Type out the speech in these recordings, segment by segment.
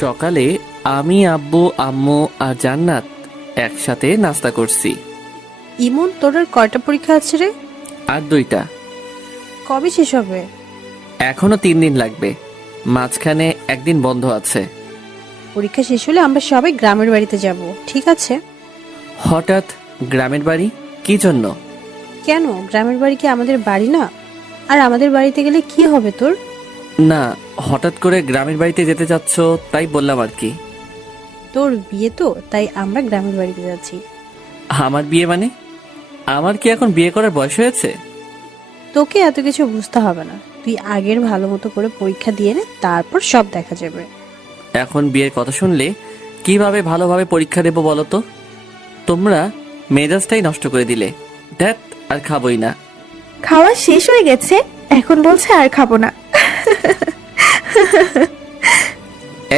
সকালে আমি, আব্বু, আম্মু আর জান্নাত একসাথে নাস্তা করছি। ইমন, তোর আর কয়টা পরীক্ষা আছে রে? আর 2টা। কবে শেষ হবে? এখনো 3 দিন লাগবে, মাঝখানে একদিন বন্ধ আছে। পরীক্ষা শেষ হলে আমরা সবাই গ্রামের বাড়িতে যাব, ঠিক আছে? হঠাৎ গ্রামের বাড়ি? কি জন্য? কেন, গ্রামের বাড়ি কি আমাদের বাড়ি না? আর আমাদের বাড়িতে গেলে কি হবে তোর? না, হঠাৎ করে গ্রামের বাড়িতে যেতে চাচ্ছ তাই বললাম আর কি। তোর বিয়ে তো, তাই আমরা গ্রামের বাড়িতে যাচ্ছি। আমার বিয়ে মানে? আমার কি এখন বিয়ে করার বয়স হয়েছে? তোকে এত কিছু বুঝতে হবে না, তুই আগের ভালো মতো করে পরীক্ষা দিয়ে নে, তারপর সব দেখা যাবে। এখন বিয়ের কথা শুনলে কিভাবে ভালোভাবে পরীক্ষা দেবো বলো তো? তোমরা মেজাজটাই নষ্ট করে দিলে। ধ্যাত, আর খাবোই না। খাওয়া শেষ হয়ে গেছে, এখন বলছে আর খাবো না।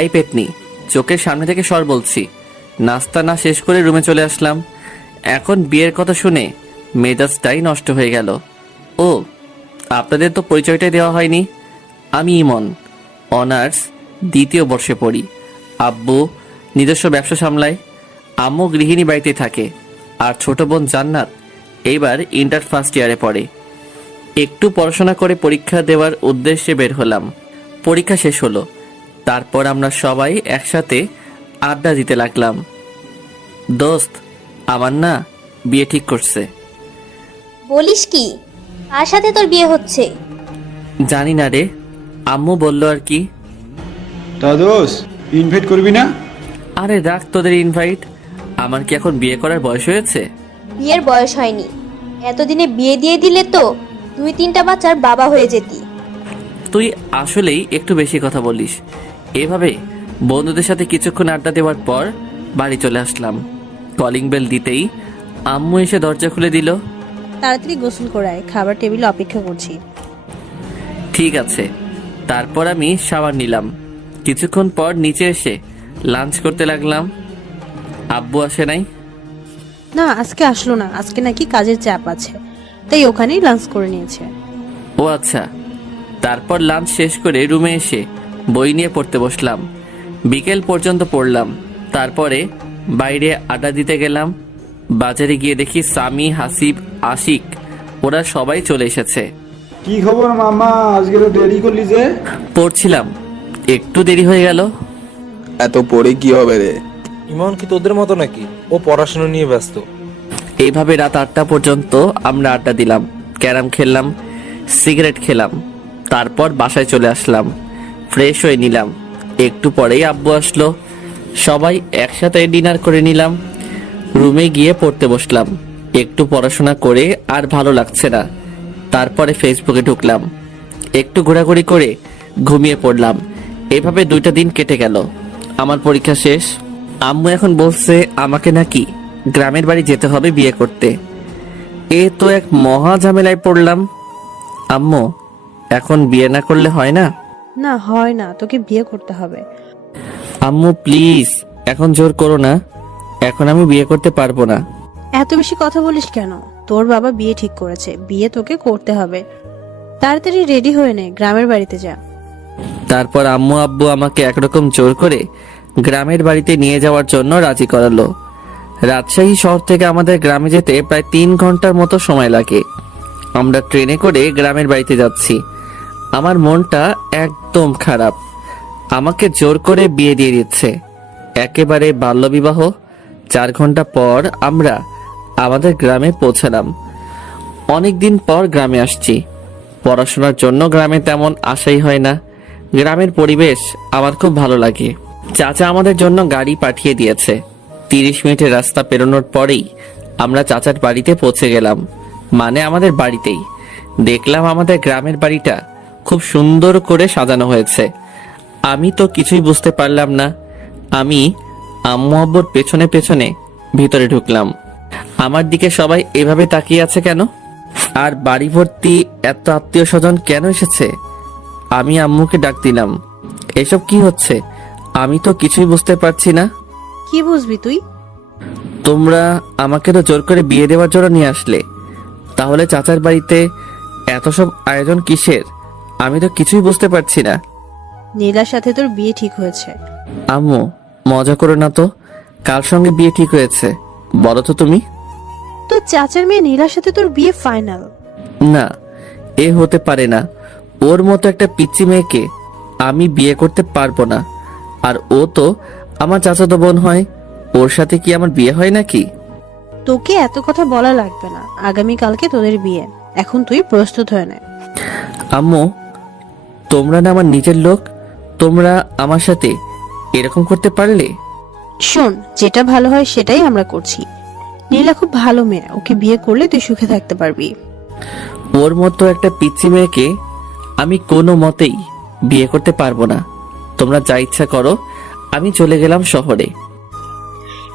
এই পেতনি, চোখের সামনে থেকে সর বলছি। নাস্তা না শেষ করে রুমে চলে আসলাম, এখন বিয়ের কথা শুনে মেজাজটাই নষ্ট হয়ে গেল। ও, আপনাদের তো পরিচয়টাই দেওয়া হয়নি। আমি ইমন, অনার্স 2য় বর্ষে পড়ি। আব্বু নিজস্ব ব্যবসা সামলায়, আম্মু গৃহিণী বাড়িতে থাকে, আর ছোট বোন জান্নাত এইবার ইন্টার ফার্স্ট ইয়ারে পড়ে। একটু পড়াশোনা করে পরীক্ষা দেওয়ার উদ্দেশ্যে বের হলাম। পরীক্ষা শেষ হলো, তারপর আমরা সবাই একসাথে আড্ডা দিতে লাগলাম। দোস্ত, আমার না বিয়ে ঠিক করছে। বলিস কি? কার সাথে তোর বিয়ে হচ্ছে? জানি না রে, আম্মু বললো আর কি। তা দোষ, ইনভাইট করবি না? আরে রাখ তোদের ইনভাইট, আমার কি এখন বিয়ে করার বয়স হয়েছে? বিয়ের বয়স হয়নি, এতদিনে বিয়ে দিয়ে দিলে তো 2-3টা বাচ্চার বাবা হয়ে যেতি। তুই আসলেই একটু বেশি কথা বলিস। এভাবে বন্ধুদের সাথে কিছুক্ষণ আড্ডা দেওয়ার পর বাড়ি চলে আসলাম। কলিং বেল দিতেই আম্মু এসে দরজা খুলে দিল। তাড়াতাড়ি গোসল করায়, খাবার টেবিলে অপেক্ষা করছি। ঠিক আছে। তারপর আমি শাওয়ার নিলাম। কিছুক্ষণ পর নিচে এসে লাঞ্চ করতে লাগলাম। আব্বু আসে নাই। না, আজকে আসলো না, আজকে নাকি কাজের চাপ আছে, তাই ওখানেই লাঞ্চ করে নিয়েছে। ও আচ্ছা। তারপর লাঞ্চ শেষ করে রুমে এসে বই নিয়ে পড়তে বসলাম। বিকেল পর্যন্ত পড়লাম, তারপরে বাইরে আড্ডা দিতে গেলাম। বাজারে গিয়ে দেখি সামি, হাসিব, আশিক ওরা সবাই চলে এসেছে। কি খবর মামা, আজকে তো দেরি করলি যে? পড়ছিলাম, একটু দেরি হয়ে গেল। এত পড়ে কি হবে রে? ইমন কি তোদের মতো নাকি? ও পড়াশোনা নিয়ে ব্যস্ত। এইভাবে রাত 8টা পর্যন্ত আমরা আড্ডা দিলাম, ক্যারাম খেললাম, সিগারেট খেলাম। তারপর বাসায় চলে আসলাম, ফ্রেশ হয়ে নিলাম। একটু পরেই আব্বু আসলো, সবাই একসাথে ডিনার করে নিলাম। রুমে গিয়ে পড়তে বসলাম। একটু পড়াশোনা করে আর ভালো লাগছে না, তারপরে ফেসবুকে ঢুকলাম, একটু ঘোরাঘুরি করে ঘুমিয়ে পড়লাম। এভাবে 2টা দিন কেটে গেল। আমার পরীক্ষা শেষ। আম্মু এখন বলছে আমাকে নাকি গ্রামের বাড়ি যেতে হবে বিয়ে করতে। এ তো এক মহা ঝামেলায় পড়লাম। আম্মু, এখন বিয়ে না করলে হয় না? না, হয় না, তোকে বিয়ে করতে হবে। আম্মু প্লিজ, এখন জোর করো না, এখন আমি বিয়ে করতে পারবো না। এত বেশি কথা বলিস কেন? তোর বাবা বিয়ে ঠিক করেছে, বিয়ে তোকে করতে হবে। তাড়াতাড়ি রেডি হয়ে নে, গ্রামের বাড়িতে যা। তারপর আম্মু আব্বু আমাকে একরকম জোর করে গ্রামের বাড়িতে নিয়ে যাওয়ার জন্য রাজি করালো। রাজশাহী শহর থেকে আমাদের গ্রামে যেতে প্রায় 3 ঘন্টার মতো সময় লাগে। আমরা ট্রেনে করে গ্রামের বাড়িতে যাচ্ছি। আমার মনটা একদম খারাপ। আমাকে জোর করে বিয়ে দিয়ে দিচ্ছে, একেবারে বাল্যবিবাহ। 4 ঘন্টা পর আমরা আমাদের গ্রামে পৌঁছালাম। অনেকদিন পর গ্রামে আসছি। পড়াশোনার জন্য গ্রামে তেমন আশাই হয় না। গ্রামের পরিবেশ আমার খুব ভালো লাগে। চাচা আমাদের জন্য গাড়ি পাঠিয়ে দিয়েছে। 30 মিনিটের রাস্তা পেরোনোর পরেই আমরা চাচার বাড়িতে পৌঁছে গেলাম, মানে আমাদের বাড়িতেই। দেখলাম আমাদের গ্রামের বাড়িটা খুব সুন্দর করে সাজানো হয়েছে। আমি তো কিছুই বুঝতে পারলাম না। আমি আম্মু আব্বুর পেছনে পেছনে ভিতরে ঢুকলাম। আমার দিকে সবাই এভাবে তাকিয়ে আছে কেন? আর বাড়ি ভর্তি এত আত্মীয় স্বজন কেন এসেছে? আমি আম্মুকে ডাক দিলাম, এসব কি হচ্ছে? আমি তো কিছুই বুঝতে পারছি না। কি বুঝবি তুই? তোমরা আমাকে তো জোর করে বিয়ে দেওয়ার জন্য নিয়ে আসলে, তাহলে চাচার বাড়িতে এত সব আয়োজন কিসের? আমি তো কিছুই বুঝতে পারছি না। নীলার সাথে তোর বিয়ে ঠিক হয়েছে। আম্মু, মজা করো না তো। কার সঙ্গে বিয়ে ঠিক হয়েছে বলো তো তুমি? তোর চাচার মেয়ে নীলার সাথে তোর বিয়ে ফাইনাল। না, এ হতে পারে না। ওর মতো একটা পিচ্চি মেয়েকে আমি বিয়ে করতে পারবো না। আর ও তো আমার চাচাতো বোন হয়, ওর সাথে কি আমার বিয়ে হয় নাকি? তোকে এত কথা বলা লাগবে না, আগামীকালকে তোদের বিয়ে। এখন তুই প্রস্তুত হয়ে নে। আম্মু, তোমরা না আমার নিজের লোক, তোমরা আমার সাথে এরকম করতে পারলে? শোন, যেটা ভালো হয় সেটাই আমরা করছি। নীলা খুব ভালো মেয়ে, ওকে বিয়ে করলে তুই সুখে থাকতে পারবি। ওর মতো একটা পিচ্চি মেয়েকে আমি কোনো মতেই বিয়ে করতে পারবো না। তোমরা যা ইচ্ছা করো, আমি চলে গেলাম শহরে।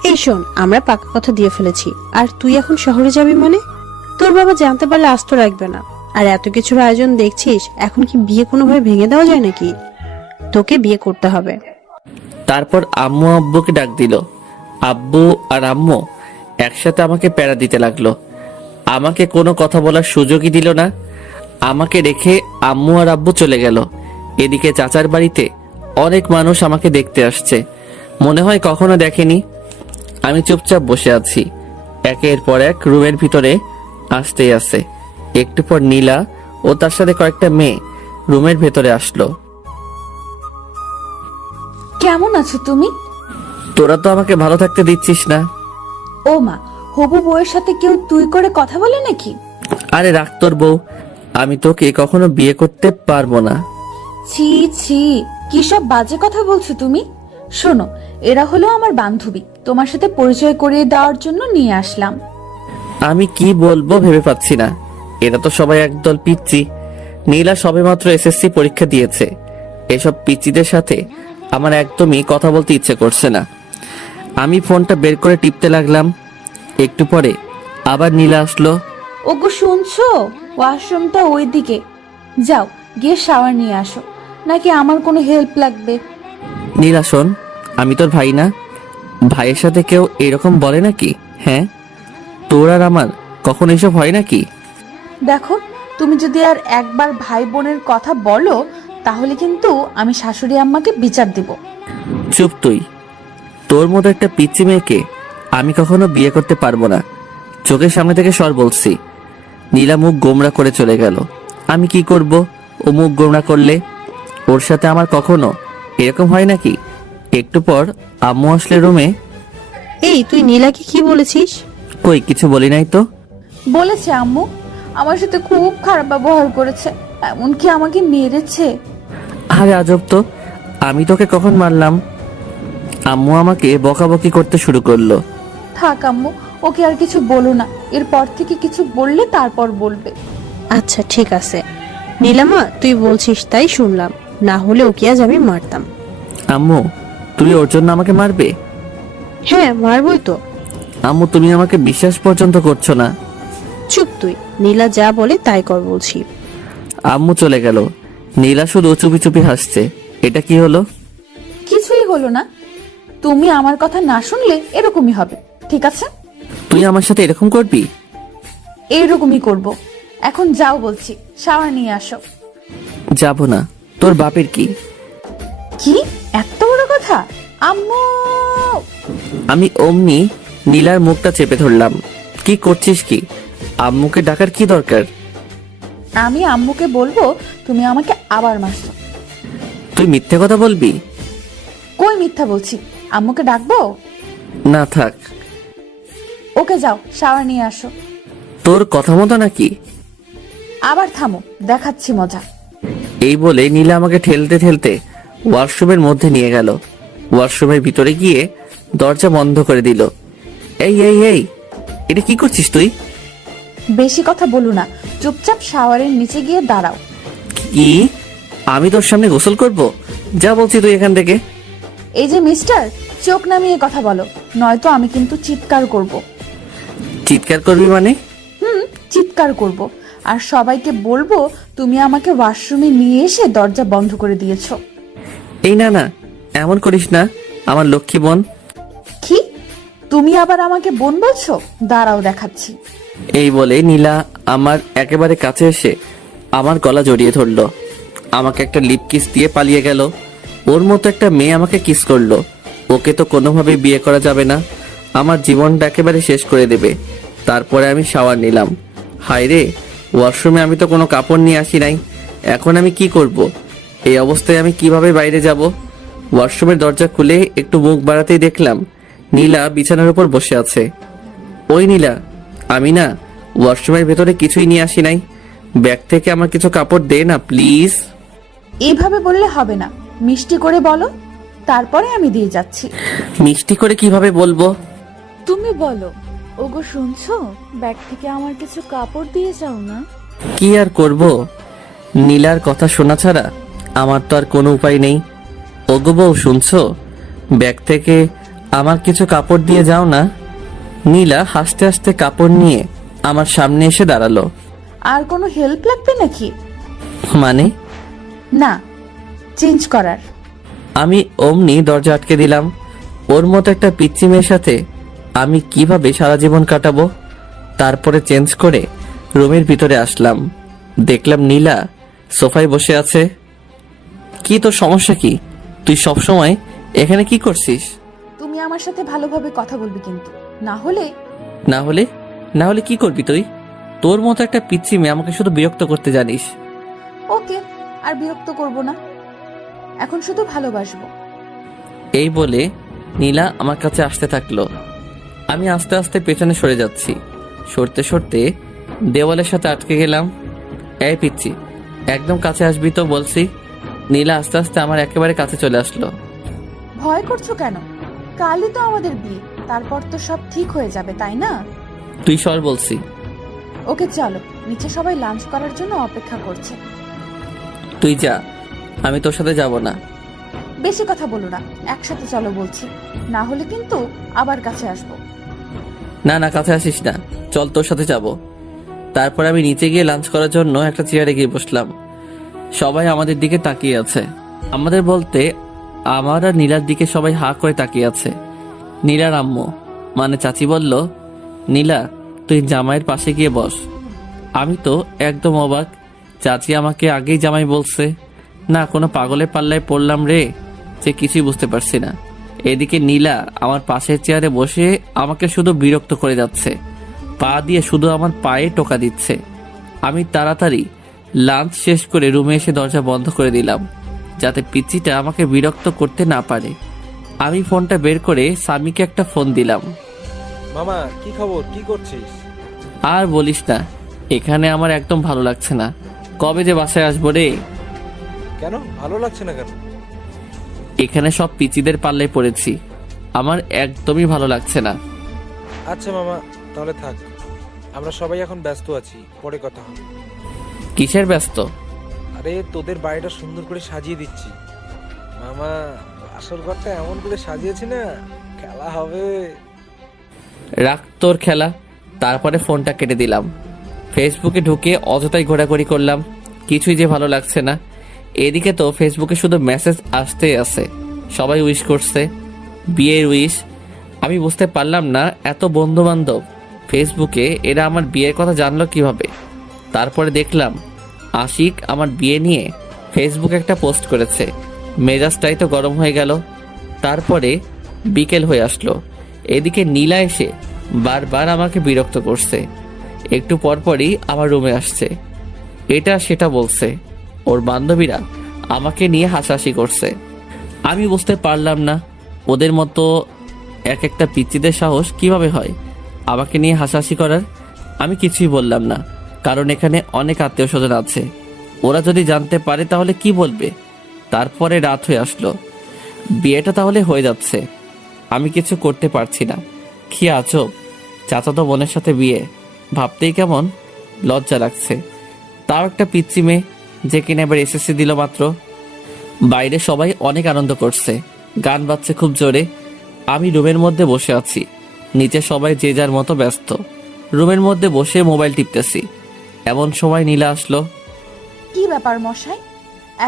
এই শোন, আমরা পাকা কথা দিয়ে ফেলেছি। আর তুই এখন শহরে যাবি মানে? তোর বাবা জানতে পারলে আস্ত রাখবে না। আর এত কিছুর আয়োজন দেখছিস, এখন কি বিয়ে কোনোভাবে ভেঙে দেওয়া যায় নাকি? তোকে বিয়ে করতে হবে। তারপর আম্মু আব্বুকে ডাক দিল। আব্বু আর আম্মু একসাথে আমাকে প্যারা দিতে লাগলো। আমাকে কোনো কথা বলার সুযোগই দিল না। আমাকে রেখে আম্মু আর আব্বু চলে গেল। এদিকে চাচার বাড়িতে অনেক মানুষ আমাকে দেখতে আসছে, মনে হয় কখনো দেখেনি। আমি চুপচাপ বসে আছি। একের পর এক রুমের ভিতরে আসতেই আসে। একটু পর নীলা ও তার সাথে কয়েকটা মেয়ে রুমের ভেতরে আসলো। কেমন আছো তুমি? তোরা তো আমাকে ভালো থাকতে দিচ্ছিস না। ও মা, হবু বউয়ের সাথে কেউ তুই করে কথা বলে নাকি? আরে রাখ তোর বউ, আমি তোকে কখনো বিয়ে করতে পারবো না। ছি ছি, কি সব বাজে কথা বলছো তুমি? শোনো, এরা হলো আমার বান্ধবী, তোমার সাথে পরিচয় করিয়ে দেওয়ার জন্য নিয়ে আসলাম। আমি কি বলবো ভেবে পাচ্ছি না। এরা তো সবাই একদল পিচ্চি। নীলা সবেমাত্র এসএসসি পরীক্ষা দিয়েছে। এসব পিচ্চিদের সাথে আমার একদমই কথা বলতে ইচ্ছে করছে না। আমি ফোনটা বের করে টিপতে লাগলাম। একটু পরে আবার নীলা আসলো। ওগো শুনছো, ওয়াশরুমটা ওইদিকে, যাও গিয়ে শাওয়ার নিয়ে আসো। নাকি আমার কোনো হেল্প লাগবে? নীলা শোন, আমি তোর ভাই না? ভাইয়ের সাথে কেউ এরকম বলে নাকি? হ্যাঁ, তোর আর আমার কখন এসব হয় নাকি? দেখো, তুমি যদি আর একবার ভাই বোনের কথা বলো, তাহলে কিন্তু আমি শাশুড়ি আম্মাকে বিচার দিব। চুপ তুই। তোর মতো একটা পিচ্চি মেয়েকে আমি কখনো বিয়ে করতে পারবো না। চোখের সামনে থেকে সর বলছি। নীলা মুখ গোমরা করে চলে গেল। আমি কি করব ও মুখ গোমরা করলে? ওর সাথে আমার কখনো এরকম হয় নাকি? একটু পর আম্মু আসলে রুমে। এই, তুই নীলাকে কি বলেছিস? কই কিছু বলি নাই তো। বলেছে আম্মু, আমার সাথে খুব খারাপ ব্যবহার করেছে, এমনকি আমাকে মেরেছে। আরে আজব তো, আমি তোকে কখন মারলাম? আম্মু আমাকে বকাবকি করতে শুরু করলো। থাক আম্মু, ওকে আর কিছু বলো না, এরপর থেকে কিছু বললে তারপর বলবে। আচ্ছা ঠিক আছে নীলামা, তুই বলছিস তাই শুনলাম, না হলে ওকে আজ আমি মারতাম। আম্মু, তুমি ওর জন্য আমাকে মারবে? হ্যাঁ, মারবই তো। আম্মু, তুমি আমাকে বিশ্বাস পর্যন্ত করছো না। চুপ তুই, নীলা যা বলে তাই কর বলছি। আম্মু চলে গেল। নীলা শুধু চুপি চুপি হাসছে। এটা কি হলো? কিছুই হলো না, তুমি আমার কথা না শুনলে এরকমই হবে, ঠিক আছে? তুই আমার সাথে এরকম করবি? এইরকমই করব। এখন যাও বলছি, শাওয়ার নিয়ে আসো। যাব না। তোর বাপের কি? কি এত বড় কথা? আম্মু! আমি অমনি নীলার মুখটা চেপে ধরলাম। কি করছিস কি? আম্মুকে ডাকার কি দরকার? আমি আম্মুকে বলবো তুমি আমাকে আবার মারছো। তুই মিথ্যে কথা বলবি? কই মিথ্যা বলছি, আম্মুকে ডাকবো? না থাক। ওকে যাও, শাওয়ার নিয়ে আসো। তোর কথা মতো নাকি? আবার থামো, দেখাচ্ছি মজা। এই বলে নীলা আমাকে ঠেলতে ঠেলতে ওয়াশরুমের মধ্যে নিয়ে গেল। ওয়াশরুমের ভিতরে গিয়ে দরজা বন্ধ করে দিল। এই এই এই, এটা কি করছিস তুই? বেশি কথা বলো না, চুপচাপ শাওয়ারের নিচে গিয়ে দাঁড়াও। কি? আমি তোর সামনে গোসল করব? যা বলছি তুই এখান থেকে। এই যে মিস্টার, চোখ নামিয়ে কথা বলো, নয়তো আমি কিন্তু চিৎকার করব। চিৎকার করবি মানে? চিৎকার করব, আর সবাইকে বলবো তুমি আমাকে ওয়াশরুমে নিয়ে এসে দরজা বন্ধ করে দিয়েছো। এই না না, এমন করিস না, আমার লক্ষ্মী বোন। কি? তুমি আবার আমাকে বোন বলছো? দাঁড়াও দেখাচ্ছি। এই বলে নীলা আমার একেবারে কাছে এসে আমার গলা জড়িয়ে ধরলো, আমাকে একটা লিপ কিস দিয়ে পালিয়ে গেল। ওর মতো একটা মেয়ে আমাকে কিস করলো। ওকে তো কোনোভাবে বিয়ে করা যাবে না, আমার জীবনটা একেবারে শেষ করে দেবে। তারপরে আমি শাওয়ার নিলাম। হায় রে, ওয়াশরুমে আমি তো কোনো কাপড় নিয়ে আসি নাই। এখন আমি কি করব? এই অবস্থায় আমি কিভাবে বাইরে যাব? ওয়াশরুমের দরজা খুলে একটু মুখ বাড়াতেই দেখলাম নীলা বিছানার উপর বসে আছে। ওই নীলা, আমি না ওয়াশরুমের ভেতরে কিছুই নিয়ে আসি নাই। ব্যাগ থেকে আমার কিছু কাপড় দে না প্লিজ। এইভাবে বললে হবে না, মিষ্টি করে বলো, তারপরে আমি দিয়ে যাচ্ছি। মিষ্টি করে কিভাবে বলবো? তুমি বলো, ওগো শুনছো, ব্যাগ থেকে আমার কিছু কাপড় দিয়ে যাও না। কি আর করব, নীলার কথা শোনা ছাড়া আমার তো আর কোনো উপায় নেই। ওগো বউ শুনছো, ব্যাগ থেকে আমার কিছু কাপড় দিয়ে যাও না। নীলা হাসতে হাসতে কাপড় নিয়ে আমার সামনে এসে দাঁড়ালো। আর কোনো হেল্প লাগবে নাকি? মানে? না, চেঞ্জ করার। আমি অমনি দরজা আটকে দিলাম। ওর মতো একটা পিচ্চি মেয়ের সাথে আমি কিভাবে সারা জীবন কাটাবো? তারপরে চেঞ্জ করে রুমের ভিতরে আসলাম। দেখলাম নীলা সোফায় বসে আছে। কি তোর সমস্যা কি? তুই সব সময় এখানে কি করছিস? তুমি আমার সাথে ভালোভাবে কথা বলবে কিন্তু, না হলে। না হলে? না হলে কি করবি তুই? তোর মতো একটা পিচ্চি মেয়ে আমাকে শুধু বিরক্ত করতে জানিস। ওকে, আর বিরক্ত করব না, এখন শুধু ভালোবাসবো। এই বলে নীলা আমার কাছে আসতে থাকলো। আমি আস্তে আস্তে পেছনে সরে যাচ্ছি। সরতে সরতে দেওয়ালের সাথে আটকে গেলাম। এই পিচ্চি, একদম কাছে আসবি তো বলছি। নীলা আস্তে আস্তে আমার একেবারে কাছে চলে আসলো। ভয় করছো কেন? কালই তো আমাদের বিয়ে, তারপর তো সব ঠিক হয়ে যাবে, তাই না? তুই সর বলছি। ওকে চলো, নিচে সবাই লাঞ্চ করার জন্য অপেক্ষা করছে। তুই যা, আমি তোর সাথে যাব না। বেশি কথা বলো না, একসাথে চলো বলছি, না হলে কিন্তু আবার কাছে আসবো। না না, কাছে আসিস না, চল তোর সাথে যাব। তারপর আমি নিচে গিয়ে লাঞ্চ করার জন্য একটা চেয়ারে গিয়ে বসলাম। সবাই আমাদের দিকে তাকিয়ে আছে। আমাদের বলতে আমার আর নীলার দিকে সবাই হা করে তাকিয়ে আছে। নীলার আম্মু মানে চাচি বলল, নীলা তুই জামাইয়ের পাশে গিয়ে বস। আমি তো একদম অবাক, চাচি আমাকে আগেই জামাই বলছে। না কোনো পাগলের পাল্লায় পড়লাম রে, যে কিছুই বুঝতে পারছি না। এদিকে নীলা আমার পাশের চেয়ারে বসে আমাকে শুধু বিরক্ত করে যাচ্ছে, পা দিয়ে শুধু আমার পায়ে টোকা দিচ্ছে। আমি তাড়াতাড়ি লাঞ্চ শেষ করে রুমে এসে দরজা বন্ধ করে দিলাম, যাতে পিচ্চিটা আমাকে বিরক্ত করতে না পারে। আমি ফোনটা বের করে স্বামীকে একটা ফোন দিলাম। মামা কি খবর, কি করছিস? আর বলিস না, এখানে আমার একদম ভালো লাগছে না। কবে যে বাসায় আসবো রে? কেন ভালো লাগছে না কেন? এখানে সব পিচিদের পাল্লায় পড়েছি, আমার একদমই ভালো লাগছে না। আচ্ছা মামা, তাহলে থাক, আমরা সবাই এখন ব্যস্ত আছি, পরে কথা হবে। কিসের ব্যস্ত? আরে তোদের বাড়িটা সুন্দর করে সাজিয়ে দিচ্ছি মামা, আসল ঘরটা এমন করে সাজিয়েছি না, খেলা হবে। রাখ তোর খেলা। তারপরে ফোনটা কেটে দিলাম। ফেসবুকে ঢুকে অযথাই ঘোরাঘুরি করলাম, কিছুই যে ভালো লাগছে না। এদিকে তো ফেসবুকে শুধু মেসেজ আসতেই আছে, সবাই উইশ করছে, বিয়ের উইশ। আমি বুঝতে পারলাম না এত বন্ধু বান্ধব ফেসবুকে, এরা আমার বিয়ের কথা জানলো কিভাবে। তারপরে দেখলাম আশিক আমার বিয়ে নিয়ে ফেসবুকে একটা পোস্ট করেছে। মেজাজটাই তো গরম হয়ে গেল। তারপরে বিকেল হয়ে আসলো। এদিকে নীলা এসে বারবার আমাকে বিরক্ত করছে। একটু পরপরই আমার রুমে আসছে, এটা সেটা বলছে। ওর বান্ধবীরা আমাকে নিয়ে হাসাহাসি করছে। আমি বুঝতে পারলাম না ওদের মতো এক একটা পিচ্চিদের সাহস কিভাবে হয় আমাকে নিয়ে হাসাহাসি করার। আমি কিছুই বললাম না, কারণ এখানে অনেক আত্মীয় স্বজন আছে। ওরা যদি জানতে পারে তাহলে কি বলবে। তারপরে রাত হয়ে আসলো, বিয়েটা তাহলে হয়ে যাচ্ছে, আমি কিছু করতে পারছি না। কি আজব, চাচাতো বোনের সাথে বিয়ে, ভাবতেই কেমন লজ্জা লাগছে। তাও একটা পিচ্চি মেয়ে, যে কিনা এবার এসএসসি দিল মাত্র। বাইরে সবাই অনেক আনন্দ করছে, গান বাজছে খুব জোরে। আমি রুমের মধ্যে বসে আছি, নিচে সবাই যে যার মতো ব্যস্ত। রুমের মধ্যে বসে মোবাইল টিপতেছি, এমন সময় নীলা আসলো। কি ব্যাপার মশাই,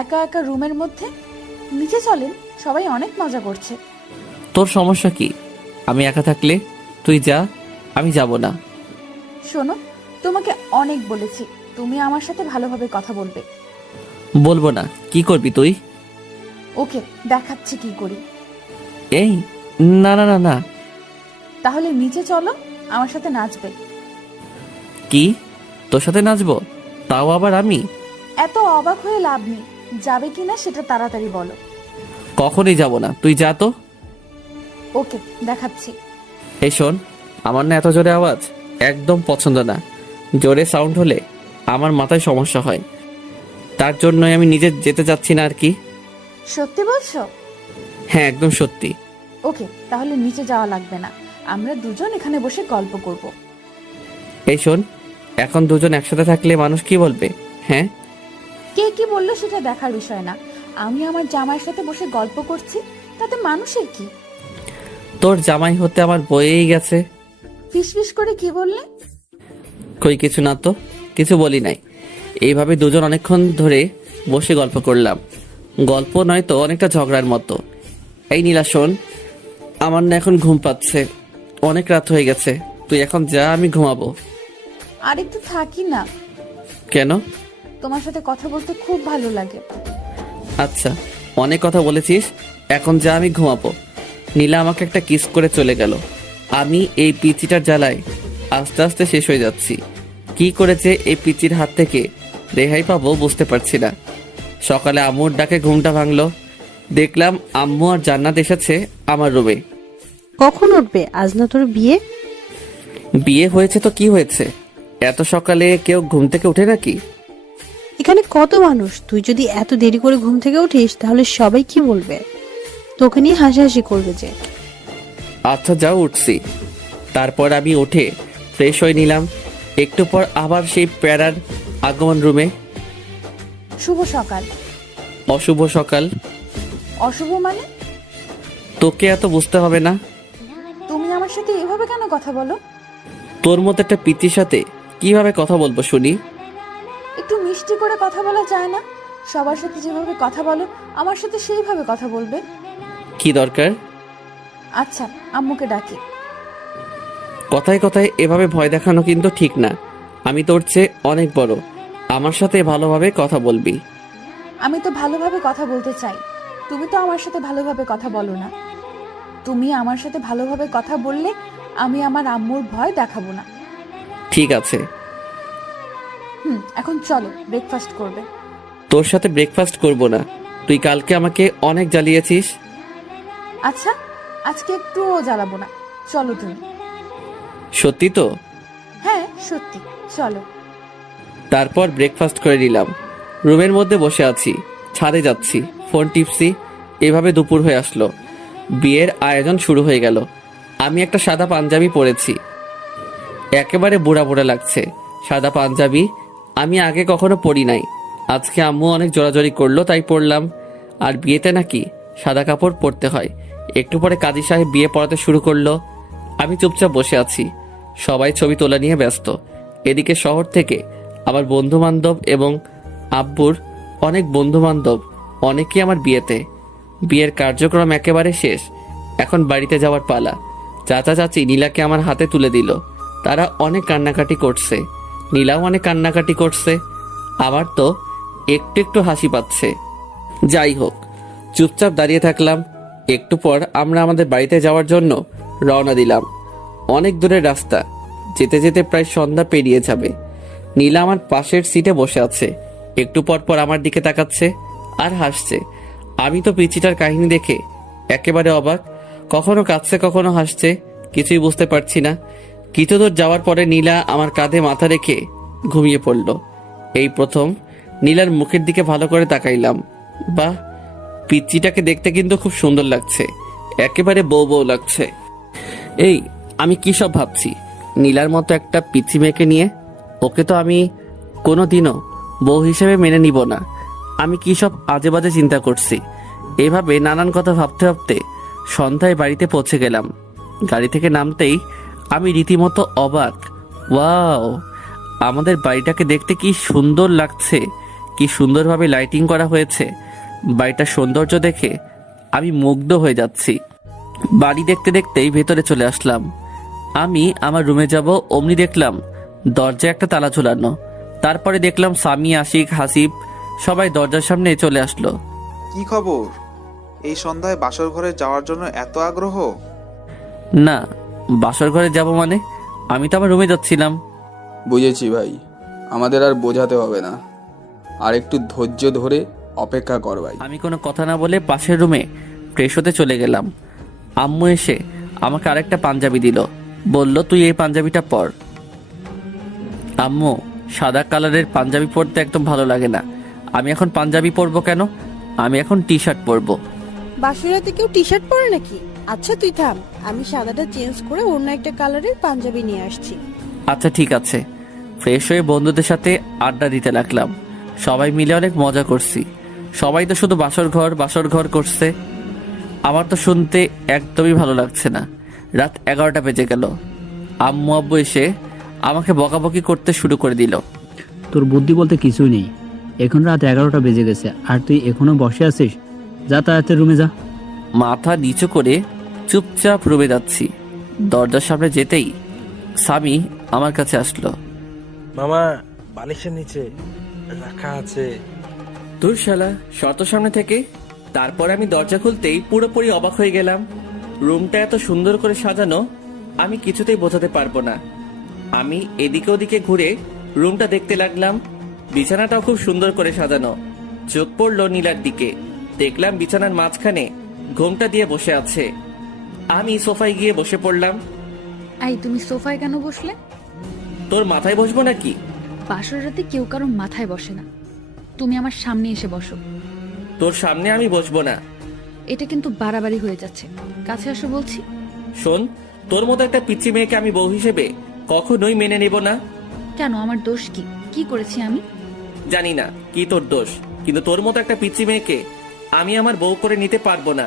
একা একা রুমের মধ্যে? নিচে চলেন, সবাই অনেক মজা করছে। তোর সমস্যা কি? আমি একা থাকলে? তুই যা, আমি যাব না। শোনো, তোমাকে অনেক বলেছি তুমি আমার সাথে ভালোভাবে কথা বলবে। বলবো না, কি করবি তুই? ওকে, দেখাচ্ছি কি করি। এই, না না না না। তাহলে নিচে চলো, আমার সাথে নাচবে। কি, তোর সাথে নাচবো? তাও আবার আমি? এত অবাক হয়ে লাভ নেই, যাবে কিনা সেটা তাড়াতাড়ি বলো। কখনই যাব না, তুই যা তো। ওকে, দেখাচ্ছি। এই শোন, আমার না এত জোরে আওয়াজ একদম পছন্দ না। জোরে সাউন্ড হলে আমার মাথায় সমস্যা হয়, তার জন্যই আমি নিজে যেতে চাচ্ছি না আর কি। সত্যি বলছো? হ্যাঁ, একদম সত্যি। ওকে, তাহলে নিচে যাওয়া লাগবে না, আমরা দুজন এখানে বসে গল্প করব। এই শোন, এখন দুজন একসাথে থাকলে মানুষ কি বলবে? হ্যাঁ, কে কি বললো সেটা দেখার বিষয় না। আমি আমার জামাইয়ের সাথে বসে গল্প করছি, তাতে মানুষের কি? তোর জামাই হতে আমার বয়েই গেছে। ফিসফিস করে কি বললে? কই কিছু না তো, কিছু বলি নাই। এইভাবে দুজন অনেকক্ষণ ধরে বসে গল্প করলাম। গল্প নয় তো, অনেকটা ঝগড়ার মতো। এই নীলা শোন, আমার না এখন ঘুম পাচ্ছে, অনেক রাত হয়ে গেছে। তুই এখন যা, আমি ঘুমাবো। আর একটু থাকি না, কেন? তোমার সাথে কথা বলতে খুব ভালো লাগে। আচ্ছা, অনেক কথা বলেছিস, এখন যা, আমি ঘুমাবো। নীলা আমাকে একটা কিস করে চলে গেল। আমি এই পিচিটার জ্বালায় আস্তে আস্তে শেষ হয়ে যাচ্ছি। কি করেছে এই পিচির হাত থেকে রেহাই পাবো বুঝতে পারছি না। সকালে আম্মুর ডাকে ঘুমটা ভাঙলো। দেখলাম আম্মু আর জান্নাত এসেছে আমার রুমে। কখন উঠবে? আজ না তোর বিয়ে? বিয়ে হয়েছে তো কি হয়েছে? এত সকালে কেউ ঘুম থেকে ওঠে নাকি? এখানে কত মানুষ, তুই যদি এত দেরি করে ঘুম থেকে উঠিস তাহলে সবাই কি বলবে? তোকে নিয়ে হাসাহাসি করবে যে। আচ্ছা যাও, উঠছি। তারপর আমি উঠে ফ্রেশ হয়ে নিলাম। একটু পর আবার সেই প্যারার আগমন রুমে। শুভ সকাল। অশুভ সকাল? অশুভ মানে? তোকে এত বুঝতে হবে না। তুমি আমার সাথে এভাবে কেন কথা বলো? তোর মতো একটা পিচির সাথে কিভাবে কথা বলবো শুনি? একটু মিষ্টি করে কথা বলা যায় না? সবার সাথে যেভাবে কথা বলো আমার সাথে সেইভাবে কথা বলবে। কি দরকার? আচ্ছা, আম্মুকে ডাকি। কথায় কথায় এভাবে ভয় দেখানো কিন্তু ঠিক না। আমি তোর চেয়ে অনেক বড়, আমার সাথে ভালোভাবে কথা বলবি। আমি তো ভালোভাবে কথা বলতে চাই, তুমি তো আমার সাথে ভালোভাবে কথা বলো না। তুমি আমার সাথে ভালোভাবে কথা বললে আমি আমার আম্মুর ভয় দেখাবো না। ঠিক আছে। এখন চলো, ব্রেকফাস্ট করবে। তোর সাথে ব্রেকফাস্ট করব না, তুই কালকে আমাকে অনেক জ্বালিয়েছিস। আচ্ছা, আজকে একটুও জ্বালাবো না, চলো তুমি। সত্যি তো? হ্যাঁ সত্যি, চলো। তারপর ব্রেকফাস্ট করে নিলাম। রুমের মধ্যে বসে আছি, ছাদে যাচ্ছি, ফোন টিপসি। এভাবে দুপুর হয়ে আসলো। বিয়ের আয়োজন শুরু হয়ে গেল। আমি একটা সাদা পাঞ্জাবি পরেছি, একেবারে বুড়া বুড়া লাগছে। সাদা পাঞ্জাবি আমি আগে কখনো পরি নাই। আজকে আম্মু অনেক জোরাজোরি করলো তাই পরলাম। আর বিয়েতে নাকি সাদা কাপড় পরতে হয়। একটু পরে কাজী সাহেব বিয়ে পড়াতে শুরু করলো। আমি চুপচাপ বসে আছি, সবাই ছবি তোলা নিয়ে ব্যস্ত। এদিকে শহর থেকে আমার বন্ধু বান্ধব এবং আব্বুর অনেক বন্ধু বান্ধব অনেকেই আমার বিয়েতে। বিয়ের কার্যক্রম একেবারে শেষ, এখন বাড়িতে যাওয়ার পালা। চাচা চাচি নীলাকে আমার হাতে তুলে দিল। তারা অনেক কান্নাকাটি করছে, নীলাও অনেক কান্নাকাটি করছে। আমার তো একটু একটু হাসি পাচ্ছে। যাই হোক, চুপচাপ দাঁড়িয়ে থাকলাম। একটু পর আমরা আমাদের বাড়িতে যাওয়ার জন্য রওনা দিলাম। অনেক দূরের রাস্তা, যেতে যেতে প্রায় সন্ধ্যা পেরিয়ে যাবে। নীলা আমার পাশের সিটে বসে আছে, একটু পর পর আমার দিকে তাকাচ্ছে আর হাসছে। আমি তো পিচিটার কাহিনী দেখে একেবারে অবাক, কখনো কাঁদছে কখনো হাসছে, কিছুই বুঝতে পারছি না। কিছু দূর যাওয়ার পরে নীলা আমার কাঁধে মাথা রেখে ঘুমিয়ে পড়ল। এই প্রথম নীলার মুখের দিকে ভালো করে তাকাইলাম। বাহ, পিচ্চিটাকে দেখতে কিন্তু খুব সুন্দর লাগছে, একেবারে বউ বউ লাগছে। এই আমি কি সব ভাবছি, নীলার মতো একটা পিচ্চি মেয়েকে নিয়ে। ওকে তো আমি কোনোদিনও বউ হিসেবে মেনে নিব না। আমি কি সব আজে বাজে চিন্তা করছি। এভাবে নানান কথা ভাবতে ভাবতে সন্ধ্যায় বাড়িতে পৌঁছে গেলাম। গাড়ি থেকে নামতেই আমি রীতিমতো অবাক। ওয়াও, আমাদের বাড়িটাকে দেখতে কি সুন্দর লাগছে, কি সুন্দরভাবে লাইটিং করা হয়েছে। বাড়িটার সৌন্দর্য দেখে আমি মুগ্ধ হয়ে যাচ্ছি। বাড়ি দেখতে দেখতেই ভেতরে চলে আসলাম। আমি আমার রুমে যাব, অমনি দেখলাম দরজায় একটা তালা ঝুলানো। তারপরে দেখলাম সামি, আশিক, হাসিব সবাই দরজার সামনে চলে আসলো। কি খবর? এই সন্ধ্যায় বাসর ঘরে যাওয়ার জন্য এত আগ্রহ? না, বাসর ঘরে যাব মানে? আমি তো আমার রুমে যাচ্ছিলাম। বুঝেছি ভাই, আমাদের আর বোঝাতে হবে না, আর একটু ধৈর্য ধরে অপেক্ষা কর ভাই। আমি কোনো কথা না বলে পাশের রুমে ফ্রেশ হতে চলে গেলাম। আম্মু এসে আমাকে আরেকটা পাঞ্জাবি দিল, বলল তুই এই পাঞ্জাবিটা পর। আম্মু, সাদা কালারের পাঞ্জাবি পরতে একদম ভালো লাগে না। আমি এখন পাঞ্জাবি পরবো কেন? আমি এখন টি শার্ট পরবো। বাসুরাতে কেউ টি শার্ট পরে নাকি? আচ্ছা তুই থাম, আমি সাদাটা চেঞ্জ করে অন্য একটা কালারের পাঞ্জাবি নিয়ে আসছি। আচ্ছা ঠিক আছে। ফ্রেশ হয়ে বন্ধুদের সাথে আড্ডা দিতে লাগলাম। সবাই মিলে অনেক মজা করছি। সবাই তো শুধু বাসর ঘর করছে। আমার তো শুনতে একদমই ভালো লাগছে না। রাত 11টা বেজে গেল। আম্মু আব্বু এসে আমাকে বকাবকি করতে শুরু করে দিল। তোর বুদ্ধি বলতে কিছুই নেই। এখন রাত 11টা বেজে গেছে আর তুই এখনো বসে আছিস? যা তাড়াতাড়ি রুমে যা। মাথা নিচু করে চুপচাপ রুমে যাচ্ছি। দরজার সামনে যেতেই সামি আমার কাছে আসলো। মামা, বালিশের নিচে রাখা আছে। তোর শালা শত সামনে থেকে। তারপর আমি দরজা খুলতেই পুরোপুরি অবাক হয়ে গেলাম। রুমটা এত সুন্দর করে সাজানো আমি কিছুতেই বোঝাতে পারবো না। আমি এদিকে ওদিকে ঘুরে রুমটা দেখতে লাগলাম। বিছানাটাও খুব সুন্দর করে সাজানো। চোখ পড়লো নীলার দিকে। দেখলাম বিছানার মাঝখানে ঘোমটা দিয়ে বসে আছে। আমি সোফায় গিয়ে বসে পড়লাম। আই, তুমি সোফায় কেন বসলে? তোর মাথায় বসবো নাকি? বাসর রাতে কেউ কারো মাথায় বসে না। তুমি আমার সামনে এসে বসো। তোর সামনে আমি বসবো না। এটা কিন্তু বাড়াবাড়ি হয়ে যাচ্ছে, কাছে আসো বলছি। শোন, তোর মতো একটা পিচ্চি মেয়েকে আমি বউ হিসেবে কখনোই মেনে নেব না। কেন, আমার দোষ কি? কি করেছি আমি? জানি না কি তোর দোষ, কিন্তু তোর মতো একটা পিচ্চি মেয়েকে আমি আমার বউ করে নিতে পারবো না।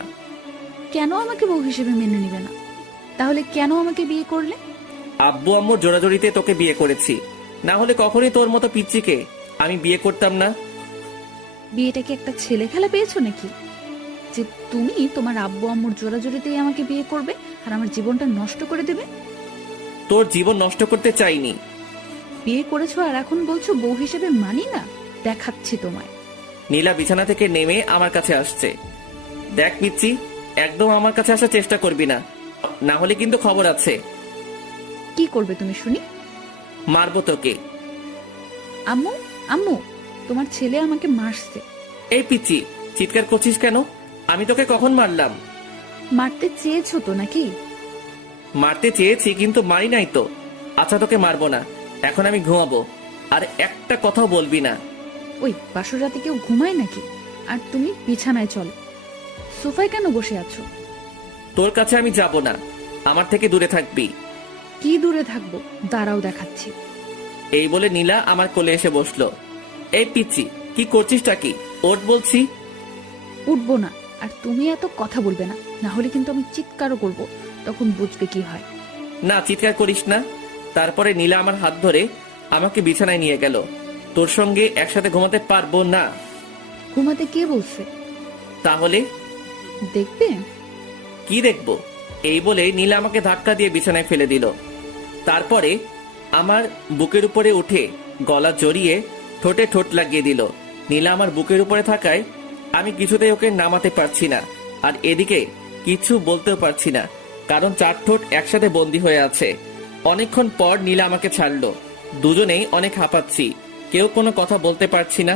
কেন আমাকে বউ হিসেবে মেনে নিবে না? তাহলে কেন আমাকে বিয়ে করলে? আব্বু আম্মুর জোরাজোরিতে তোকে বিয়ে করেছি, না হলে কখনোই তোর মতো পিচ্চিকে আমি বিয়ে করতাম না। বিয়েটা কি একটা ছেলে খেলা পেয়েছো নাকি, যে তুমি তোমার আব্বু আম্মুর জোরাজোরিতেই আমাকে বিয়ে করবে আর আমার জীবনটা নষ্ট করে দেবে? তোর জীবন নষ্ট করতে চাইনি। বিয়ে করেছো আর এখন বলছো বউ হিসেবে মানি না? দেখাচ্ছি তোমায়। নীলা বিছানা থেকে নেমে আমার কাছে আসছে। দেখ পিচ্চি, একদম আমার কাছে আসার চেষ্টা করবি না, না হলে কিন্তু খবর আছে। কি করবে তুমি শুনি? মারবো তোকে। আম্মু, আম্মু, তোমার ছেলে আমাকে মারছে। এই পিচ্চি, চিৎকার করছিস কেন? আমি তোকে কখন মারলাম? মারতে চেয়েছো তো নাকি? মারতে চেয়েছি কিন্তু মারি নাই তো। আচ্ছা তোকে মারবো না, এখন আমি ঘুমাবো। আর একটা কথাও বলবি না। ওই বাসর রাতে কেউ ঘুমায় নাকি? আর তুমি বিছানায় চলো। সোফায় কেন বসে আছো? তোর কাছে আমি যাব না, আমার থেকে দূরে থাকবি। কি দূরে থাকবো? দাঁড়াও দেখাচ্ছি। এই বলে নীলা আমার কোলে এসে বসলো। এই পিচ্চি, কি করছিসটা কি? ওঠ বলছি। উঠবো না, আর তুমি এত কথা বলবে না, না হলে কিন্তু আমি চিৎকারও করব, তখন বুঝবে কি হয়। না, চিৎকার করিস না। তারপরে নীলা আমার হাত ধরে আমাকে বিছানায় নিয়ে গেল। তোর সঙ্গে একসাথে ঘুমাতে পারবো না। ঘুমাতে কে বলছে? তাহলে দেখবে। কি দেখবো? এই বলে নীলা আমাকে ধাক্কা দিয়ে বিছানায় ফেলে দিল। তারপরে আমার বুকের উপরে উঠে গলা জড়িয়ে ঠোঁটে ঠোঁট লাগিয়ে দিল। নীলা আমার বুকের উপরে থাকায় আমি কিছুতেই ওকে নামাতে পারছি না, আর এদিকে কিছু বলতেও পারছি না, কারণ চার ঠোঁট একসাথে বন্দী হয়ে আছে। অনেকক্ষণ পর নীলা আমাকে ছাড়লো। দুজনেই অনেক হাঁপাচ্ছি, কেউ কোনো কথা বলতে পারছি না।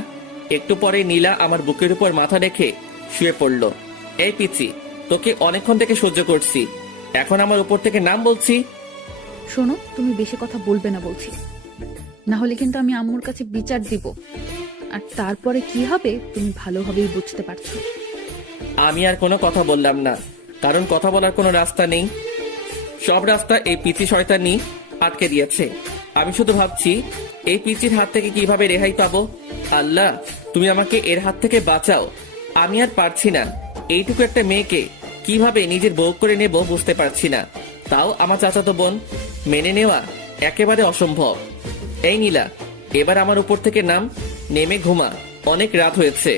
একটু পরে নীলা আমার বুকের উপর মাথা রেখে শুয়ে পড়লো। এই পিচ্চি, তোকে অনেকক্ষণ থেকে সহ্য করছি, এখন আমার উপর থেকে নাম বলছি। শোনো, তুমি বেশি কথা বলবে না বলছি, না হলে কিন্তু আমি আম্মুর কাছে বিচার দিব, আর তারপরে কি হবে তুমি ভালোভাবেই বুঝতে পারছো। আমি আর কোনো কথা বললাম না, কারণ কথা বলার কোনো রাস্তা নেই। সব রাস্তা এই পিচি শয়তানি আটকে দিয়েছে। আমি শুধু ভাবছি এই পিচির হাত থেকে কিভাবে রেহাই পাবো। আল্লাহ, তুমি আমাকে এর হাত থেকে বাঁচাও। আমি আর পারছি না, এইটুকু একটা মেয়েকে কিভাবে নিজের বউ করে নেব বুঝতে পারছি না। তাও আমার চাচাতো বোন, মেনে নেওয়া একেবারে অসম্ভব। এই নীলা, এবার আমার উপর থেকে নাম, নেমে ঘুমা, অনেক রাত হয়েছে।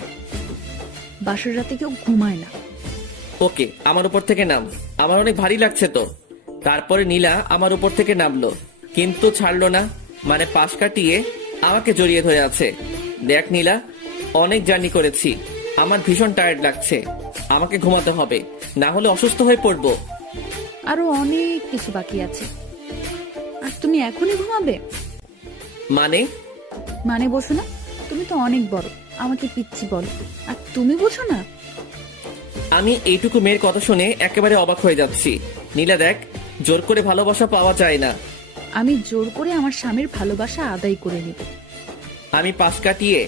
বাসর রাতে কেউ ঘুমায় না। ওকে, আমার উপর থেকে নাম, আমার অনেক ভারী লাগছে তো। তারপরে নীলা আমার উপর থেকে নামলো, কিন্তু ছাড়লো না, মানে পাশ কাটিয়ে আমাকে জড়িয়ে ধরে আছে। দেখ নীলা, অনেক জার্নি করেছি, আমার ভীষণ টায়ার্ড লাগছে, আমাকে ঘুমাতে হবে, না হলে অসুস্থ হয়ে পড়বো। আরো অনেক কিছু বাকি আছে। আর তুমি এখনই ঘুমাবে? মানে? মানে বসো না, তুমি তো অনেক বড়, আমাকে পিচ্ছি বলো, আর তুমি বোঝো না? আমি এইটুকু মেয়ের কথা শুনে একেবারে অবাক হয়ে যাচ্ছি। নীলা দেখ, জোর করে ভালোবাসা পাওয়া যায় না। আমি জোর করে আমার স্বামীর ভালোবাসা আদায় করে নিব। আমি পাশ কাটিয়ে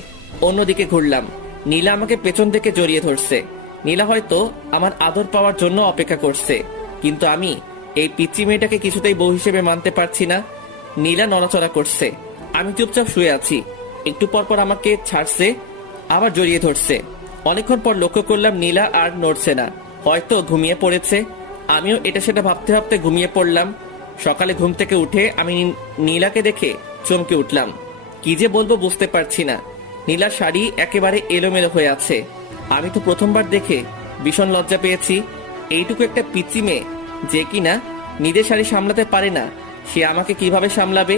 অন্যদিকে ঘুরলাম। নীলা আমাকে পেছন থেকে জড়িয়ে ধরছে। নীলা হয়তো আমার আদর পাওয়ার জন্য অপেক্ষা করছে, কিন্তু আমি এই পিচ্চি মেয়েটাকে কিছুতেই বউ হিসেবে মানতে পারছি না। নীলা নড়াচড়া করছে, আমি চুপচাপ শুয়ে আছি। একটু পর পর আমাকে ছাড়ছে, আবার জড়িয়ে ধরছে। অনেকক্ষণ পর লক্ষ্য করলাম নীলা আর নড়ছে না, হয়তো ঘুমিয়ে পড়েছে। আমিও এটা সেটা ভাবতে ভাবতে ঘুমিয়ে পড়লাম। সকালে ঘুম থেকে উঠে আমি নীলাকে দেখে চমকে উঠলাম। কি যে বলবো বুঝতে পারছি না। নীলার শাড়ি একেবারে এলোমেলো হয়ে আছে। আমি তো প্রথমবার দেখে ভীষণ লজ্জা পেয়েছি। এইটুকু একটা পিচ্চি মেয়ে যে কিনা নিজের শাড়ি সামলাতে পারে না, সে আমাকে কিভাবে সামলাবে?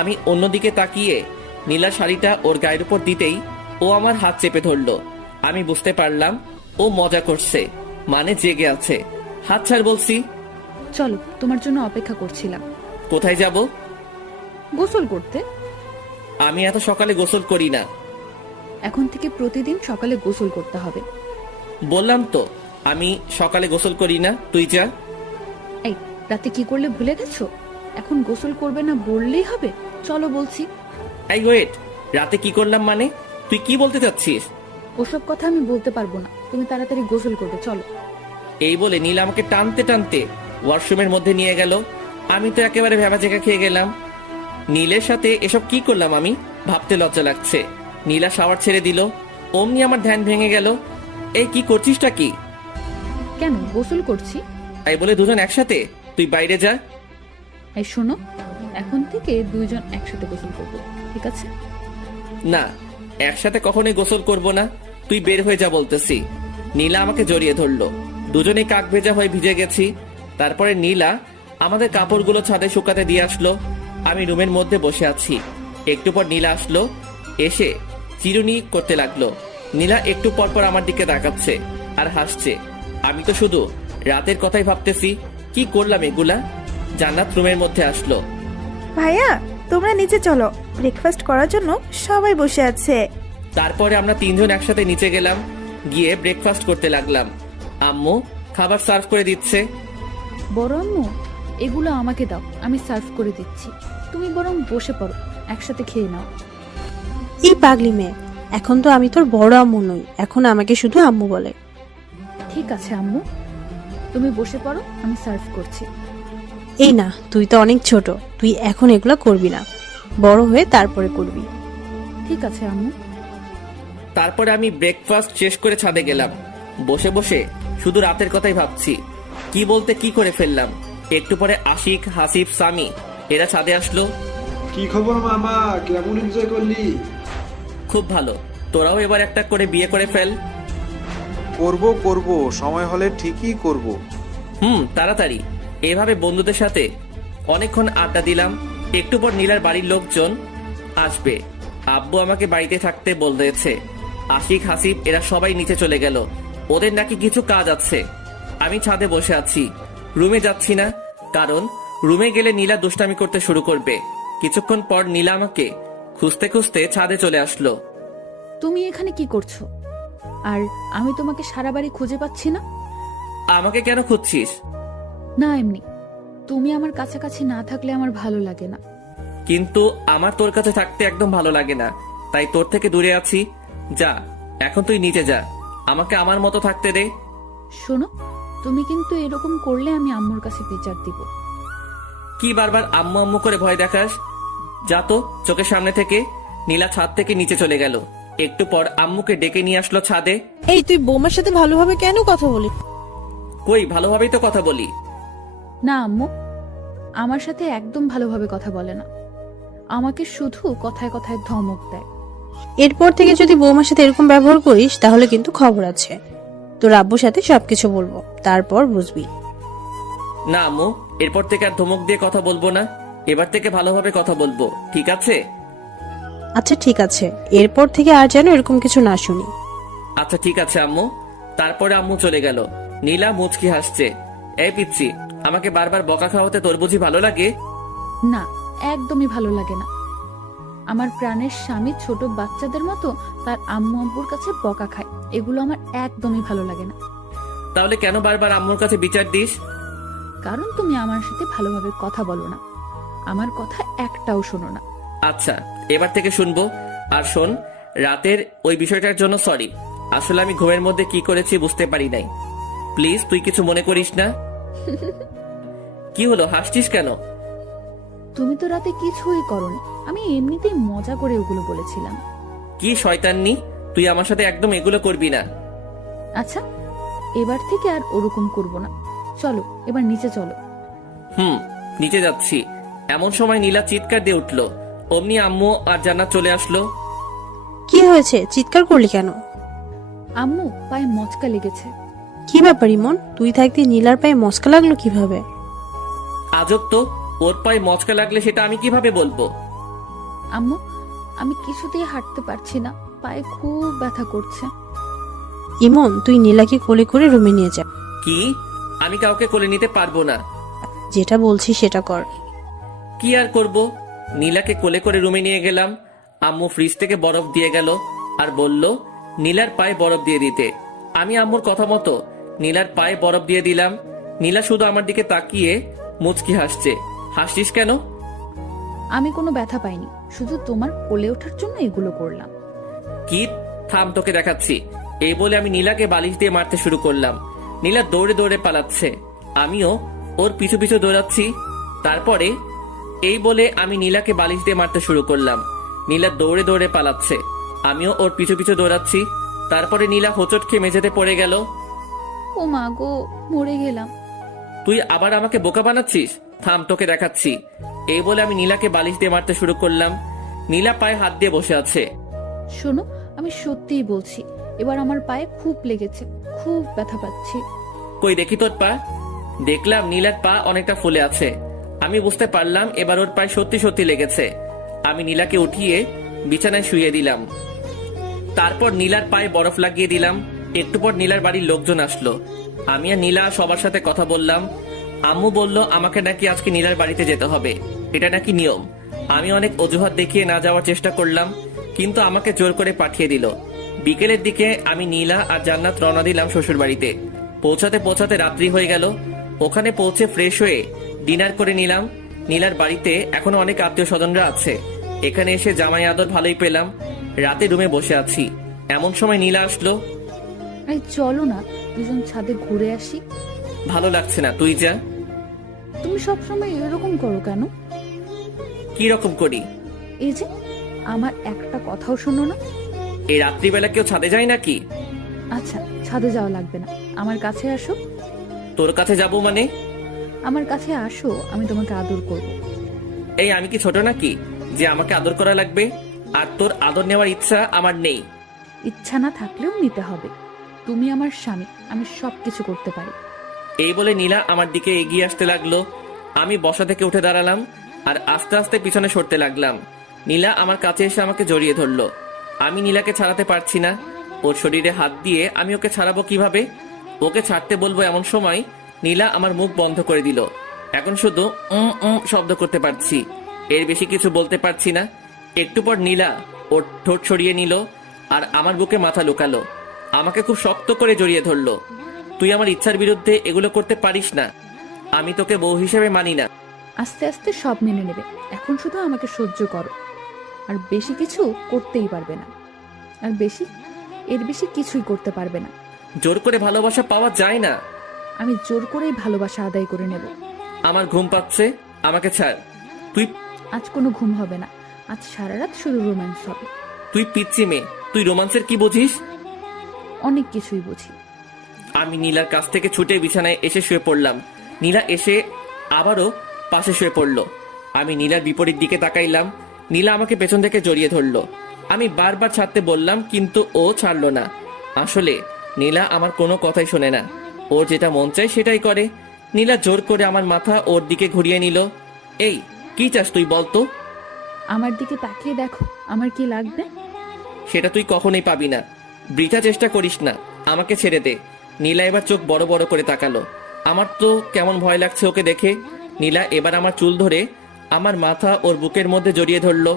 আমি অন্যদিকে তাকিয়ে নীলার শাড়িটা ওর গায়ের উপর দিতেই ও আমার হাত চেপে ধরলো। আমি বুঝতে পারলাম ও মজা করছে, মানে জেগে আছে। হাত ছাড় বলছি। চলো, তোমার জন্য অপেক্ষা করছিলাম। কোথায় যাব? গোসল করতে। আমি এত সকালে গোসল করি না। এখন থেকে প্রতিদিন সকালে গোসল করতে হবে। বললাম তো আমি সকালে গোসল করি না, তুই যা। এই, রাতে কি করলে ভুলে গেছো? এখন গোসল করবে না বললেই হবে? চলো বলছি। এই ওয়েট, রাতে কি করলাম মানে? তুই কি বলতে চাচ্ছিস? ওসব কথা আমি বলতে পারবো না, তুমি তাড়াতাড়ি গোসল করবে, চলো। এই বলে নীলা আমাকে টানতে টানতে ওয়াশরুমের মধ্যে নিয়ে গেল। আমি তো একেবারে ভেবাচেকা খেয়ে গেলাম। নীলের সাথে এসব কি করলাম আমি, ভাবতে লজ্জা লাগছে। নীলা শাওয়ার ছেড়ে দিল, অমনি আমার ধ্যান ভেঙে গেল। এই কি করছিসটা কি? কেন, গোসল করছি। তাই বলে দুজন একসাথে? তুই বাইরে যা। এই শোনো, এখন থেকে দুইজন একসাথে গোসল করবো, ঠিক আছে? না, একসাথে কখনোই গোসল করব না, তুই বের হয়ে যা বলতেছি। নীলা আমাকে জড়িয়ে ধরলো, দুজনেই কাক ভেজা হয়ে ভিজে গেছি। তারপরে নীলা আমাদের কাপড়গুলো ছাদে শুকাতে দিয়ে আসলো। আমি রুমের মধ্যে বসে আছি। একটু পর নীলা আসলো, এসে চিরুনি করতে লাগলো। নীলা একটু পর পর আমার দিকে তাকাচ্ছে আর হাসছে। আমি তো শুধু রাতের কথাই ভাবতেছি, কি করলাম এগুলা। জান্নাত রুমের মধ্যে আসলো। ভাইয়া, তোমরা নিচে চলো, ব্রেকফাস্ট করার জন্য সবাই বসে আছে। তারপরে আমরা তিনজন একসাথে নিচে গেলাম, গিয়ে ব্রেকফাস্ট করতে লাগলাম। আম্মু খাবার সার্ভ করে দিচ্ছে। বড় আম্মু, এগুলো আমাকে দাও, আমি সার্ভ করে দিচ্ছি। তুমি বরং বসে পড়ো, একসাথে খেয়ে নাও। এই পাগলি মেয়ে, এখন তো আমি তোর বড় আম্মু নই, এখন আমাকে শুধু আম্মু বলে। ঠিক আছে আম্মু, তুমি বসে পড়ো, আমি সার্ভ করছি। এই না, তুই তো অনেক ছোট, তুই এখন এগুলো করবি না, বড় হয়ে তারপরে করবি। ঠিক আছে আম্মু। তারপরে আমি ব্রেকফাস্ট শেষ করে ছাদে গেলাম। বসে বসে শুধু রাতের কথাই ভাবছি, কি বলতে কি করে ফেললাম। একটু পরে আশিক, হাসিব, সামি এরা ছাদে আসলো। কি খবর মামা, কেমন এনজয় করলি? খুব ভালো, তোরাও এবার একটা করে বিয়ে করে ফেল। করব করব, সময় হলে ঠিকই করব। তাড়াতাড়ি। এভাবে বন্ধুদের সাথে অনেকক্ষণ আড্ডা দিলাম। একটু পর নীলার বাড়ির লোকজন আসবে। আব্বু আমাকে বাড়িতে থাকতে বলেছে। আশিক, হাসিব এরা সবাই নিচে চলে গেল, ওদের নাকি কিছু কাজ আছে। আমি ছাদে বসে আছি, রুমে যাচ্ছি না, কারণ রুমে গেলে নীলা দুষ্টামি করতে শুরু করবে। কিছুক্ষণ পর নীলা আমাকে খুঁজতে খুঁজতে ছাদে চলে আসলো। তুমি এখানে কি করছো? আর আমি তোমাকে সারা বাড়ি খুঁজে পাচ্ছি না। আমাকে কেন খুঁজছিস? না, এমনি। তুমি আমার কাছাকাছি না থাকলে আমার ভালো লাগে না। কিন্তু আমার তোর কাছে থাকতে একদম ভালো লাগে না, তাই তোর থেকে দূরে আছি। যা, এখন তুই নিচে যা, আমাকে আমার মতো থাকতে দে। শোনো, তুমি কিন্তু এরকম করলে আমি আম্মুর কাছে বিচার দিব। কি বারবার আম্মু আম্মু করে ভয় দেখাস? যা তো চোখের সামনে থেকে। নীলা ছাদ থেকে নিচে চলে গেল। একটু পর আম্মুকে ডেকে নিয়ে আসলো ছাদে। এই, তুই বৌমার সাথে ভালোভাবে কেন কথা বলিস? কই, ভালোভাবেই তো কথা বলি। না আম্মু, আমার সাথে একদম ভালোভাবে কথা বলে না, আমাকে শুধু কথায় কথায় ধমক দেয়। এরপর থেকে যদি বৌমার সাথে এরকম ব্যবহার করিস তাহলে কিন্তু খবর আছে। তোর আব্বুর সাথে সবকিছু বলবো, তারপর বুঝবি। না আম্মু, এরপর থেকে আর ধমক দিয়ে কথা বলবো না। এবার থেকে ভালোভাবে কথা বলবো, ঠিক আছে? আচ্ছা ঠিক আছে, এরপর থেকে আর যেন এরকম কিছু না শুনি। আচ্ছা ঠিক আছে আম্মু। তারপরে আম্মু চলে গেল। নীলা মুচকি হাসছে। এই পিচ্ছি, আমাকে বারবার বকা খাওয়াতে তোর বুঝি ভালো লাগে? না, একদমই ভালো লাগে না। আমার প্রাণের স্বামী ছোট বাচ্চাদের মতো তার আম্মু আব্বুর কাছে বকা খায়, এগুলো আমার একদমই ভালো লাগে না। তাহলে কেন বারবার আম্মুর কাছে বিচার দিস? কারণ তুমি আমার সাথে ভালোভাবে কথা বলো না, আমার কথা একটাও শোনো না। আচ্ছা, এবার থেকে শুনবো। আর শোন, রাতের ওই বিষয়টার জন্য সরি। আসলে আমি ঘুমের মধ্যে কি করেছি বুঝতে পারি নাই। প্লিজ তুই কিছু মনে করিস না। কি হলো, হাসছিস কেন? তুমি তো রাতে কিছুই করনি, আমি এমনিতেই মজা করে ওগুলো বলেছিলাম। কি শয়তাননি, তুই আমার সাথে একদম এগুলো করবি না। আচ্ছা, এবার থেকে আর ওরকম করব না। চলো এবার নিচে চলো। নিচে যাচ্ছি। এমন সময় নীলা চিৎকার দিয়ে উঠলো। অমনি আম্মু আর জান্নাত চলে আসলো। কি হয়েছে, চিৎকার করলি কেন? আম্মু পায়ে মচকা লেগেছে। কি ব্যাপার ইমন, তুই থাকতে নীলার পায়ে মস্কা লাগলো কিভাবে? আজব তো, ওর পায়ে মচকা লাগলে সেটা আমি কিভাবে বলবো? আম্মু, আমি কিছুতেই হাঁটতে পারছি না, পায়ে খুব ব্যথা করছে। ইমন, তুই নীলাকে কোলে করে রুমে নিয়ে যা। কি? আমি কাউকে কোলে নিতে পারবো না। যেটা বলছি সেটা কর। কি আর করব? নীলাকে কোলে করে রুমে নিয়ে গেলাম। আম্মু ফ্রিজ থেকে বরফ দিয়ে গেল আর বলল নীলার পায়ে বরফ দিয়ে দিতে। আমি আম্মুর কথা মতো নীলার পায়ে বরফ দিয়ে দিলাম। নীলা শুধু আমার দিকে তাকিয়ে মুচকি হাসছে। হাসছিস কেন? আমি কোনো ব্যথা পাইনি, শুধু তোমার কোলে ওঠার জন্য এগুলো করলাম। কি? থাম, তোকে দেখাচ্ছি। এই বলে আমি নীলাকে বালিশ দিয়ে মারতে শুরু করলাম। নীলা দৌড়ে দৌড়ে পালাচ্ছে, আমিও ওর পিছু পিছু দৌড়াচ্ছি। তারপরে এই বলে আমি নীলাকে বালিশ দিয়ে মারতে শুরু করলাম। নীলা দৌড়ে দৌড়ে পালাচ্ছে, আমিও ওর পিছু পিছু দৌড়াচ্ছি। তারপরে নীলা হোঁচট খেয়ে মেঝেতে পড়ে গেল। ও মা গো, মরে গেলাম। তুই আবার আমাকে বোকা বানাচ্ছিস? থাম, তোকে দেখাচ্ছি। এই বলে আমি নীলাকে বালিশ দিয়ে মারতে শুরু করলাম। নীলা পায়ে হাত দিয়ে বসে আছে। শোনো, আমি সত্যিই বলছি, এবার আমার পায়ে খুব লেগেছে, খুব ব্যথা পাচ্ছি। কই দেখি তোর পা। দেখলাম নীলার পা অনেকটা ফুলে আছে। আমি বুঝতে পারলাম এবার ওর পায়ে সত্যি সত্যি লেগেছে। আমি নীলাকে উঠিয়ে বিছানায় শুইয়ে দিলাম। তারপর নীলার পায়ে বরফ লাগিয়ে দিলাম। একটু পর নীলার বাড়ির লোকজন আসলো। আমি আর নীলা সবার সাথে কথা বললাম। আম্মু বলল আমাকে নাকি আজকে নীলার বাড়িতে যেতে হবে, এটা নাকি নিয়ম। আমি অনেক অজুহাত দেখিয়ে না যাওয়ার চেষ্টা করলাম, কিন্তু আমাকে জোর করে পাঠিয়ে দিল। বিকেলের দিকে আমি নীলা আর জান্নাত রওনা দিলাম শ্বশুর বাড়িতে। পৌঁছাতে পৌঁছাতে রাত্রি হয়ে গেল। ওখানে পৌঁছে ফ্রেশ হয়ে ডিনার করে নিলাম। নীলার বাড়িতে এখনো অনেক আত্মীয় স্বজনরা আছে। এখানে এসে জামাই আদর ভালোই পেলাম। রাতে রুমে বসে আছি, এমন সময় নীলা আসলো। এই চলো না, দুজন ছাদে ঘুরে আসি। ভালো লাগছে না, তুই যা। তুমি সবসময় এরকম করো কেন? কি রকম করি? এই যে, আমার একটা কথাও শোনো না। এই রাত্রিবেলা কেউ ছাদে যায় নাকি? আচ্ছা, ছাদে যাওয়া লাগবে না, আমার কাছে আসো। তোর কাছে যাবো মানে? আমার কাছে আসো, আমি তোমাকে আদর করব। এই আমি কি ছোট নাকি যে আমাকে আদর করা লাগবে? আর তোর আদর নেওয়ার ইচ্ছা আমার নেই। ইচ্ছা না থাকলেও নিতে হবে। তুমি আমার স্বামী, আমি সবকিছু করতে পারি। এই বলে নীলা আমার দিকে এগিয়ে আসতে লাগলো। আমি বসা থেকে উঠে দাঁড়ালাম আর আস্তে আস্তে পিছনে সরতে লাগলাম। নীলা আমার কাছে এসে আমাকে জড়িয়ে ধরলো। আমি নীলাকে ছাড়াতে পারছি না। ওর শরীরে হাত দিয়ে আমি ওকে ছাড়াবো কিভাবে? ওকে ছাড়তে বলবো এমন সময় নীলা আমার মুখ বন্ধ করে দিল। এখন শুধু শব্দ করতে পারছি, এর বেশি কিছু বলতে পারছি না। একটু পর নীলা ওর ঠোঁট সরিয়ে নিল আর আমার বুকে মাথা লুকালো। আমাকে খুব শক্ত করে জড়িয়ে ধরলো। তুই আমার ইচ্ছার বিরুদ্ধে এগুলো করতে পারিস না, আমি তোকে বউ হিসেবে মানি না। আস্তে আস্তে সব মেনে নেবে, এখন শুধু আমাকে সহ্য করো। আর বেশি কিছু করতেই পারবে না, আর এর বেশি কিছুই করতে পারবে না। জোর করে ভালোবাসা পাওয়া যায় না। আমি জোর করেই ভালোবাসা আদায় করে নেব। আমার ঘুম পাচ্ছে, আমাকে ছাড়। তুই আজ কোনো ঘুম হবে না, আজ সারা রাত শুধু রোম্যান্স হবে। তুই পিচ্ছি মেয়ে, তুই রোমান্সের কি বুঝিস? অনেক কিছুই বুঝি। আমি নীলার কাছ থেকে ছুটে বিছানায় এসে শুয়ে পড়লাম। নীলা এসে আবারও পাশে শুয়ে পড়লো। আমি নীলার বিপরীত দিকে তাকাইলাম। নীলা আমাকে পেছন থেকে জড়িয়ে ধরলো। আমি বারবার ছাড়তে বললাম, কিন্তু ও ছাড়লো না। আসলে নীলা আমার কোনো কথাই শোনে না, ওর যেটা মন চায় সেটাই করে। নীলা জোর করে আমার মাথা ওর দিকে ঘুরিয়ে নিল। এই কি চাস তুই বলতো? আমার দিকে তাকিয়ে দেখো আমার কি লাগবে। সেটা তুই কখনোই পাবি না। বৃথা চেষ্টা করিস না, আমাকে ছেড়ে দে। নীলা এবার চোখ বড় বড় করে তাকালো। আমার তো কেমন ভয় লাগছে ওকে দেখে। নীলা এবার আমার চুল ধরে আমার মাথা ওর বুকের মধ্যে জড়িয়ে ধরলো।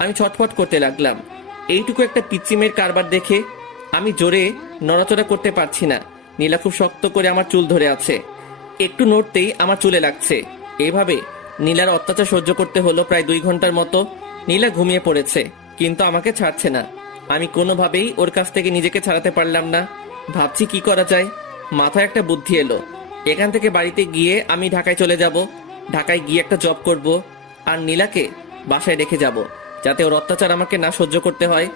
আমি ছটফট করতে লাগলাম। এইটুকু একটা পিচ্চিমের কারবার দেখে আমি জোরে নড়াচড়া করতে পারছি না। নীলা খুব শক্ত করে আমার চুল ধরে আছে। একটু নড়তেই আমার চুলে লাগছে। এভাবে নীলার অত্যাচার সহ্য করতে হলো প্রায় 2 ঘন্টার মতো। নীলা ঘুমিয়ে পড়েছে, কিন্তু আমাকে ছাড়ছে না। আমি কোনোভাবেই ওর কাছ থেকে নিজেকে ছাড়াতে পারলাম না। ভাবছি কি করা যায়। মাথায় একটা বুদ্ধি এলো। এখান থেকে বাড়িতে গিয়ে আমি ঢাকায় চলে যাব। ঢাকায় গিয়ে একটা জব করব, আর নীলাকে বাসায় রেখে যাব, যাতে ওর অত্যাচার আমাকে না সহ্য করতে হয়।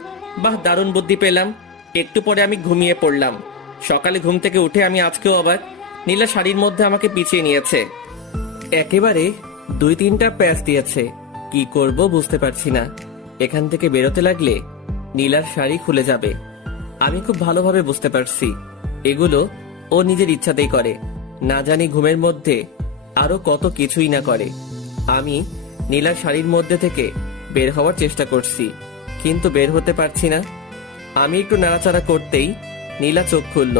বাহ, দারুণ বুদ্ধি পেলাম। একটু পরে আমি ঘুমিয়ে পড়লাম। সকালে ঘুম থেকে উঠে আমি আজকেও অবাক। নীলা শাড়ির মধ্যে আমাকে পিছিয়ে নিয়েছে, একেবারে 2-3টা প্যাচ দিয়েছে। কি করব বুঝতে পারছি না। এখান থেকে বেরোতে লাগলে নীলার শাড়ি খুলে যাবে। আমি খুব ভালোভাবে বুঝতে পারছি এগুলো ও নিজের ইচ্ছাতেই করে। না জানি ঘুমের মধ্যে আরো কত কিছুই না করে। আমি নীলার শাড়ির মধ্যে থেকে বের হওয়ার চেষ্টা করছি, কিন্তু বের হতে পারছি না। আমি একটু নাড়াচাড়া করতেই নীলা চোখ খুলল।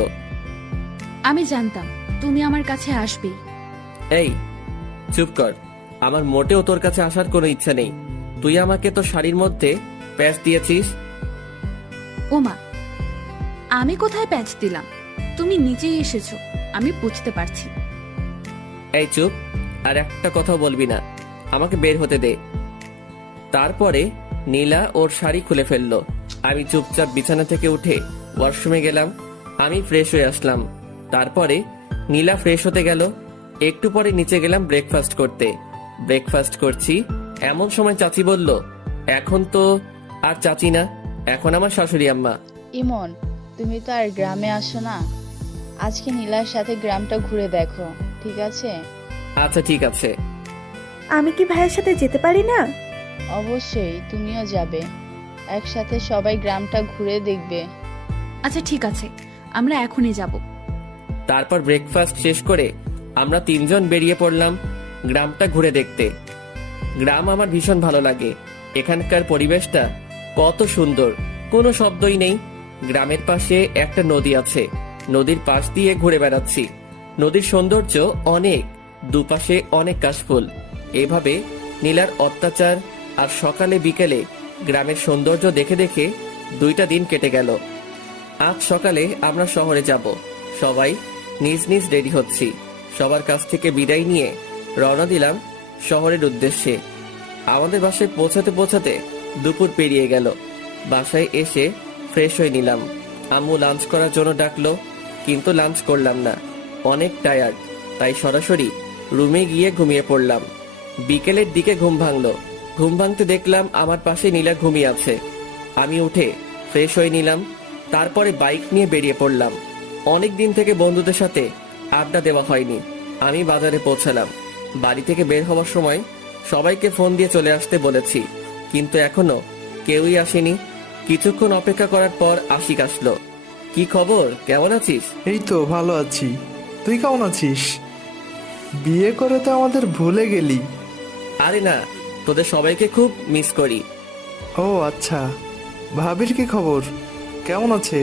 আমি জানতাম তুমি আমার কাছে আসবেই। এই চুপ কর, আমার মোটেও তোর কাছে আসার কোনো ইচ্ছা নেই। তুই আমাকে তো শাড়ির মধ্যে প্যাচ দিয়েছিস। ওমা, আমি কোথায় প্যাচ দিলাম? তুমি নিজেই এসেছো, আমি বুঝতে পারছি। এই চুপ, আর একটা কথা বলবি না। আমাকে বের হতে দে। তারপরে নীলা ওর শাড়ি খুলে ফেললো। আমি চুপচাপ বিছানা থেকে উঠে ওয়াশরুমে গেলাম। আমি ফ্রেশ হয়ে আসলাম। তারপরে নীলা ফ্রেশ হতে গেল। একটু পরে নিচে গেলাম ব্রেকফাস্ট করতে। ব্রেকফাস্ট করছি এমন সময় চাচি বলল, এখন তো আর চাচি না, এখন আমার শাশুড়ি আম্মা। ইমন, তুমি তো আর গ্রামে আসো না। আজকে নীলার সাথে গ্রামটা ঘুরে দেখো, ঠিক আছে? আচ্ছা ঠিক আছে। আমি কি ভাইয়ের সাথে যেতে পারি না? অবশ্যই, তুমিও যাবে। একসাথে সবাই গ্রামটা ঘুরে দেখবে। আচ্ছা ঠিক আছে, আমরা এখনই যাব। তারপর ব্রেকফাস্ট শেষ করে আমরা 3 জন বেরিয়ে পড়লাম গ্রামটা ঘুরে দেখতে। গ্রাম আমার ভীষণ ভালো লাগে। এখানকার পরিবেশটা কত সুন্দর, কোনো শব্দই নেই। গ্রামের পাশে একটা নদী আছে, নদীর পাশ দিয়ে ঘুরে বেড়াচ্ছি। নদীর সৌন্দর্য অনেক, দুপাশে অনেক কাশফুল। এভাবে নীলার অত্যাচার আর সকালে বিকেলে গ্রামের সৌন্দর্য দেখে দেখে 2টা দিন কেটে গেল। আজ সকালে আমরা শহরে যাব। সবাই নিজ নিজ রেডি হচ্ছি। সবার কাছ থেকে বিদায় নিয়ে রওনা দিলাম শহরের উদ্দেশ্যে। আমাদের বাসায় পৌঁছাতে পৌঁছাতে দুপুর পেরিয়ে গেল। বাসায় এসে ফ্রেশ হয়ে নিলাম। আম্মু লাঞ্চ করার জন্য ডাকলো, কিন্তু লাঞ্চ করলাম না, অনেক টায়ার্ড। তাই সরাসরি রুমে গিয়ে ঘুমিয়ে পড়লাম। বিকেলের দিকে ঘুম ভাঙলো। ঘুম ভাঙতে দেখলাম আমার পাশে নীলা ঘুমিয়ে আছে। আমি উঠে ফ্রেশ হয়ে নিলাম। তারপরে বাইক নিয়ে বেরিয়ে পড়লাম। অনেক দিন থেকে বন্ধুদের সাথে আড্ডা দেওয়া হয়নি। আমি বাজারে পৌঁছালাম। বাড়ি থেকে বের হওয়ার সময় সবাইকে ফোন দিয়ে চলে আসতে বলেছি, কিন্তু এখনো কেউই আসেনি। কিছুক্ষণ অপেক্ষা করার পর আশিক আসলো। কি খবর, কেমন আছিস? এই তো ভালো আছি, তুই কেমন আছিস? বিয়ে করে তো আমাদের ভুলে গেলি। আরে না, তোদের সবাইকে খুব মিস করি। ও আচ্ছা, ভাবির কি খবর, কেমন আছে?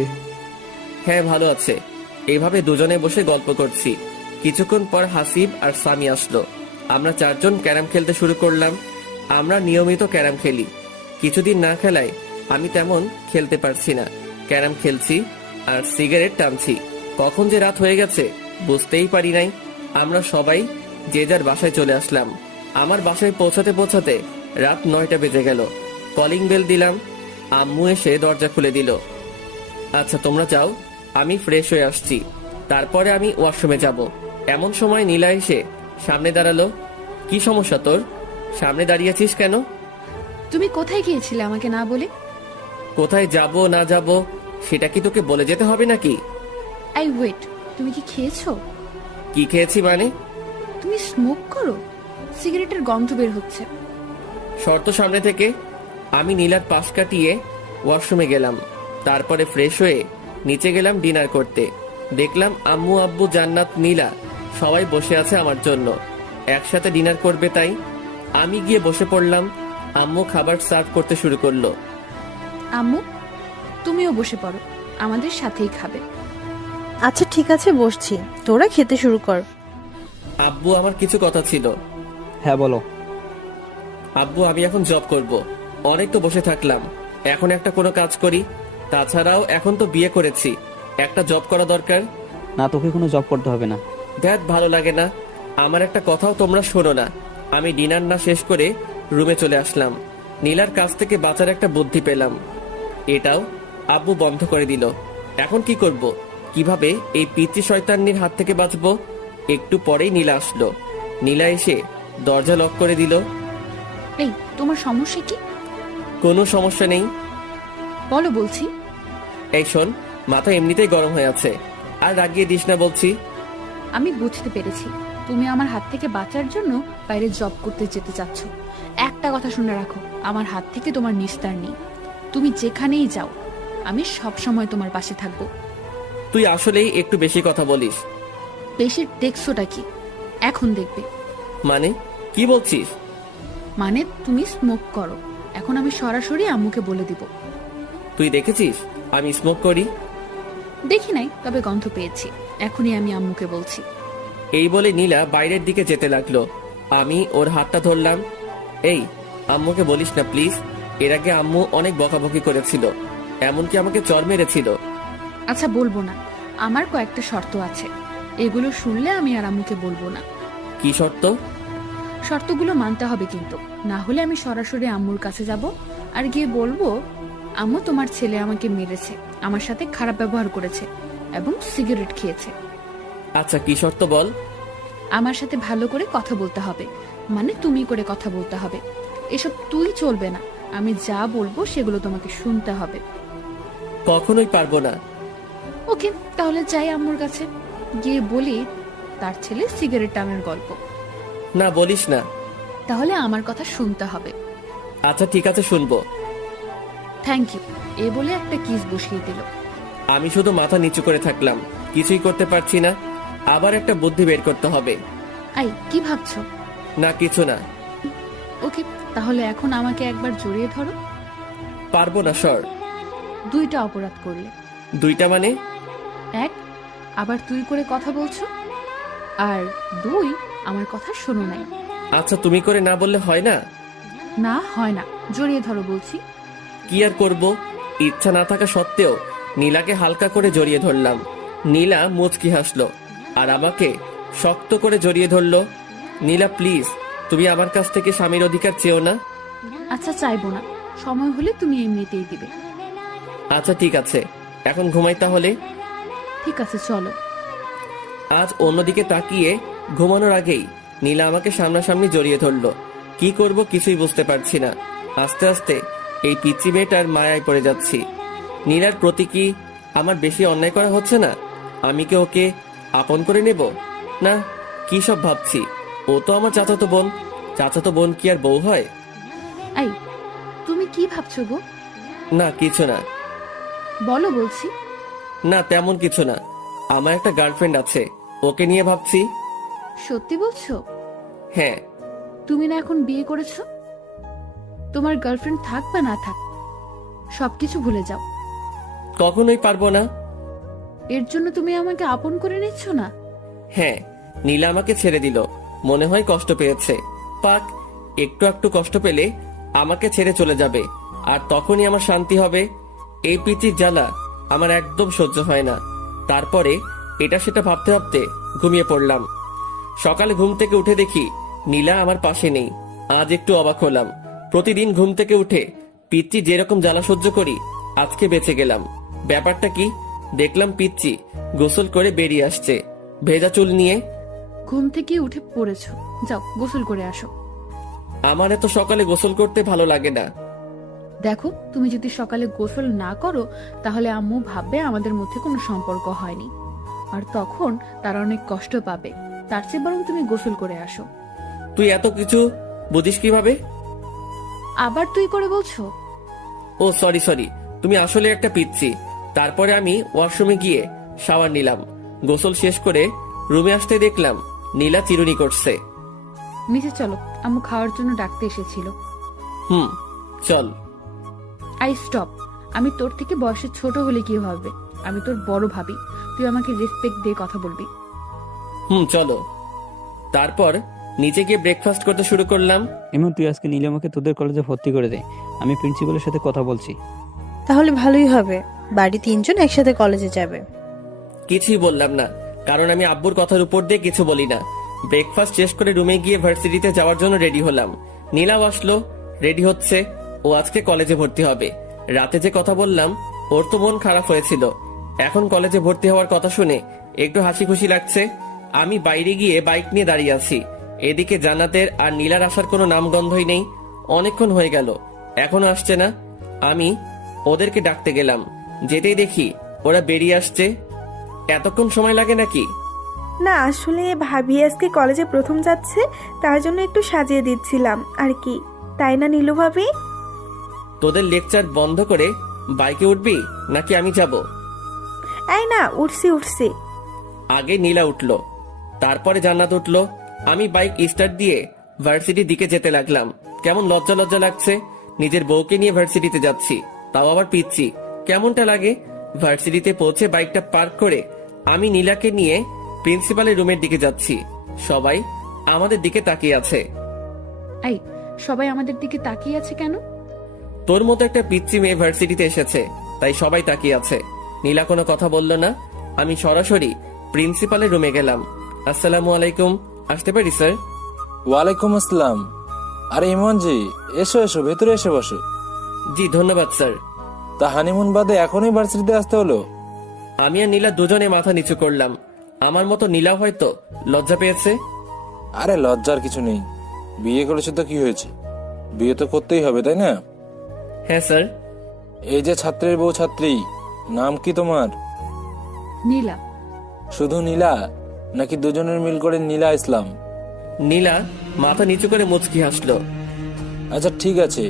হ্যাঁ ভালো আছে। এইভাবে দুজনে বসে গল্প করছি। কিছুক্ষণ পর হাসিব আর সামি আসলো। আমরা 4 জন ক্যারাম খেলতে শুরু করলাম। আমরা নিয়মিত ক্যারাম খেলি। কিছুদিন না খেলায় আমি তেমন খেলতে পারছি না। ক্যারাম খেলছি আর সিগারেট টানছি। কখন যে রাত হয়ে গেছে বুঝতেই পারি নাই। আমরা সবাই যে যার বাসায় চলে আসলাম। আমার বাসায় পৌঁছাতে পৌঁছাতে রাত 9টা বেজে গেল। কলিং বেল দিলাম, আম্মু এসে দরজা খুলে দিল। আচ্ছা তোমরা যাও, আমি ফ্রেশ হয়ে আসছি, তারপরে আমি ওয়াশরুমে যাব। এমন সময় নীলা এসে সামনে দাঁড়ালো। কি সমস্যা তোর, সামনে দাঁড়িয়েছিস কেন? তুমি কোথায় গিয়েছিলে আমাকে না বলে? কোথায় যাব না যাব সেটা কি তোকে বলে যেতে হবে নাকি? আই ওয়েট, তুমি কি খেয়েছো? কি খেয়েছি মানে? তুমি স্মোক করো, সিগারেটের গন্ধ বের হচ্ছে। শর্ত সামনে থেকে। আমি নীলার পাশ কাটিয়ে ওয়াশরুমে গেলাম। তারপরে ফ্রেশ হয়ে নিচে গেলাম ডিনার করতে। দেখলাম আম্মু, আব্বু, জান্নাত, নীলা সবাই বসে আছে আমার জন্য। একসাথে ডিনার করবে, তাই আমি গিয়ে বসে পড়লাম। আম্মু খাবার সার্ভ করতে শুরু করলো। আম্মু, তুমিও বসে পড়ো, আমাদের সাথেই খাবে। আচ্ছা ঠিক আছে, বসছি, তোরা খেতে শুরু কর। আব্বু, আমার কিছু কথা ছিল। হ্যাঁ বলো। আব্বু, আমি এখন জব করব। অনেক তো বসে থাকলাম, এখন একটা কোনো কাজ করি। তাছাড়াও এখন তো বিয়ে করেছি, একটা জব করা দরকার। না, তোকে কোনো জব করতে হবে না। দেখ, ভালো লাগে না। আমার একটা কথাও তোমরা শোনো না। আমি ডিনার না শেষ করে রুমে চলে আসলাম। নীলার কাছ থেকে বাঁচার একটা বুদ্ধি পেলাম। এটাও আব্বু বন্ধ করে দিল। এখন কি করব? কিভাবে এই পিচ্চি শয়তান্নির হাত থেকে বাঁচবো? একটু পরেই নীলা আসলো। নীলা এসে দরজা লক করে দিল। এই, তোমার সমস্যা কি? কোনো সমস্যা নেই। বলো বলছি। এই শোন, মাথা এমনিতেই গরম হয়ে আছে, আর রাগিয়ে দিস না বলছি। আমি বুঝতে পেরেছি, তুমি আমার হাত থেকে বাঁচার জন্য বাইরে জব করতে যেতে চাচ্ছ। একটা কথা শুনে রাখো, আমার হাত থেকে তোমার নিস্তার নেই। তুমি যেখানেই যাও, আমি সব সময় তোমার পাশে থাকবো। তুই আসলেই একটু বেশি কথা বলিস। বেশি দেখছোটা কি? এখন দেখবে। মানে কি বলছিস? মানে তুমি স্মোক করো। এখন আমি সরাসরি আম্মুকে বলে দিব। তুই দেখেছিস আমি স্মোক করি? দেখি নাই, তবে গন্ধ পেয়েছি। এখনই আমি আম্মুকে বলছি। এই বলে নীলা বাইরের দিকে যেতে লাগলো। আমি ওর হাতটা ধরলাম। এই, আম্মুকে বলিস না প্লিজ। এর আগে আম্মু অনেক বকাবকি করেছিল, এমনকি আমাকে চর মেরেছিল। আচ্ছা বলবো না, আমার কয়েকটা শর্ত আছে। এগুলো শুনলে আমি আর আম্মুকে বলবো না। কি শর্ত? শর্তগুলো মানতে হবে কিন্তু, না হলে আমি সরাসরি আম্মুর কাছে যাব আর গিয়ে বলবো, আম্মু তোমার ছেলে আমাকে মেরেছে, আমার সাথে খারাপ ব্যবহার করেছে এবং সিগারেট খেয়েছে। আচ্ছা কি শর্ত বল? আমার সাথে ভালো করে কথা বলতে হবে, মানে তুমি করে কথা বলতে হবে। এসব তুই চলবে না, আমি যা বলবো সেগুলো তোমাকে শুনতে হবে। কখনোই পারবো না। ওকে, তাহলে যাই আম্মুর কাছে, গিয়ে বলি তার ছেলে সিগারেট টানার গল্প। না, বলিস না। তাহলে আমার কথা শুনতে হবে। আচ্ছা ঠিক আছে, শুনবো। থ্যাংক ইউ, এ বলে একটা কিস বসিয়ে দিল। আমি শুধু মাথা নিচু করে থাকলাম, কিছুই করতে পারছি না। আবার একটা বুদ্ধি বের করতে হবে। আই, কি ভাবছো? না, কিছু না। ওকে, তাহলে এখন আমাকে একবার জড়িয়ে ধরো। পারবো না, সর। দুইটা অপরাধ করলে। দুইটা মানে? এক, আবার তুই করে কথা বলছো, আর দুই, আমার কথা শোনো নাই। আচ্ছা তুমি করে না বললে হয় না? না হয় না, জড়িয়ে ধরো বলছি। কি আর করব, ইচ্ছা না থাকা সত্ত্বেও নীলাকে হালকা করে জড়িয়ে ধরলাম। নীলা মুচকি হাসলো আর আমাকে শক্ত করে জড়িয়ে ধরলো। নীলা প্লিজ, তুমি আমার কাছ থেকে স্বামীর অধিকার চেও না। আচ্ছা চাইবো না, সময় হলে তুমি এমনিতেই দিবে। আচ্ছা ঠিক আছে, এখন ঘুমাই তাহলে। ঠিক আছে চলো। আজ অন্যদিকে তাকিয়ে ঘুমানোর আগেই নীলা আমাকে সামনাসামনি জড়িয়ে ধরলো। কি করব কিছুই বুঝতে পারছি না। আস্তে আস্তে এই পিচ্চি মেয়েটার মায়ায় পড়ে যাচ্ছি। নীলার প্রতি কি আমার বেশি অন্যায় করা হচ্ছে না? আমি কি ওকে আপন করে নেব? না, কি সব ভাবছি। ও তো আমার চাচাতো বোন। চাচাতো বোন কি আর বউ হয়? এই, তুমি কি ভাবছো গো? না কিছু না। বলো বলছি। না তেমন কিছু না, আমার একটা গার্লফ্রেন্ড আছে, ওকে নিয়ে ভাবছি। সত্যি বলছো? হ্যাঁ। তুমি না এখন বিয়ে করেছো? তোমার গার্লফ্রেন্ড থাক বা না থাক, সবকিছু ভুলে যাও। কখনোই পারবো না। এর জন্য তুমি আমাকে আপন করে নিচ্ছ না? হ্যাঁ, নীলা আমাকে ছেড়ে দিল, মনে হয় কষ্ট পেয়েছে। পাক, একটু একটু কষ্ট পেলে আমাকে ছেড়ে চলে যাবে, আর তখনই আমার শান্তি হবে। এই পিচির জ্বালা আমার একদম সহ্য হয় না। তারপরে এটা সেটা ভাবতে ভাবতে ঘুমিয়ে পড়লাম। সকালে ঘুম থেকে উঠে দেখি নীলা আমার পাশে নেই। আজ একটু অবাক হলাম। প্রতিদিন ঘুম থেকে উঠে পিচ্চি যেরকম জ্বালা সহ্য করি, আজকে বেঁচে গেলাম। ব্যাপারটা কি? দেখলাম পিচ্চি গোসল করে বেরিয়ে আসছে, ভেজা চুল নিয়ে। ঘুম থেকে উঠে পড়েছো, যাও গোসল করে আসো। আমার এত সকালে গোসল করতে ভালো লাগে না। দেখো, তুমি যদি সকালে গোসল না করো তাহলে আম্মু ভাববে আমাদের মধ্যে কোনো সম্পর্ক হয়নি, আর তখন তারা অনেক কষ্ট পাবে। তার চেয়ে বরং তুমি গোসল করে আসো। তুই এত কিছু বুঝিস কিভাবে? আবার তুই করে বলছো? ও সরি সরি, তুমি আসলে একটা পিচ্চি। তারপরে আমি ওয়াশরুমে গিয়ে শাওয়ার নিলাম। গোসল শেষ করে রুমে আসতে দেখলাম নীলা চিরুনি করছে। নিচে চলো, আম্মু খাওয়ার জন্য ডাকতে এসেছিল। চল। I stop. আমি তোর থেকে বয়সে ছোট হলে কি হবে? আমি তোর বড় ভাবি, তুই আমাকে রেসপেক্ট দিয়ে কথা বলবি। চলো। তারপর নিচে গিয়ে ব্রেকফাস্ট করতে শুরু করলাম। এমন তুই আজকে নীলিমাকে তোদের কলেজে ভর্তি করে দে, আমি প্রিন্সিপালের সাথে কথা বলছি। তাহলে ভালোই হবে, বাড়ি 3 জন একসাথে কলেজে যাবে। কিছুই বললাম না, কারণ আমি আব্বুর কথার উপর দিয়ে কিছু বলি না। ব্রেকফাস্ট শেষ করে রুমে গিয়ে ভার্সিটিতে যাওয়ার জন্য রেডি হলাম। নীলাও আসলো, রেডি হচ্ছে। ও আজকে কলেজে ভর্তি হবে। রাতে যে কথা বললাম, ওর তো মন খারাপ হয়েছিল। এখন কলেজে ভর্তি হওয়ার কথা শুনে একটু হাসি খুশি লাগছে। আমি বাইরে গিয়ে বাইক নিয়ে দাঁড়িয়ে আছি। এদিকে জান্নাতের আর নীলার আসার কোনো নামগন্ধই নেই। অনেকক্ষণ হয়ে গেল, এখনো আসছে না। আমি ওদেরকে ডাকতে গেলাম, যেতেই দেখি ওরা বেরিয়ে আসছে। এতক্ষণ সময় লাগে নাকি? না, আসলে ভাবি আজকে কলেজে প্রথম যাচ্ছে, তার জন্য একটু সাজিয়ে দিচ্ছিলাম আর কি। তাই না নীলু ভাবি? তোদের লেকচার বন্ধ করে বাইকে উঠবি নাকি আমি যাব? এই না, উঠছি। আগে নীলা উঠলো, তারপরে জান্নাত উঠলো। আমি বাইক স্টার্ট দিয়ে ভার্সিটির দিকে যেতে লাগলাম। কেমন লজ্জা লজ্জা লাগছে, নিজের বউকে নিয়ে ভার্সিটিতে যাচ্ছি, তাও আবার পিচ্ছি। কেমনটা লাগে? ভার্সিটিতে পৌঁছে বাইকটা পার্ক করে আমি নীলাকে নিয়ে প্রিন্সিপালের রুমের দিকে যাচ্ছি। সবাই আমাদের দিকে তাকিয়ে আছে। এই, সবাই আমাদের দিকে তাকিয়ে আছে কেন? তোর মতো একটা পিচ্ছি মেয়ে ভার্সিটিতে এসেছে, তাই সবাই তাকিয়ে আছে। নীলা কোনো কথা বলল না। আমি সরাসরি প্রিন্সিপালের রুমে গেলাম। আসসালামু আলাইকুম, আসতে পারি স্যার? ওয়ালাইকুম আসসালাম। আরে ইমন জি, এসো এসো, ভেতরে এসে বসো। জি ধন্যবাদ স্যার। তা হানিমুন বাদে এখনই ভার্সিটিতে আসতে হলো? আমি আর নীলা দুজনে মাথা নিচু করলাম। আমার মতো নীলাও হয়তো লজ্জা পেয়েছে। আরে লজ্জার কিছু নেই, বিয়ে করেছো তো কি হয়েছে, বিয়ে তো করতেই হবে তাই না? হ্যাঁ স্যার। এই যে ছাত্রের বউ ছাত্রী, নাম কি তোমার? নীলা। শুধু নীলা নাকি দুজনের মিল করে নীলা ইসলাম? নীলা মাথা নিচু করে মুচকি হাসলো। আচ্ছা ঠিক আছে,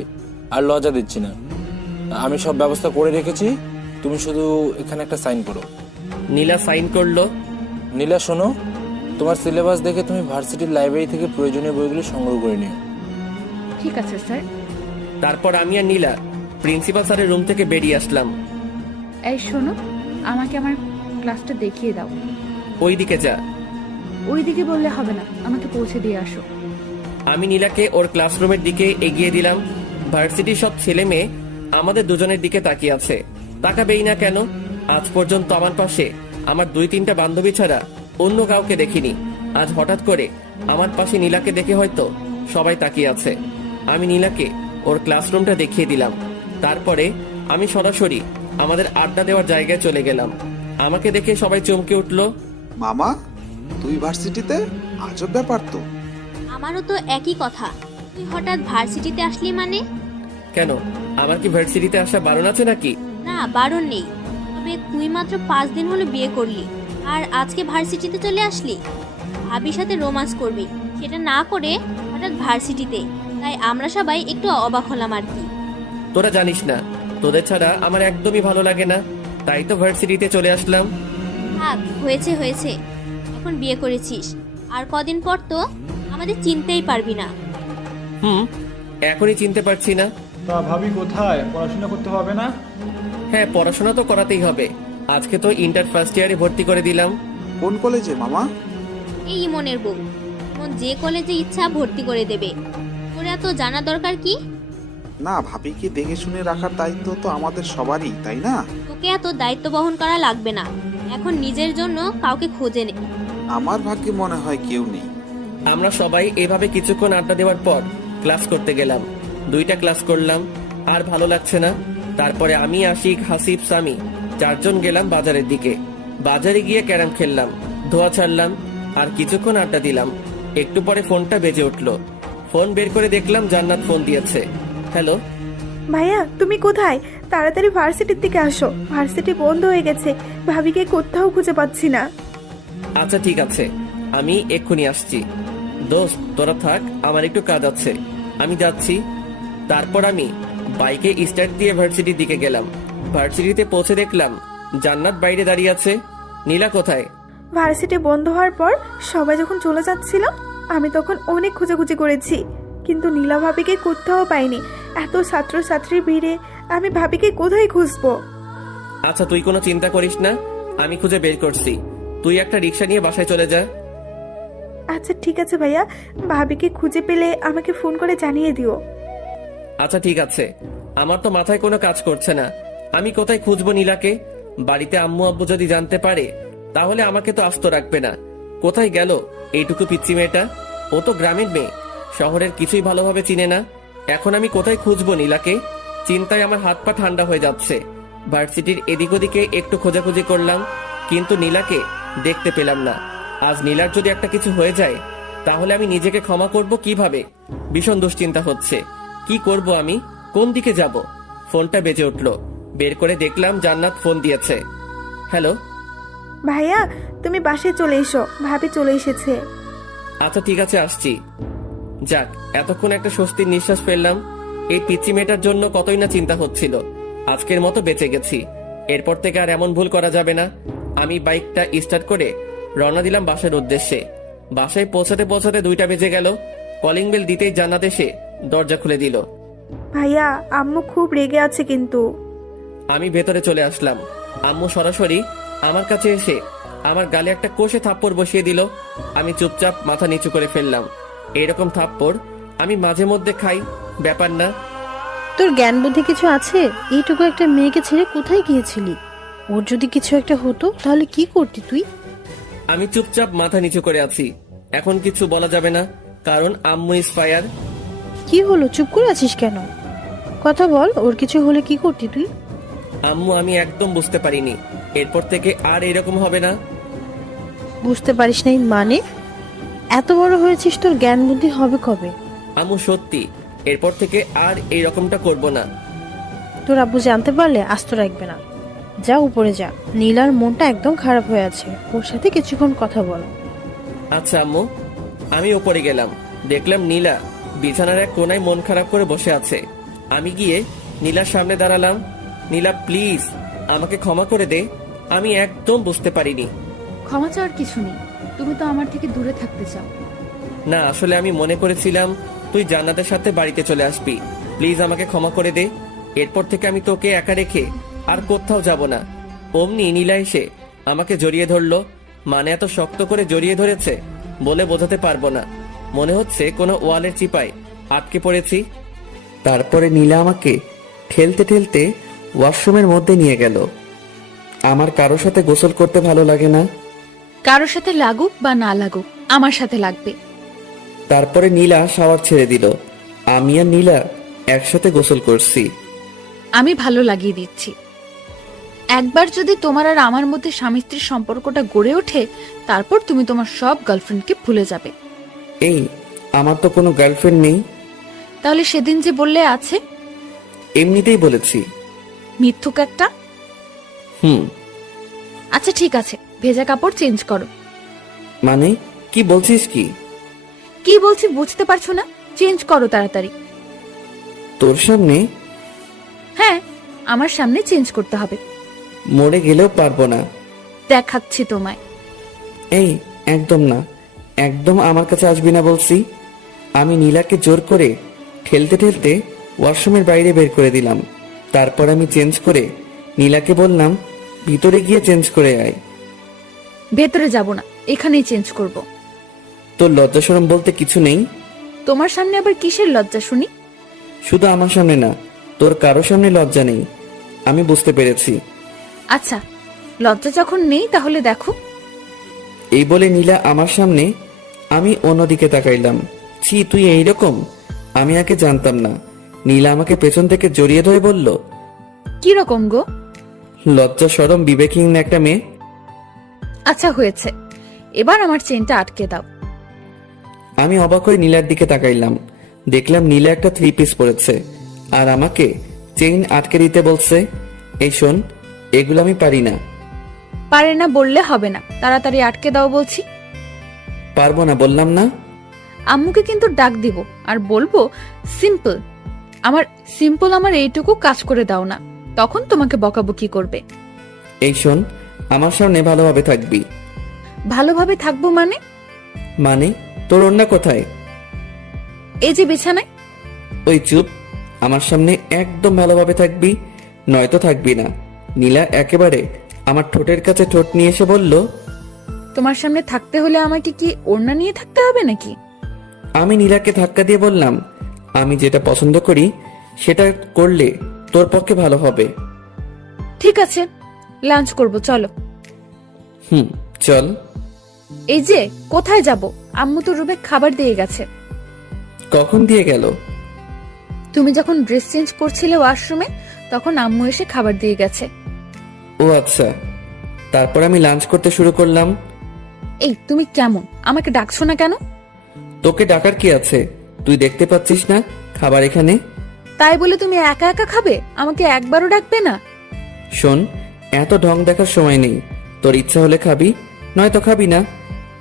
আর লজ্জা দিচ্ছি না, আমি সব ব্যবস্থা করে রেখেছি, তুমি শুধু এখানে একটা সাইন করো। নীলা সাইন করলো। নীলা শোনো, তোমার সিলেবাস দেখে তুমি ভার্সিটির লাইব্রেরি থেকে প্রয়োজনীয় বইগুলো সংগ্রহ করে নিও। ঠিক আছে স্যার। তারপর আমি আর নীলা প্রিন্সিপাল স্যারের রুম থেকে বেরিয়ে আসলাম। এই শোনো, আমাকে আমার ক্লাসটা দেখিয়ে দাও। ওইদিকে যা। ওইদিকে বললে হবে না, আমাকে পৌঁছে দিয়ে আসো। আমি নীলাকে ওর ক্লাসরুমের দিকে এগিয়ে দিলাম। ভার্সিটির সব ছেলে মেয়ে আমাদের দুজনের দিকে তাকিয়ে আছে। তাকাবেই না কেন? আজ পর্যন্ত আমার পাশে আমার 2-3টা বান্ধবী ছাড়া অন্য কাউকে দেখিনি। আজ হঠাৎ করে আমার পাশে নীলাকে দেখে হয়তো সবাই তাকিয়ে আছে। আমি নীলাকে ওর ক্লাসরুমটা দেখিয়ে দিলাম। তারপরে আমি সরাসরি আমাদের আড্ডা দেওয়ার জায়গায় চলে গেলাম। আমাকে দেখে সবাই চমকে উঠলো। মামা, তুই ভার্সিটিতে? আজব ব্যাপার তো। আমারও তো একই কথা, তুই হঠাৎ ভার্সিটিতে আসলি মানে? কেন, আমার কি ভার্সিটিতে আসা বারণ আছে নাকি? না, বারণ নেই, তবে তুই মাত্র 5 দিন হলো বিয়ে করলি আর আজকে ভার্সিটিতে চলে আসলি। ভাবির সাথে রোমান্স করবি, সেটা না করে হঠাৎ ভার্সিটিতে, তাই আমরা সবাই একটু অবাক হলাম আর কি। তোরা জানিস না, তোদের ছাড়া আমার একদমই ভালো লাগে না, তাই তো ভার্সিটিতে চলে আসলাম। থাক, হয়েছে হয়েছে, এখন বিয়ে করেছিস, আর কদিন পর তো আমাদের চিনতেই পারবি না। এখনই চিনতে পারছি না। তা ভাবি কোথায়? পড়াশোনা করতে হবে না? হ্যাঁ, পড়াশোনা তো করাতেই হবে। আজকে তো ইন্টার ফার্স্ট ইয়ারে ভর্তি করে দিলাম। কোন কলেজে মামা? এই ইমনের বউ। ইমন যে কলেজে ইচ্ছা ভর্তি করে দেবে, তোর এত জানা দরকার কি? না, ভাবিকে দেখে শুনে রাখার দায়িত্ব তো আমাদের সবারই, তাই না? তোকে এত দায়িত্ব বহন করা লাগবে না, এখন নিজের জন্য কাউকে খোঁজে নে। আমার ভাগ্যে মনে হয় কেউ নেই। আমরা সবাই এভাবে কিছুক্ষণ আড্ডা দেওয়ার পর ক্লাস করতে গেলাম। 2টা ক্লাস করলাম, আর ভালো লাগছে না। তারপরে আমি, আশিক, হাসিব, সামি 4 জন গেলাম বাজারের দিকে। বাজারে গিয়ে ক্যারাম খেললাম, ধোয়া ছাড়লাম, আর কিছুক্ষণ আড্ডা দিলাম। একটু পরে ফোনটা বেজে উঠলো। ফোন বের করে দেখলাম জান্নাত ফোন দিয়েছে। হ্যালো ভাইয়া, তুমি কোথায়? তাড়াতাড়ি ভার্সিটির দিকে আসো, ভার্সিটি বন্ধ হয়ে গেছে, ভাবিকে কোথাও খুঁজে পাচ্ছি না। আচ্ছা ঠিক আছে, আমি এক্ষুনি আসছি। দোস্ত তোরা থাক, আমার একটু কাজ আছে, আমি যাচ্ছি। তারপর আমি বাইকে স্টার্ট দিয়ে ভার্সিটির দিকে গেলাম। ভার্সিটিতে পৌঁছে দেখলাম জান্নাত বাইরে দাঁড়িয়ে আছে। নীলা কোথায়? ভার্সিটি বন্ধ হওয়ার পর সবাই যখন চলে যাচ্ছিল, আমি তখন অনেক খোঁজাখুঁজি করেছি, কিন্তু নীলা ভাবিকে কোথাও পাইনি। এত ছাত্রছাত্রীর ভিড়ে আমি ভাবিকে কোথায় খুঁজবো? আচ্ছা তুই কোনো চিন্তা করিস না, আমি খুঁজে বের করছি। তুই একটা রিক্সা নিয়ে বাসায় চলে যা। আচ্ছা ঠিক আছে ভাইয়া, ভাবিকে খুঁজে পেলে আমাকে ফোন করে জানিয়ে দিও। আচ্ছা ঠিক আছে। আমার তো মাথায় কোনো কাজ করছে না, আমি কোথায় খুঁজবো নীলাকে? বাড়িতে আম্মু আব্বু যদি জানতে পারে তাহলে আমাকে তো আস্ত রাখবে না। কোথায় গেল এইটুকু পিচ্চি মেয়েটা? ও তো গ্রামের মেয়ে, শহরের কিছুই ভালোভাবে চিনে না। এখন আমি কোথায় খুঁজবো নীলাকে? চিন্তায় আমার হাত পা ঠান্ডা হয়ে যাচ্ছে। ভার্সিটির এদিক ওদিকে একটু খোঁজাখুঁজি করলাম, কিন্তু নীলাকে দেখতে পেলাম না। আজ নীলার যদি একটা কিছু হয়ে যায় তাহলে আমি নিজেকে ক্ষমা করব কিভাবে? ভীষণ দুশ্চিন্তা হচ্ছে। কি করব আমি? কোন দিকে যাব? ফোনটা বেজে উঠলো, বের করে দেখলাম জান্নাত ফোন দিয়েছে। হ্যালো। ভাইয়া তুমি বাসায় চলে এসো, ভাবি চলে এসেছে। আচ্ছা ঠিক আছে, আসছি। যাক, এতক্ষণ একটা স্বস্তির নিঃশ্বাস ফেললাম। এই পিচ্চি মেয়েটার জন্য কতই না চিন্তা হচ্ছিল। আজকের মতো বেঁচে গেছি, এরপর থেকে আর এমন ভুল করা যাবে না। আমি বাইকটা স্টার্ট করে রওনা দিলাম বাসার উদ্দেশ্যে। বাসায় পৌঁছাতে পৌঁছাতে 2টা বেজে গেল। কলিং বেল দিতেই জান্নাত এসে দরজা খুলে দিল। ভাইয়া আম্মু খুব রেগে আছে কিন্তু। আমি ভেতরে চলে আসলাম। আম্মু সরাসরি আমার কাছে এসে আমার গালে একটা কষে থাপ্পড় বসিয়ে দিল। আমি চুপচাপ মাথা নিচু করে ফেললাম। এইরকম থাপ্পড় আমি মাঝে মধ্যে খাই, ব্যাপার না। তোর জ্ঞান বুদ্ধি কিছু আছে? এইটুকু একটা মেয়েকে ছেড়ে কোথায় গিয়েছিলি? ওর যদি কিছু একটা হতো তাহলে কি করতি তুই? আমি চুপচাপ মাথা নিচু করে আছি। এখন কিছু বলা যাবে না, কারণ আম্মু ইজ ফায়ার। কি হলো, চুপ করে আছিস কেন? কথা বল, ওর কিছু হলে কি করতি তুই? আম্মু আমি একদম বুঝতে পারিনি, এরপর থেকে আর এরকম হবে না। বুঝতে পারিস নাই মানে? এত বড় হয়েছিস, তোর জ্ঞান বুদ্ধি হবে কবে? আম্মু সত্যি এরপর থেকে আর এই রকমটা করব না। তোর আব্বু জানতে পারলে আস্ত রাখবে না। যা উপরে যা, নীলার মনটা একদম খারাপ হয়ে আছে, ওর সাথে কিছুক্ষণ কথা বল। আচ্ছা আম্মু। আমি উপরে গেলাম, দেখলাম নীলা বিছানার এক কোনায় মন খারাপ করে বসে আছে। আমি গিয়ে নীলার সামনে দাঁড়ালাম। নীলা প্লিজ আমাকে ক্ষমা করে দে, আমি একদম বুঝতে পারিনি। ক্ষমা চাওয়ার কিছু নেই, তুমি তো আমার থেকে দূরে থাকতে চাও। না, আসলে আমি মনে করেছিলাম তুই জান্নাতের সাথে বাড়িতে চলে আসবি। প্লিজ আমাকে ক্ষমা করে দে। এরপর থেকে আমি তোকে একা রেখে আর কোথাও যাব না। অমনি নীলা এসে আমাকে জড়িয়ে ধরলো। মানে এত শক্ত করে জড়িয়ে ধরেছে বলে বোঝাতে পারবো না। মনে হচ্ছে কোনো ওয়ালের চিপায় আটকে পড়েছি। তারপরে নীলা আমাকে ঠেলতে ঠেলতে ওয়াশরুমের মধ্যে নিয়ে গেল। আমার কারো সাথে গোসল করতে ভালো লাগে না। কারোর সাথে লাগুক বা না লাগুক, আমার সাথে লাগবে। তারপরে নীলা শাওয়ার ছেড়ে দিল। আমি আর নীলা একসাথে গোসল করছি। আমি ভালো লাগিয়ে দিচ্ছি। একবার যদি তোমার আর আমার মধ্যে স্বামী স্ত্রীর সম্পর্কটা গড়ে ওঠে, তারপর তুমি তোমার সব গার্লফ্রেন্ডকে ভুলে যাবে। এই, আমার তো কোনো গার্লফ্রেন্ড নেই। তাহলে সেদিন যে বললে আছে? এমনিতেই বলেছি। মিথ্যুক একটা। আচ্ছা ঠিক আছে, ভেজা কাপড় চেঞ্জ করো। মানে কি বলছিস? কি বলছি বুঝতে পারছো না? চেঞ্জ করো তাড়াতাড়ি। তোর সামনে? হ্যাঁ, আমার সামনে চেঞ্জ করতে হবে। মরে গেলেও পারবো না। দেখাচ্ছি তোমায়। এই একদম না, একদম আমার কাছে আসবি না বলছি। আমি নীলাকে জোর করে ঠেলতে ঠেলতে ওয়াশরুমের বাইরে বের করে দিলাম। তারপর আমি চেঞ্জ করে নীলাকে বললাম ভিতরে গিয়ে চেঞ্জ করে আয়। ভেতরে যাব না, এখানেই চেঞ্জ করব। তোর লজ্জা শরম বলতে কিছু নেই? তোমার সামনে আবার কিসের লজ্জা শুনি? শুধু আমার সামনে না, তোর কারো সামনে লজ্জা নেই, আমি বুঝতে পেরেছি। আচ্ছা, লজ্জা যখন নেই তাহলে দেখো। এই বলে নীলা আমার সামনে, আমি অন্যদিকে তাকাইলাম। ছি, তুই এইরকম? আমি আগে জানতাম না। নীলা আমাকে পেছন থেকে জড়িয়ে ধরে বলল, কি রকম গো? লজ্জা শরম বিবেকহীন একটা মেয়ে। আচ্ছা হয়েছে, এবার আমার চেনটা আটকে দাও। আমি অবাক হয়ে নীলার দিকে তাকাইলাম। দেখলাম নীলা একটা 3 পিস পরেছে আর আমাকে চেইন আটকে দিতে বলছে। এই শোন, এগুলো আমি পারি না। পারে না বললে হবে না, তাড়াতাড়ি আটকে দাও বলছি। পারবো না বললাম না। আম্মুকে কিন্তু ডাক দিব আর বলবো সিম্পল আমার এইটুকু কাজ করে দাও না, তখন তোমাকে বকাবকি করবে। এই শোন, আমার সামনে ভালোভাবে থাকবি। ভালোভাবে থাকবো মানে? মানে তোর অন্য কোথায়? এই যে বিছানায়। ওই চুপ, আমার সামনে একদম ভালোভাবে থাকবি, নয়তো থাকবি না। নীলা একেবারে আমার ঠোঁটের কাছে ঠোঁট নিয়ে এসে বলল, তোমার সামনে থাকতে হলে আমাকে কি ওড়না নিয়ে থাকতে হবে নাকি? আমি নীলাকে ধাক্কা দিয়ে বললাম, আমি যেটা পছন্দ করি সেটা করলে তোর পক্ষে ভালো হবে। ঠিক আছে, লাঞ্চ করব, চলো। চল। এই যে, কোথায় যাব? আম্মু তো রুমে খাবার দিয়ে গেছে। কখন দিয়ে গেল? তুমি যখন ড্রেস চেঞ্জ করছিলে ওয়াশরুমে, তখন আম্মু এসে খাবার দিয়ে গেছে। ও আচ্ছা। তারপর আমি লাঞ্চ করতে শুরু করলাম। এই, তুমি কেমন? আমাকে ডাকছো না কেন? তোকে ডাকার কি আছে? তুই দেখতে পাচ্ছিস না খাবার এখানে? তাই বলে তুমি একা একা খাবে? আমাকে একবারও ডাকবে না? শোন, এত ঢং দেখার সময় নেই। তোর ইচ্ছা হলে খাবি, নয়তো খাবি না।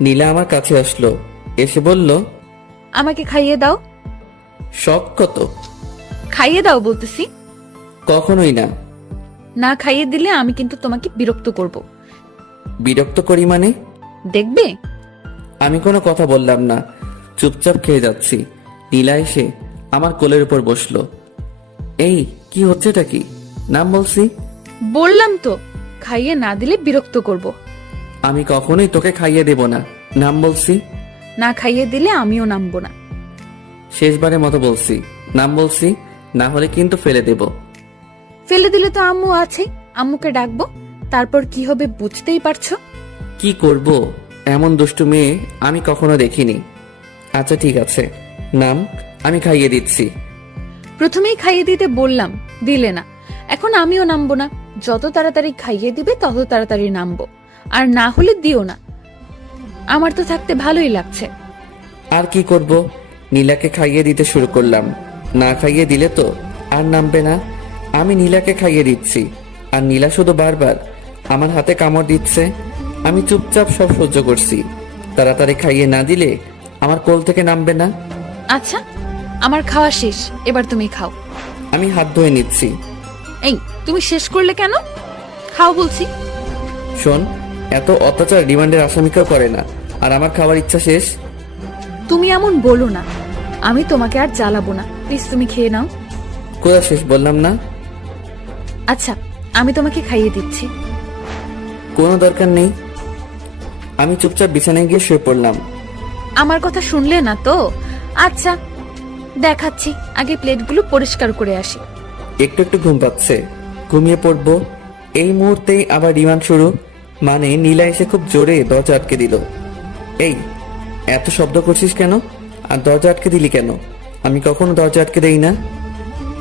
নীলা আমার কাছে আসলো, এসে বলল, আমাকে খাইয়ে দাও। শখ কত? খাইয়ে দাও বলতেছি। কখনোই না। না খাইয়ে দিলে আমি কিন্তু তোমাকে বিরক্ত করব। বিরক্ত করি মানে? দেখবে। আমি কোনো কথা বললাম না, চুপচাপ খেয়ে যাচ্ছি। নীলা এসে আমার কোলের উপর বসলো। এই কি হচ্ছেটা কি? নাম বলছি। বললাম তো, খাইয়ে না দিলে বিরক্ত করব। আমি কখনোই তোকে খাইয়ে দেব না, নাম বলছি। না খাইয়ে দিলে আমিও নামবো না। শেষবারের মতো বলছি, নাম বলছি, না হলে কিন্তু ফেলে দেব। ফেলে দিলে তো আম্মু আছে, আম্মুকে ডাকবো। তারপর কি হবে বুঝতেই পারছো। কি করব? এমন দুষ্টু মেয়ে আমি কখনো দেখিনি। আচ্ছা ঠিক আছে, নাম, আমি খাইয়ে দিচ্ছি। প্রথমেই খাইয়ে দিতে বললাম, দিলে না। এখন আমিও নামবো না। যত তাড়াতাড়ি খাইয়ে দিবে তত তাড়াতাড়ি নামবো, আর না হলে দিও না। আমার তো থাকতে ভালোই লাগছে। আর কি করব? নীলাকে খাইয়ে দিতে শুরু করলাম। না খাইয়ে দিলে তো আর নামবে না। আমি নীলাকে খাইয়ে দিচ্ছি, আর নীলা শুধু বারবার আমার হাতে কামড় দিচ্ছে। আমি চুপচাপ সব সহ্য করছি। তাড়াতাড়ি খাইয়ে না দিলে আমার কোল থেকে নামবে না। আচ্ছা, আমার খাওয়া শেষ, এবার তুমি খাও। আমি হাত ধুয়ে নিচ্ছি। এই, তুমি শেষ করলে কেন? খাও বলছি। শোন, এত অত্যাচার রিমান্ডের আসামিকেও করে না, আর আমার খাবার ইচ্ছা শেষ। তুমি এমন বলো না, আমি তোমাকে আর জ্বালাবো না। প্লিজ তুমি খেয়ে নাও। কোথা শেষ বললাম না? আচ্ছা, আমি তোমাকে খাইয়ে দিচ্ছি। কোনো দরকার নেই। আমি চুপচাপ বিছানায় গিয়ে শুয়ে পড়লাম। আমার কথা শুনলে না তো? আচ্ছা, দেখাচ্ছি। আগে প্লেটগুলো পরিষ্কার করে আসি। একটু একটু ঘুম পাচ্ছে, ঘুমিয়ে পড়বো। এই মুহূর্তেই আবার রিমান্ড শুরু। মানে নীলা এসে খুব জোরে দরজা আটকে দিল। এই, এত শব্দ করছিস কেন? আর দরজা আটকে দিলি কেন? আমি কখনো দরজা আটকে দেই না।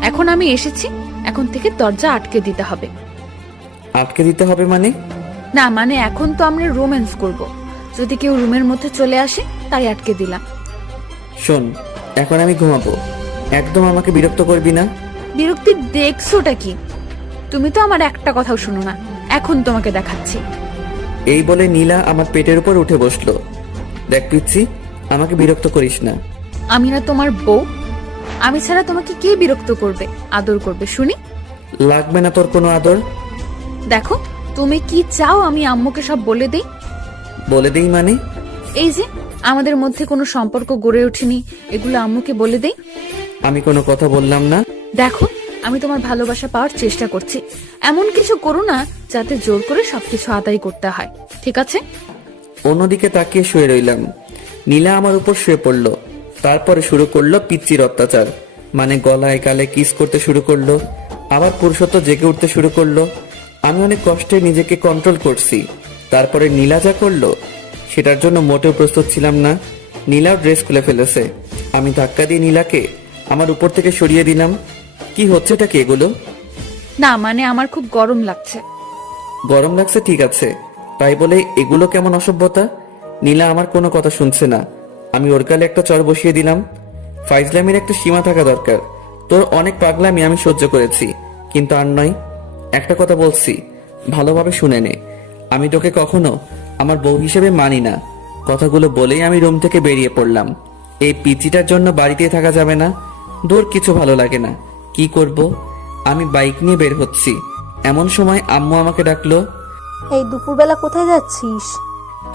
এখন আমি এসেছি, এখন থেকে দরজা আটকে দিতে হবে। আটকে দিতে হবে মানে? না মানে, এখন তো আমরা রোম্যান্স করব। যদি কেউ রুমের মধ্যে চলে আসে, তাই আটকে দিলাম। শোন, এখন আমি ঘুমাবো, একদম আমাকে বিরক্ত করবি না। বিরক্তি দেখছোটা কি? তুমি তো আমার একটা কথাও শুনো না। এখন তোমাকে দেখাচ্ছি। এই বলে নীলা আমার পেটের উপর উঠে বসলো। দেখ পিচ্ছি, আমাকে বিরক্ত করিস না। আমি না তোমার বউ? আমি ছাড়া তোমাকে কে বিরক্ত করবে, আদর করবে শুনি? লাগবে না তোর কোনো আদর। দেখো, তুমি কি চাও আমি আম্মুকে সব বলে দেই? বলে দেই মানে? এই যে আমাদের মধ্যে কোনো সম্পর্ক গড়ে ওঠেনি, এগুলো আম্মুকে বলে দেই। আমি কোনো কথা বললাম না। দেখো, আমি তোমার ভালোবাসা পাওয়ার চেষ্টা করছি। এমন কিছু করো না যাতে জোর করে সবকিছু আদায় করতে হয়, ঠিক আছে? অন্যদিকে তাকিয়ে শুয়ে রইলাম। নীলা আমার উপর শুয়ে পড়লো। তারপরে শুরু করলো পিচ্চির অত্যাচার। মানে গলায় গালে কিস করতে শুরু করলো, আবার পুরুষত্ব জেগে উঠতে শুরু করলো। আমি অনেক কষ্টে নিজেকে কন্ট্রোল করছি। তারপরে নীলা যা করলো সেটার জন্য মোটেও প্রস্তুত ছিলাম না। নীলাও ড্রেস খুলে ফেলেছে। আমি ধাক্কা দিয়ে নীলাকে আমার উপর থেকে সরিয়ে দিলাম। কি হচ্ছেটা কি এগুলো? না মানে, আমার খুব গরম লাগছে। গরম লাগছে ঠিক আছে, তাই বলে এগুলো কেমন অসভ্যতা? নীলা আমার কোনো কথা শুনছে না। আমি ওর গালে একটা চর বসিয়ে দিলাম। ফাইজলামির একটা সীমা থাকা দরকার। তোর অনেক পাগলামি আমি সহ্য করেছি, কিন্তু আর নয়। একটা কথা বলছি, ভালোভাবে শুনে নে। আমি তোকে কখনো আমার বউ হিসেবে মানি না। কথাগুলো বলেই আমি রুম থেকে বেরিয়ে পড়লাম। এই পিচিটার জন্য বাড়িতে থাকা যাবে না। দূর কিছু ভালো লাগে না। কি করব? আমি বাইক নিয়ে বের হচ্ছি, এমন সময় আম্মু আমাকে ডাকলো। এই দুপুরবেলা কোথায় যাচ্ছিস?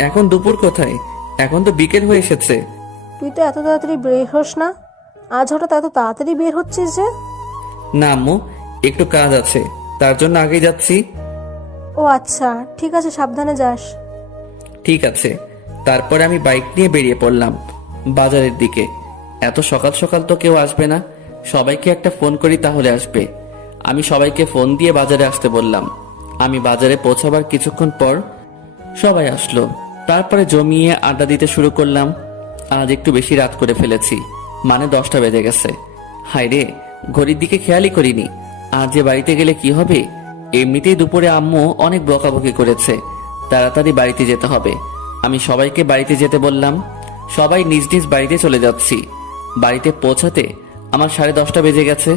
এখন দুপুর কোথায়? এখন তো বিকেল হয়ে এসেছে। তুই তো এত তাড়াতাড়ি বের হোস না, আজ হঠাৎ এত তাড়াতাড়ি বের হচ্ছিস যে? না আম্মু, একটু কাজ আছে, তার জন্য আগে যাচ্ছি। ও আচ্ছা, ঠিক আছে, সাবধানে যাস। ঠিক আছে। তারপরে আমি বাইক নিয়ে বেরিয়ে পড়লাম বাজারের দিকে। এত সকাল সকাল তো কেউ আসবে না, সবাইকে একটা ফোন করি তাহলে আসবে। আমি সবাইকে ফোন দিয়ে বাজারে আসতে বললাম। আমি বাজারে পৌঁছাবার কিছুক্ষণ পর সবাই আসলো। তারপরে জমিয়ে আড্ডা দিতে শুরু করলাম। আজ একটু বেশি রাত করে ফেলেছি, মানে 10টা বেজে গেছে। হায় রে, ঘড়ির দিকে খেয়ালই করিনি। আজ যে বাড়িতে গেলে কি হবে? এমনিতেই দুপুরে আম্মু অনেক বকাবকি করেছে, তাড়াতাড়ি বাড়িতে যেতে হবে। আমি সবাইকে বাড়িতে যেতে বললাম। সবাই নিজ নিজ বাড়িতে চলে যাচ্ছি। বাড়িতে পৌঁছাতে আমার 10:30 বেজে গেছে।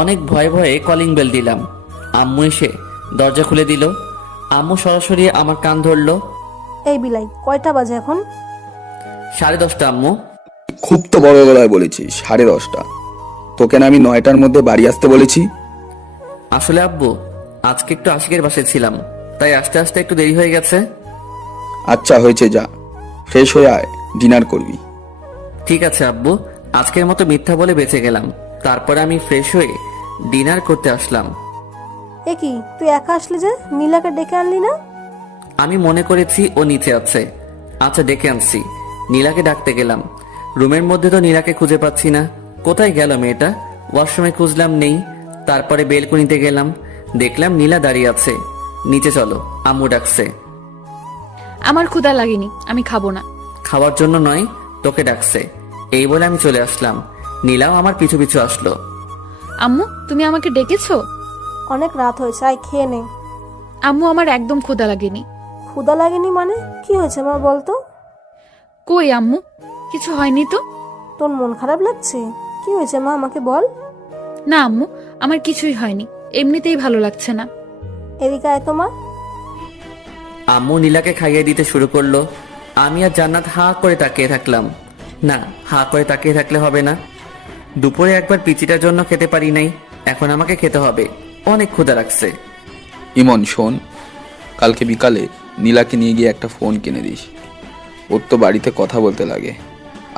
অনেক ভয়ে ভয়ে কলিং বেল দিলাম। আম্মু এসে দরজা খুলে দিল। আম্মু সরাসরি আমার কান ধরলো। এই বিলাই, কয়টা বাজে এখন? 10:30 আম্মু। খুব তো বড় গলায় বলেছিস 10:30। তোকে না আমি 9টার মধ্যে বাড়ি আসতে বলেছি? আসলে আব্বু, আজকে একটু আশিকের বাসায় ছিলাম, তাই আসতে আসতে একটু দেরি হয়ে গেছে। আচ্ছা হয়েছে, যা ফ্রেশ হয়ে আয়, ডিনার করবি। ঠিক আছে আব্বু, আজকের মতো মিথ্যা বলে বেঁচে গেলাম। তারপরে আমি ফ্রেশ হয়ে ডিনার করতে আসলাম। এ কি, তুই একা আসলি যে? নীলাকে ডেকে আনলি না? আমি মনে করেছি ও নিচে আছে। আচ্ছা, ডেকে আনছি। নীলাকে ডাকতে গেলাম। রুমের মধ্যে তো নীলাকে খুঁজে পাচ্ছি না। কোথায় গেল মেয়েটা? ওয়াশরুমে খুঁজলাম, নেই। তারপরে বেলকনিতে গেলাম, দেখলাম নীলা দাঁড়িয়ে আছে। নিচে চলো, আম্মু ডাকছে। আমার ক্ষুধা লাগেনি, আমি খাবো না। খাওয়ার জন্য নয়, তোকে ডাকছে। এই বলে আমি চলে আসলাম। নীলাও আমার পিছু পিছু আসলো। আম্মু, তুমি আমাকে ডেকেছো? অনেক রাত হয়েছে, আয় খেয়ে নে। আম্মু, আমার একদম ক্ষুধা লাগেনি। ক্ষুধা লাগেনি মানে? কি হয়েছে মা, বলতো? কই আম্মু, কিছু হয়নি তো। তোর মন খারাপ লাগছে? কি হয়েছে মা, আমাকে বল। না আম্মু, আমার কিছুই হয়নি, এমনিতেই ভালো লাগছে না। এদিকে আয় তো মা। আম্মু নীলাকে খাইয়ে দিতে শুরু করলো। আমি আর জান্নাত হা করে তাকিয়ে থাকলাম। না, হা করে তাকিয়ে থাকলে হবে না। দুপুরে একবার পিচিটার জন্য খেতে পারি নাই, এখন আমাকে খেতে হবে। অনেক ক্ষুধা লাগছে। ইমন শোন, কালকে বিকালে নীলাকে নিয়ে গিয়ে একটা ফোন কিনে দিস। ওর তো বাড়িতে কথা বলতে লাগে,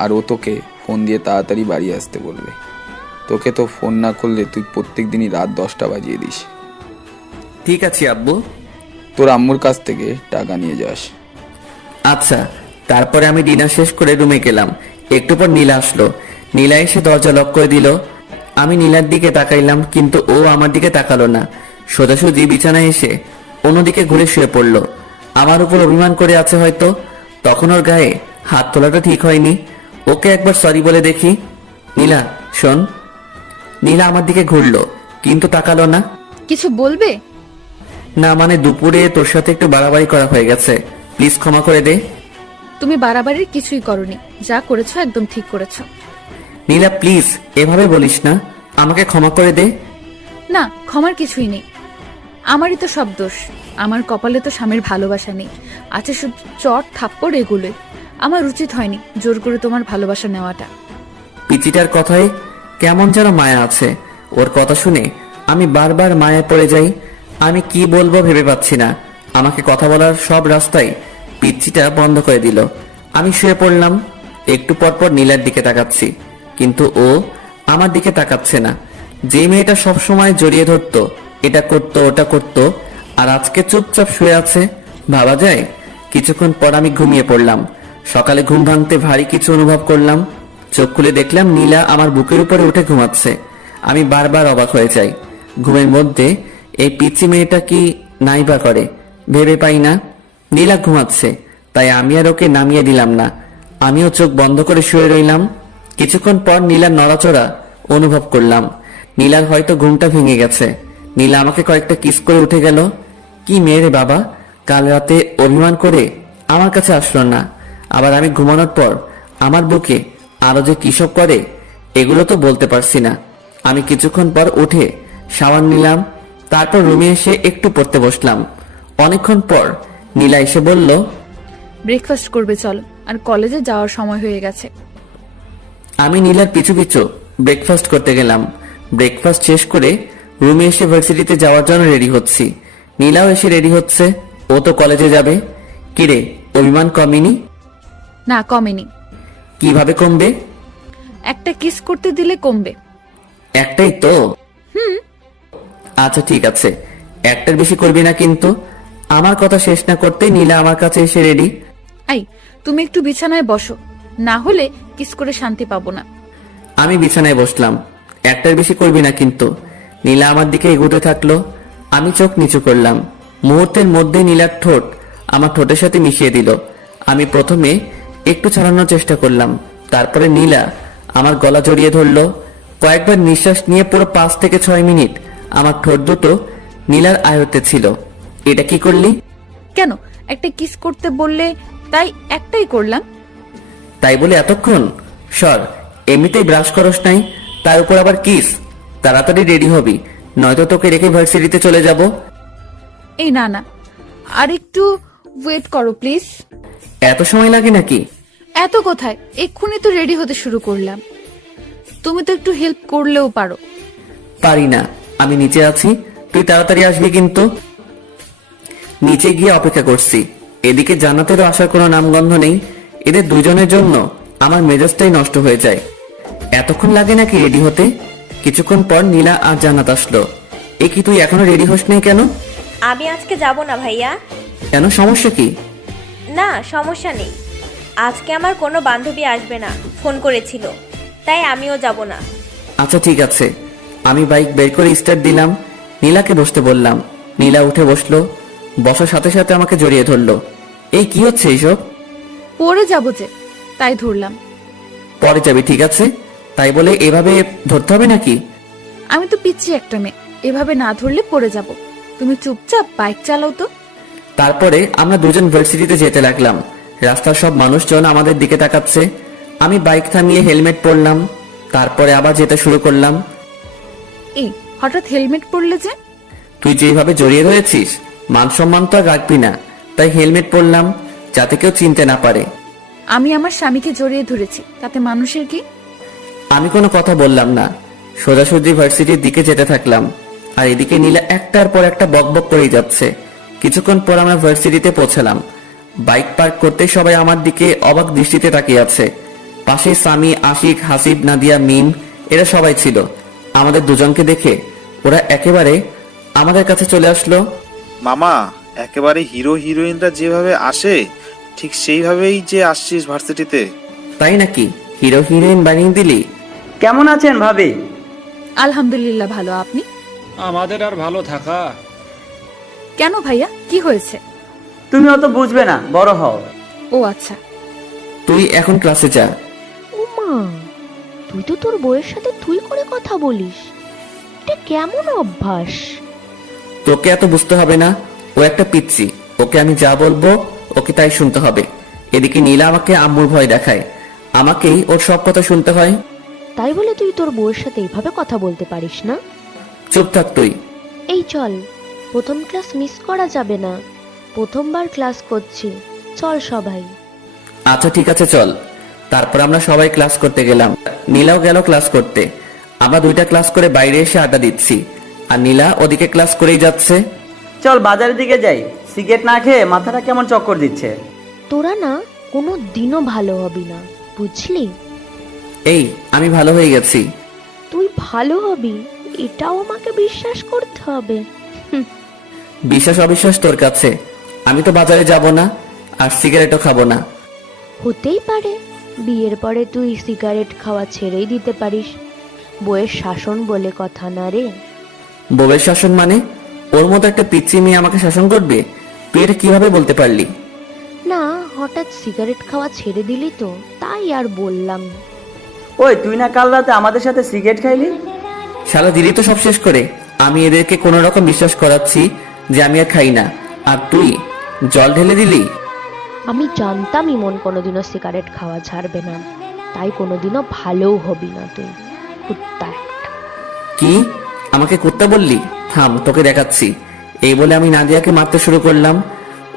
আর ও তোকে ফোন দিয়ে তাড়াতাড়ি বাড়ি আসতে বলবে। তোকে তো ফোন না করলে তুই প্রত্যেক দিনই রাত 10টা বাজিয়ে দিস। ঠিক আছে আব্বু। তোর আম্মুর কাছ থেকে টাকা নিয়ে যাস। আচ্ছা। তারপরে আমি ডিনার শেষ করে রুমে গেলাম। একটু পর নীলা আসলো। নীলা এসে দরজা লক করে দিল। আমি নীলার দিকে তাকাইলাম, কিন্তু ও আমার দিকে তাকালো না। সোজাসুজি বিছানায় এসে অন্যদিকে ঘুরে শুয়ে পড়লো। আমার উপর অভিমান করে আছে হয়তো। তখন ওর গায়ে হাত তোলাটা ঠিক হয়নি। ওকে একবার সরি বলে দেখি। নীলা শোন। নীলা আমার দিকে ঘুরলো, কিন্তু তাকালো না। কিছু বলবে? না, মানে দুপুরে তোর সাথে একটু বাড়াবাড়ি করা হয়ে গেছে, প্লিজ ক্ষমা করে দে। তুমি বাড়াবাড়ির কিছুই করনি, যা করেছো একদম ঠিক করেছো। নীলা প্লিজ এভাবে বলিস না, আমাকে ক্ষমা করে দে। না, ক্ষমার কিছুই নেই। আমারই তো সব দোষ। আমার কপালে তো স্বামীর ভালোবাসা নেই, আছে শুধু চট থাপ্পড়, এগুলোই। আমার উচিত হয়নি জোর করে তোমার ভালোবাসা নেওয়াটা। পিচিটার কথায় কেমন যেন মায়া আছে। ওর কথা শুনে আমি বারবার মায়ায় পড়ে যাই। আমি কি বলবো ভেবে পাচ্ছি না। আমাকে কথা বলার সব রাস্তাই পিচিটা বন্ধ করে দিল। আমি শুয়ে পড়লাম। একটু পর পর নীলার দিকে তাকাচ্ছি, কিন্তু ও আমার দিকে তাকাচ্ছে না। যে মেয়েটা সব সময় জড়িয়ে ধরতো, এটা করতো ওটা করতো, আর আজকে চুপচাপ শুয়ে আছে, ভাবা যায়। কিছুক্ষণ পর আমি ঘুমিয়ে পড়লাম। সকালে ঘুম ভাঙতে ভারী কিছু অনুভব করলাম। চোখ খুলে দেখলাম নীলা আমার বুকের উপরে উঠে ঘুমাচ্ছে। আমি বারবার অবাক হয়ে যাই। ঘুমের মধ্যে এই পিচি মেয়েটা কি নাইবা করে ভেবে পাই না। নীলা ঘুমাচ্ছে, তাই আমি আর ওকে নামিয়ে দিলাম না। আমিও চোখ বন্ধ করে শুয়ে রইলাম। কিছুক্ষণ পর নীলার নড়াচড়া অনুভব করলাম। নীলার হয়তো ঘুমটা ভেঙে গেছে। নীলা আমাকে কয়েকটা কিস করে উঠে গেল। কি মেয়ে রে বাবা, কাল রাতে অভিমান করে আমার কাছে আসলো না, আবার আমি ঘুমানোর পর আমার বুকে আরো যে কিসব করে, এগুলো তো বলতে পারছি না। আমি কিছুক্ষণ পর উঠে শাওয়ার নিলাম, তারপর রুমে এসে একটু পড়তে বসলাম। অনেকক্ষণ পর নীলা এসে বলল, ব্রেকফাস্ট করবে চলো, আর কলেজে যাওয়ার সময় হয়ে গেছে। আমি নীলার পিছু পিছু ব্রেকফাস্ট করতে গেলাম। ব্রেকফাস্ট শেষ করে রুমে এসে ভার্সিটিতে যাওয়ার জন্য রেডি হচ্ছি। নীলাও এসে রেডি হচ্ছে, ও তো কলেজে যাবে। কিরে, অভিমান কমেনি? না, কমেনি। কিভাবে কমবে? একটা কিস করতে দিলে কমবে। একটাই তো। আচ্ছা ঠিক আছে, একটার বেশি করবি না কিন্তু। আমার কথা শেষ না করতেই নীলা আমার কাছে এসে রেডি। এই, তুমি একটু বিছানায় বসো, না হলে কিস করে শান্তি পাবো না। আমি বিছানায় বসলাম। একটার বেশি করবি না কিন্তু। নীলা আমার দিকে এগোতে থাকলো। আমি চোখ নিচু করলাম। মুহূর্তের মধ্যে নীলার ঠোঁট আমার ঠোঁটের সাথে মিশিয়ে দিল। আমি প্রথমে একটু ছাড়ানোর চেষ্টা করলাম, তারপরে নীলা আমার গলা জড়িয়ে ধরলো। কয়েকবার নিঃশ্বাস নিয়ে পুরো 5 থেকে 6 মিনিট আমার ঠোঁট দুটো নীলার আয়ত্তে ছিল। এটা কি করলি? কেন, একটা কিস করতে বললে তাই একটাই করলাম। তাই বলে এতক্ষণ? সর, এমনিতেই ব্রাশ করস নাই, তার উপর আবার কিস। তাড়াতাড়ি রেডি হবি, নয়তো তোকে রেখে ভার্সিটিতে চলে যাব। এই না না, আর একটু ওয়েট করো প্লিজ। এত সময় লাগে নাকি? এত কোথায়, এক্ষুনি তো রেডি হতে শুরু করলাম। তুমি তো একটু হেল্প করলেও পারো। পারি না, আমি নিচে আছি, তুই তাড়াতাড়ি আসবি কিন্তু। নিচে গিয়ে অপেক্ষা করছি। এদিকে জান্নাতেরও আসার কোনো নামগন্ধ নেই। এদের দুজনের জন্য আমার মেজাজটাই নষ্ট হয়ে যায়। এতক্ষণ লাগে নাকি রেডি হতে? কিছুক্ষণ পর নীলা আর জান্নাত আসলো। এ কি, তুই এখনো রেডি হস নাই কেন? আমি আজকে যাব না ভাইয়া। কেন, সমস্যা কি? না, সমস্যা নেই। আজকে আমার কোনো বান্ধবী আসবে না, ফোন করেছিল, তাই আমিও যাব না। আচ্ছা ঠিক আছে। আমি বাইক বের করে স্টার্ট দিলাম, নীলাকে বসতে বললাম। নীলা উঠে বসলো, বসার সাথে সাথে আমাকে জড়িয়ে ধরলো। এই কি হচ্ছে এইসব? পরে যাবো যে, তাই ধরলাম। পরে যাবি, ঠিক আছে। তাই বলে এভাবে ধরতে হবে নাকি? আমি তো পিচ্ছি একটা মেয়ে, এভাবে না ধরলে পড়ে যাব। তুমি চুপচাপ বাইক চালাও তো। তারপরে আমরা দুজন ভার্সিটিতে যেতে লাগলাম। রাস্তার সব মানুষজন আমাদের দিকে তাকাচ্ছে। আমি বাইক থামিয়ে হেলমেট পরলাম, তারপরে আবার যেতে শুরু করলাম। এই, হঠাৎ হেলমেট পরলে যে? তুই যেভাবে জড়িয়ে রয়েছিস, মান সম্মান তো আর রাখবি না, তাই হেলমেট পরলাম, যাতে কেউ চিনতে না পারে। আমি আমার স্বামীকে জড়িয়ে ধরেছি, তাতে মানুষের কি? আমি কোনো কথা বললাম না, সোজাসুজি ভার্সিটির দিকে যেতে থাকলাম। আর এদিকে নীলা একটার পর একটা বকবক করেই যাচ্ছে। কিছুক্ষণ পর আমরা ভার্সিটিতে পৌঁছালাম। বাইক পার্ক করতে সবাই আমার দিকে অবাক দৃষ্টিতে তাকিয়ে আছে। পাশে সামি, আশিক, হাসিব, নাদিয়া, মিম, এরা সবাই ছিল। আমাদের দুজনকে দেখে ওরা একেবারে আমাদের কাছে চলে আসলো। মামা, একেবারে হিরো হিরোইনরা যেভাবে আসে ঠিক সেইভাবেই যে আসছিস ভার্সিটিতে। তাই নাকি? হিরো হিরোইন বানিয়ে দিলি? কেমন আছেন ভাবি? আলহামদুলিল্লাহ ভালো, আপনি? আমাদের আর ভালো থাকা। কেন ভাইয়া, কি হয়েছে? তুমি অত বুঝবে না, বড় হও। ও আচ্ছা। তুই এখন ক্লাসে যা। উমা, তুই তো তোর বউয়ের সাথে তুই করে কথা বলিস, এটা কেমন অভ্যাস? তোকে এত বুঝতে হবে না, ও একটা পিচ্ছি। ওকে আমি যা বলবো ওকে তাই শুনতে হবে। এদিকে নীলা আমাকে আম্মুর ভয় দেখায়, আমাকেই ওর সব কথা শুনতে হয়। তাই বলে তুই তোর বউয়ের সাথে এইভাবে কথা বলতে পারিস না? চুপ থাক তুই। এই চল, প্রথম ক্লাস মিস করা যাবে না, প্রথমবার ক্লাস করছি, চল সবাই। আচ্ছা ঠিক আছে চল। তারপর আমরা সবাই ক্লাস করতে গেলাম। নীলাও গেল ক্লাস করতে। আমরা দুইটা ক্লাস করে বাইরে এসে আড্ডা দিচ্ছি, আর নীলা ওদিকে ক্লাস করেই যাচ্ছে। চল বাজারের দিকে যাই, সিগারেট না খেয়ে মাথাটা কেমন চক্কর দিচ্ছে। তোরা না কোনো দিনও ভালো হবি না, বুঝলি? এই, আমি ভালো হয়ে গেছি। তুই ভালো হবি এটাও আমাকে বিশ্বাস করতে হবে। বিশ্বাস অবিশ্বাস তোর কাছে। আমি তো বাজারে যাব না, আর সিগারেটও খাবো না। হতেই পারে বিয়ের পরে তুই সিগারেট খাওয়া ছেড়েই দিতে পারিস, বউয়ের শাসন বলে কথা না রে। বউয়ের শাসন মানে? ওর মতো একটা পিচ্চি মেয়ে আমাকে শাসন করবে? তুই এটা কিভাবে বলতে পারলি? না, হঠাৎ সিগারেট খাওয়া ছেড়ে দিলি তো, তাই আর বললাম। ওই, তুই না কাল রাতে আমাদের সাথে সিগারেট খাইলি? শালা দিলি তো সব শেষ করে। আমি এদেরকে কোন রকম বিশ্বাস করাচ্ছি যে আমি আর খাই না, আর তুই জল ঢেলে দিলি। আমি জানতাম ইমন কোনোদিনও সিগারেট খাওয়া ছাড়বে না, তাই কোনোদিনও ভালোও হবি না তুই, কুত্তা একটা। কি? আমাকে কুত্তা বললি? থাম, তোকে দেখাচ্ছি। এই বলে আমি নাদিয়াকে মারতে শুরু করলাম।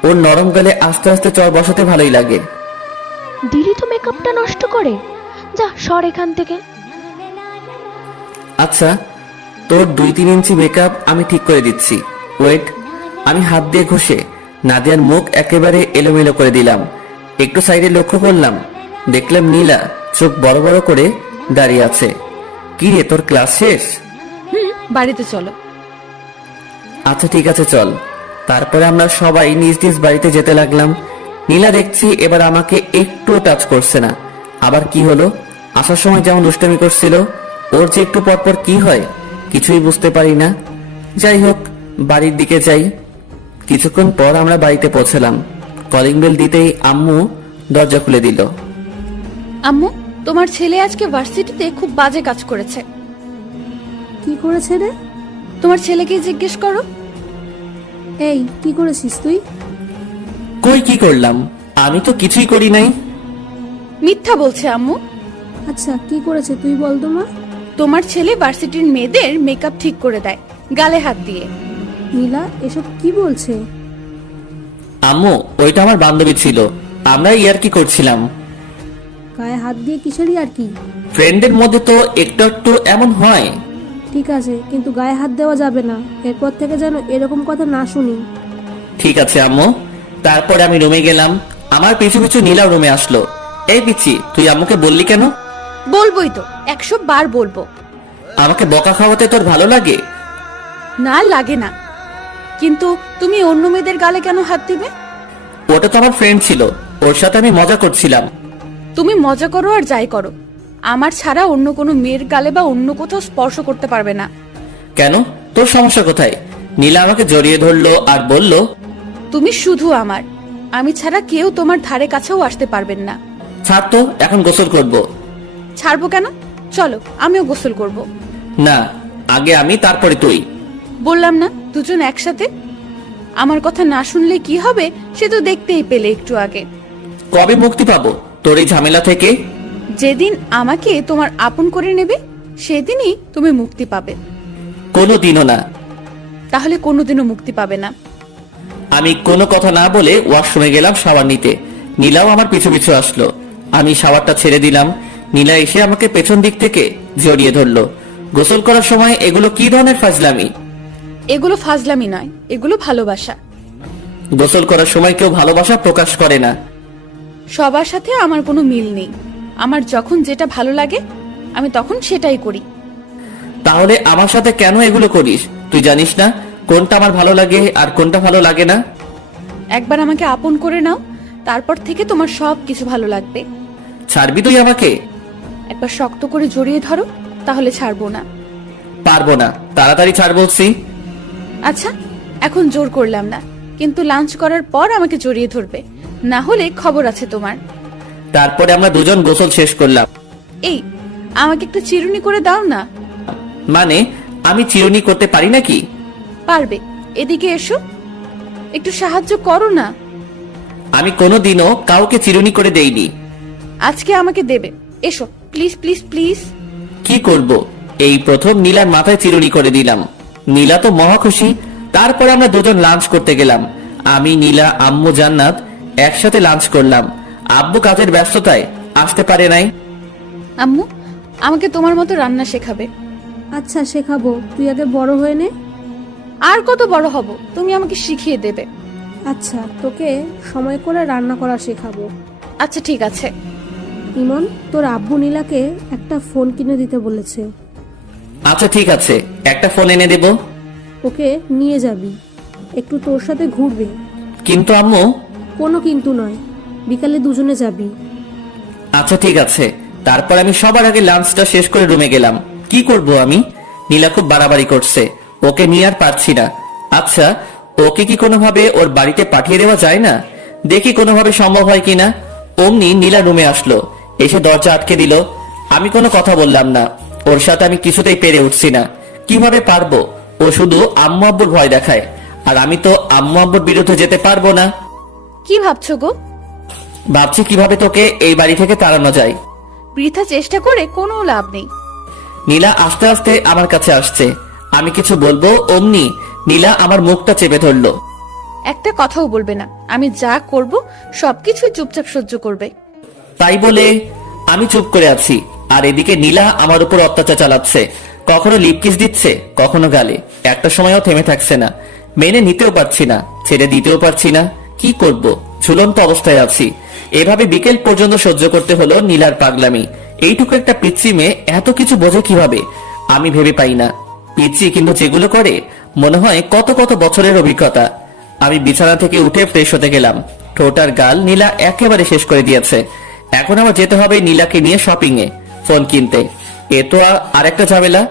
ওর নরম গালে আস্তে আস্তে চর বসাতে ভালোই লাগে। দিলি তো মেকআপটা নষ্ট করে, যা সর এখান থেকে। আচ্ছা, তোর 2-3 ইঞ্চি মেকআপ আমি ঠিক করে দিচ্ছি, ওয়েট। আমি হাত দিয়ে ঘষে নাদিয়ার মুখ একেবারে এলোমেলো করে দিলাম। একটু সাইডে লক্ষ্য করলাম, দেখলাম নীলা চোখ বড় বড় করে দাঁড়িয়ে আছে। কি রে, তোর ক্লাস শেষ? বাড়িতে চলো। আচ্ছা ঠিক আছে চল। তারপরে আমরা সবাই নিজ নিজ বাড়িতে যেতে লাগলাম। নীলা দেখছি এবার আমাকে একটু টাচ করছে না। আবার কি হলো? আসার সময় যেমন দুষ্টামি করছিল, ওর যে একটু পরপর কি হয় কিছুই বুঝতে পারি না। যাই হোক, বাড়ির দিকে যাই। কিছুক্ষণ পর আমরা বাড়িতে পৌঁছলাম। কলিং বেল দিতেই আম্মু দরজা খুলে দিল। আম্মু, তোমার ছেলে আজকে ভার্সিটিতে খুব বাজে কাজ করেছে। কি করেছে রে? তোমার ছেলেকে জিজ্ঞেস করো। এই কি করেছিস তুই? কই কি করলাম? আমি তো কিছুই করি নাই। মিথ্যা বলছে আম্মু। আচ্ছা কি করেছে তুই বল তো মা। তোমার ছেলে ভার্সিটির মেয়েদের মেকআপ ঠিক করে দেয় গালে হাত দিয়ে। নীলা এসব কি বলছে? আম্মু, ওইটা আমার বান্ধবী ছিল, আমরা ইয়ার্কি করছিলাম। গায়ে হাত দিয়ে কিসেরই আর কি? ফ্রেন্ডের মধ্যে তো একটু একটু এমন হয়। ঠিক আছে, কিন্তু গায়ে হাত দেওয়া যাবে না। এরপর থেকে যেন এরকম কথা না শুনি। ঠিক আছে আম্মু। তারপরে আমি রুমে গেলাম। আমার পিছু পিছু নীলা রুমে আসলো। এই পিচ্ছি, তুই আম্মুকে বললি কেন? বলবোই তো, 100 বার বলবো। আমাকে বকা খাওয়াতে তোর ভালো লাগে? না লাগে না, কিন্তু তুমি অন্য মেয়েদের গালে কেন হাত দিবে? ওটা তো আমার ফ্রেন্ড ছিল, ওর সাথে আমি মজা করছিলাম। তুমি মজা করো আর যাই করো, আমার ছাড়া অন্য কোনো মেয়ের গালে বা অন্য কোথাও স্পর্শ করতে পারবে না। কেন? তোর সমস্যা কোথায়? নীলা আমাকে জড়িয়ে ধরলো আর বলল, তুমি শুধু আমার, আমি ছাড়া কেউ তোমার ধারে কাছেও আসতে পারবেন না। ছাড় তো, এখন গোসল করব। ছাড়বো কেন? চলো আমিও গোসল করব। না, আগে আমি তারপরে তুই। বললাম না দুজন একসাথে। আমার কথা না শুনলে কি হবে সে তো দেখতেই পেলে একটু আগে। কবে মুক্তি পাবো তোর এই ঝামেলা থেকে? যেদিন আমাকে তোমার আপন করে নেবে সেদিনই তুমি মুক্তি পাবে। কোনোদিনও না। তাহলে কোনোদিনও মুক্তি পাবে না। আমি কোনো কথা না বলে ওয়াশরুমে গেলাম শাওয়ার নিতে। নীলাও আমার পিছু পিছু আসলো। আমি শাওয়ারটা ছেড়ে দিলাম। নীলা এসে আমাকে পেছন দিক থেকে জড়িয়ে ধরলো। গোসল করার সময় এগুলো কি ধরনের ফাজলামি? এগুলো ফাজলামি নয়, এগুলো ভালোবাসা। গোসল করার সময় কেউ ভালোবাসা প্রকাশ করে না। সবার সাথে আমার কোনো মিল নেই। আমার যখন যেটা ভালো লাগে আমি তখন সেটাই করি। তাহলে আমার সাথে কেন এগুলো করিস? তুই জানিস না কোনটা আমার ভালো লাগে আর কোনটা ভালো লাগে না? একবার আমাকে আপন করে নাও, তারপর থেকে তোমার সব কিছু ভালো লাগবে। ছাড়বি তুই আমাকে? একবার শক্ত করে জড়িয়ে ধরো, তাহলে ছাড়বো না। পারবো না, তাড়াতাড়ি ছাড় বলছি। আচ্ছা এখন জোর করলাম না, কিন্তু লাঞ্চ করার পর আমাকে জড়িয়ে ধরবে, না হলে খবর আছে তোমার। তারপরে আমরা দুজন গোসল শেষ করলাম। এই আমাকে একটু চিরুনি করে দাও না। মানে আমি চিরুনি করতে পারি নাকি? পারবে, এদিকে এসো, একটু সাহায্য করো না। আমি কোনোদিনও কাউকে চিরুনি করে দেইনি। আজকে আমাকে দেবে, এসো প্লিজ প্লিজ প্লিজ। কি করব? এই প্রথম নীলার মাথায় চিরুনি করে দিলাম। নীলা তো মহা খুশি। তারপর আমরা দুজন লাঞ্চ করতে গেলাম। আমি, নীলা, আম্মু, জান্নাত একসাথে লাঞ্চ করলাম। আব্বু কাজের ব্যস্ততায় আসতে পারে নাই। আম্মু আমাকে তোমার মতো রান্না শেখাবে। আচ্ছা শেখাবো, তুই আগে বড় হয়ে নে। আর কত বড় হব, তুমি আমাকে শিখিয়ে দেবে। আচ্ছা তোকে সময় করে রান্না করা শেখাবো। আচ্ছা ঠিক আছে। ইমন, তোর আব্বু নীলাকে একটা ফোন কিনে দিতে বলেছে। আচ্ছা ঠিক আছে, একটা ফোন এনে দেব। ওকে নিয়ে যাবি, একটু তোর সাথে ঘুরবে। কিন্তু আম্মু। কোনো কিন্তু নয়, বিকালে দুজনে যাবি। আচ্ছা ঠিক আছে। তারপর আমি সবার আগে লাঞ্চটা শেষ করে রুমে গেলাম। কি করব আমি? নীলা খুব বাড়াবাড়ি করছে, ওকে নিয়ে আর পারছি না। আচ্ছা ওকে কি কোনোভাবে ওর বাড়িতে পাঠিয়ে দেওয়া যায় না? দেখি কোনোভাবে সম্ভব হয় কিনা। অমনি নীলা রুমে আসলো, এসে দরজা আটকে দিল। আমি কোনো কথা বললাম না। ওর সাথে আমি কিছুতেই পেরে উঠছি না। কিভাবে পারবো? ও শুধু আম্মু আব্বুর ভয় দেখায়, আর আমি তো আম্মু আব্বুর বিরুদ্ধে যেতে পারবো না। কি ভাবছো গো? ভাবছি কিভাবে তোকে এই বাড়ি থেকে তাড়ানো যায়। বৃথা চেষ্টা করে কোনো লাভ নেই। নীলা আস্তে আস্তে আমার কাছে আসছে। আমি কিছু বলবো, অমনি নীলা আমার মুখটা চেপে ধরলো। একটা কথাও বলবে না, আমি যা করব সবকিছু চুপচাপ সহ্য করবে। তাই বলে আমি চুপ করে আছি, আর এদিকে নীলা আমার উপর অত্যাচার চালাচ্ছে। কখনো লিপকিস দিচ্ছে, কখনো গালে। একটা সময়ও থেমে থাকছে না। মেনে নিতেও পারছি না, ছেড়ে দিতেও পারছি না। কি করব? ঝুলন্ত অবস্থায় আছি। এভাবে বিকেল পর্যন্ত সহ্য করতে হলো নীলার পাগলামি। এইটুকু একটা পিচ্ছি মেয়ে এত কিছু বোঝে কিভাবে? আমি ভেবে পাই না। পিচ্ছি, কিন্তু যেগুলো করে মনে হয় কত কত বছরের অভিজ্ঞতা। আমি বিছানা থেকে উঠে ফ্রেশ হতে গেলাম। ঠোঁট আর গাল নীলা একেবারে শেষ করে দিয়েছে। এখন আমার যেতে হবে নীলাকে নিয়ে শপিং এ, ফোন কিনতে। এ তো আর একটা ঝামেলা।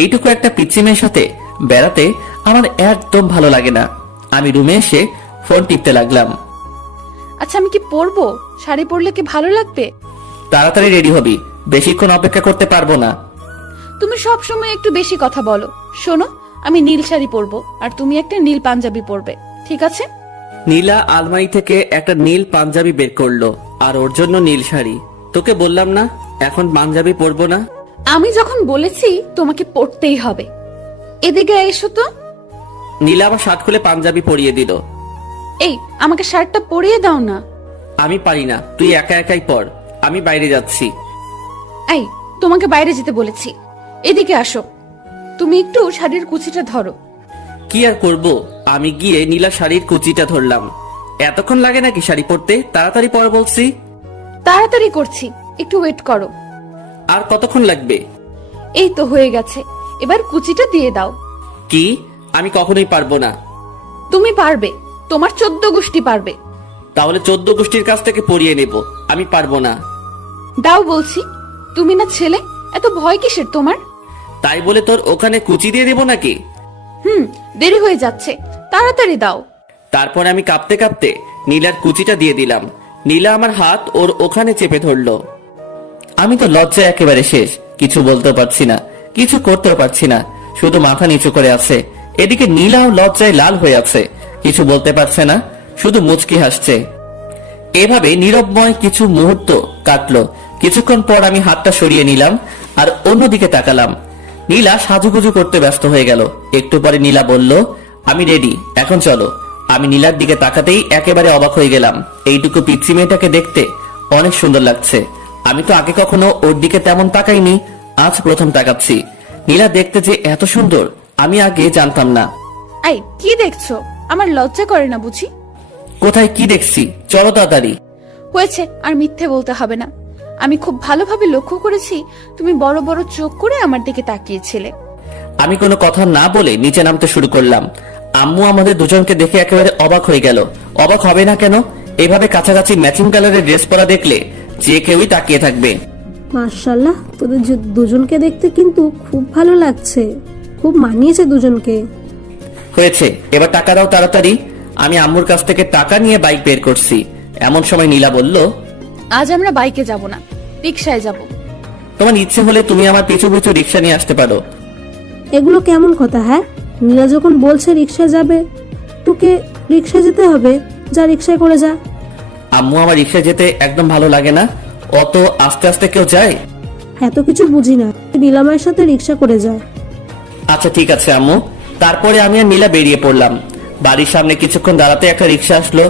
এইটুকু একটা পিচ্ছি মেয়ের সাথে বেড়াতে আমার একদম ভালো লাগে না। আমি রুমে এসে ফোন টিপতে লাগলাম। আচ্ছা, আমি কি পরবো? শাড়ি পরলে কি ভালো লাগবে? তাড়াতাড়ি রেডি হবি, বেশিক্ষণ অপেক্ষা করতে পারবো না। তুমি সব সময় একটু বেশি কথা বলো। শোনো, আমি নীল শাড়ি পরবো আর তুমি একটা নীল পাঞ্জাবি পরবে, ঠিক আছে? নীলা আলমারি থেকে একটা নীল পাঞ্জাবি বের করলো, আর ওর জন্য নীল শাড়ি। তোকে বললাম না এখন পাঞ্জাবি পরবো না? আমি যখন বলেছি তোমাকে পরতেই হবে। এদিকে এসো তো। নীলা আমার শার্ট খুলে পাঞ্জাবি পরিয়ে দিল। এই, আমাকে শার্টটা পরিয়ে দাও না। আমি পারি না, তুই একা একাই পর, আমি বাইরে যাচ্ছি। এই, তোমাকে বাইরে যেতে বলেছি। এদিকে আসো। তুমি একটু শাড়ির কুচিটা ধরো। কি আর করব, আমি গিয়ে নীলা শাড়ির কুচিটা ধরলাম। এতক্ষণ লাগে নাকি শাড়ি পরতে? তাড়াতাড়ি পর বলছি। তাড়াতাড়ি করছি, একটু ওয়েট করো। আর কতক্ষণ লাগবে? এই তো হয়ে গেছে, এবার কুচিটা দিয়ে দাও। কি? আমি কখনোই পারবো না। তুমি পারবে, তোমার 14 গোষ্ঠী পারবে। তাহলে 14 গোষ্ঠীর কাছ থেকে পরিয়ে নেব, আমি পারবো না। দাও বলছি। তুমি না ছেলে, এত ভয় কিসের তোমার? তাই বলে তোর ওখানে কুচি দিয়ে দেবো নাকি? দেরি হয়ে যাচ্ছে, তাড়াতাড়ি দাও। তারপর আমি কাঁপতে কাঁপতে নীলার কুচিটা দিয়ে দিলাম। নীলা আমার হাত ওর ওখানে চেপে ধরলো। আমি তো লজ্জায় একেবারে শেষ, কিছু বলতে পারছি না, কিছু করতে পারছি না, শুধু মাথা নিচু করে আছে। এদিকে নীলাও লজ্জায় লাল হয়ে আছে, কিছু বলতে পারছে না, শুধু মুচকি হাসছে। এভাবে নীরবময় কিছু মুহূর্ত কাটলো। কিছুক্ষণ পর আমি হাতটা সরিয়ে নিলাম আর অন্যদিকে তাকালাম। নীলা সাজুগুজু করতে ব্যস্ত হয়ে গেল। একটু পরে নীলা বলল, আমি রেডি, এখন চলো। আমি নীলার দিকে তাকাতেই একেবারে অবাক হয়ে গেলাম। এইটুকু পিচ্ছি মেয়েটাকে দেখতে অনেক সুন্দর লাগছে। আমি তো আগে কখনো ওর দিকে তেমন তাকাইনি, আজ প্রথম তাকাচ্ছি। নীলা দেখতে যে এত সুন্দর আমি আগে জানতাম না। এই, কি দেখছো? আমার লজ্জা করে না বুঝি? কোথায় কি দেখছি? চলো তাড়াতাড়ি। হয়েছে, আর মিথ্যে বলতে হবে না। আমি খুব ভালোভাবে লক্ষ্য করেছি তুমি বড় বড় চোখ করে আমার দিকে তাকিয়েছিলে। আমি কোনো কথা না বলে নিচে নামতে শুরু করলাম। আম্মু আমাদের দুজনকে দেখে একেবারে অবাক হয়ে গেল। অবাক হবে না কেন? এভাবে কাছাকাছি ম্যাচিং কালারের ড্রেস পরা দেখলে যে কেউই তাকিয়ে থাকবে। মাশাআল্লাহ, তোদের দুজনকে দেখতে কিন্তু খুব ভালো লাগছে, খুব মানিয়েছে দুজনকে। হয়েছে, এবার টাকা দাও তাড়াতাড়ি। আমি আম্মুর কাছ থেকে টাকা নিয়ে বাইক বের করছি। এমন সময় নীলা বলল, আজ আমরা বাইকে যাব না, রিকশায় যাব। তোমার ইচ্ছে হলে তুমি আমার পিছু পিছু রিক্সা নিয়ে আসতে পারো। এগুলো কেমন কথা? হ্যাঁ, নীলা যখন বলছে রিকশায় যাবে, তোকে রিকশায় যেতে হবে। যা, রিকশায় করে যা। আম্মু, আমার রিক্সায় যেতে একদম ভালো লাগে না। অত আস্তে আস্তে কেউ যায়? এত কিছু বুঝি না, নীলামায়ের সাথে রিকশা করে যায়। আচ্ছা ঠিক আছে আম্মু। তারপরে আমি আর নীলা বেরিয়ে পড়লাম। বাড়ির সামনে কিছুক্ষণ দাঁড়াতে একটা রিক্সা আসলো।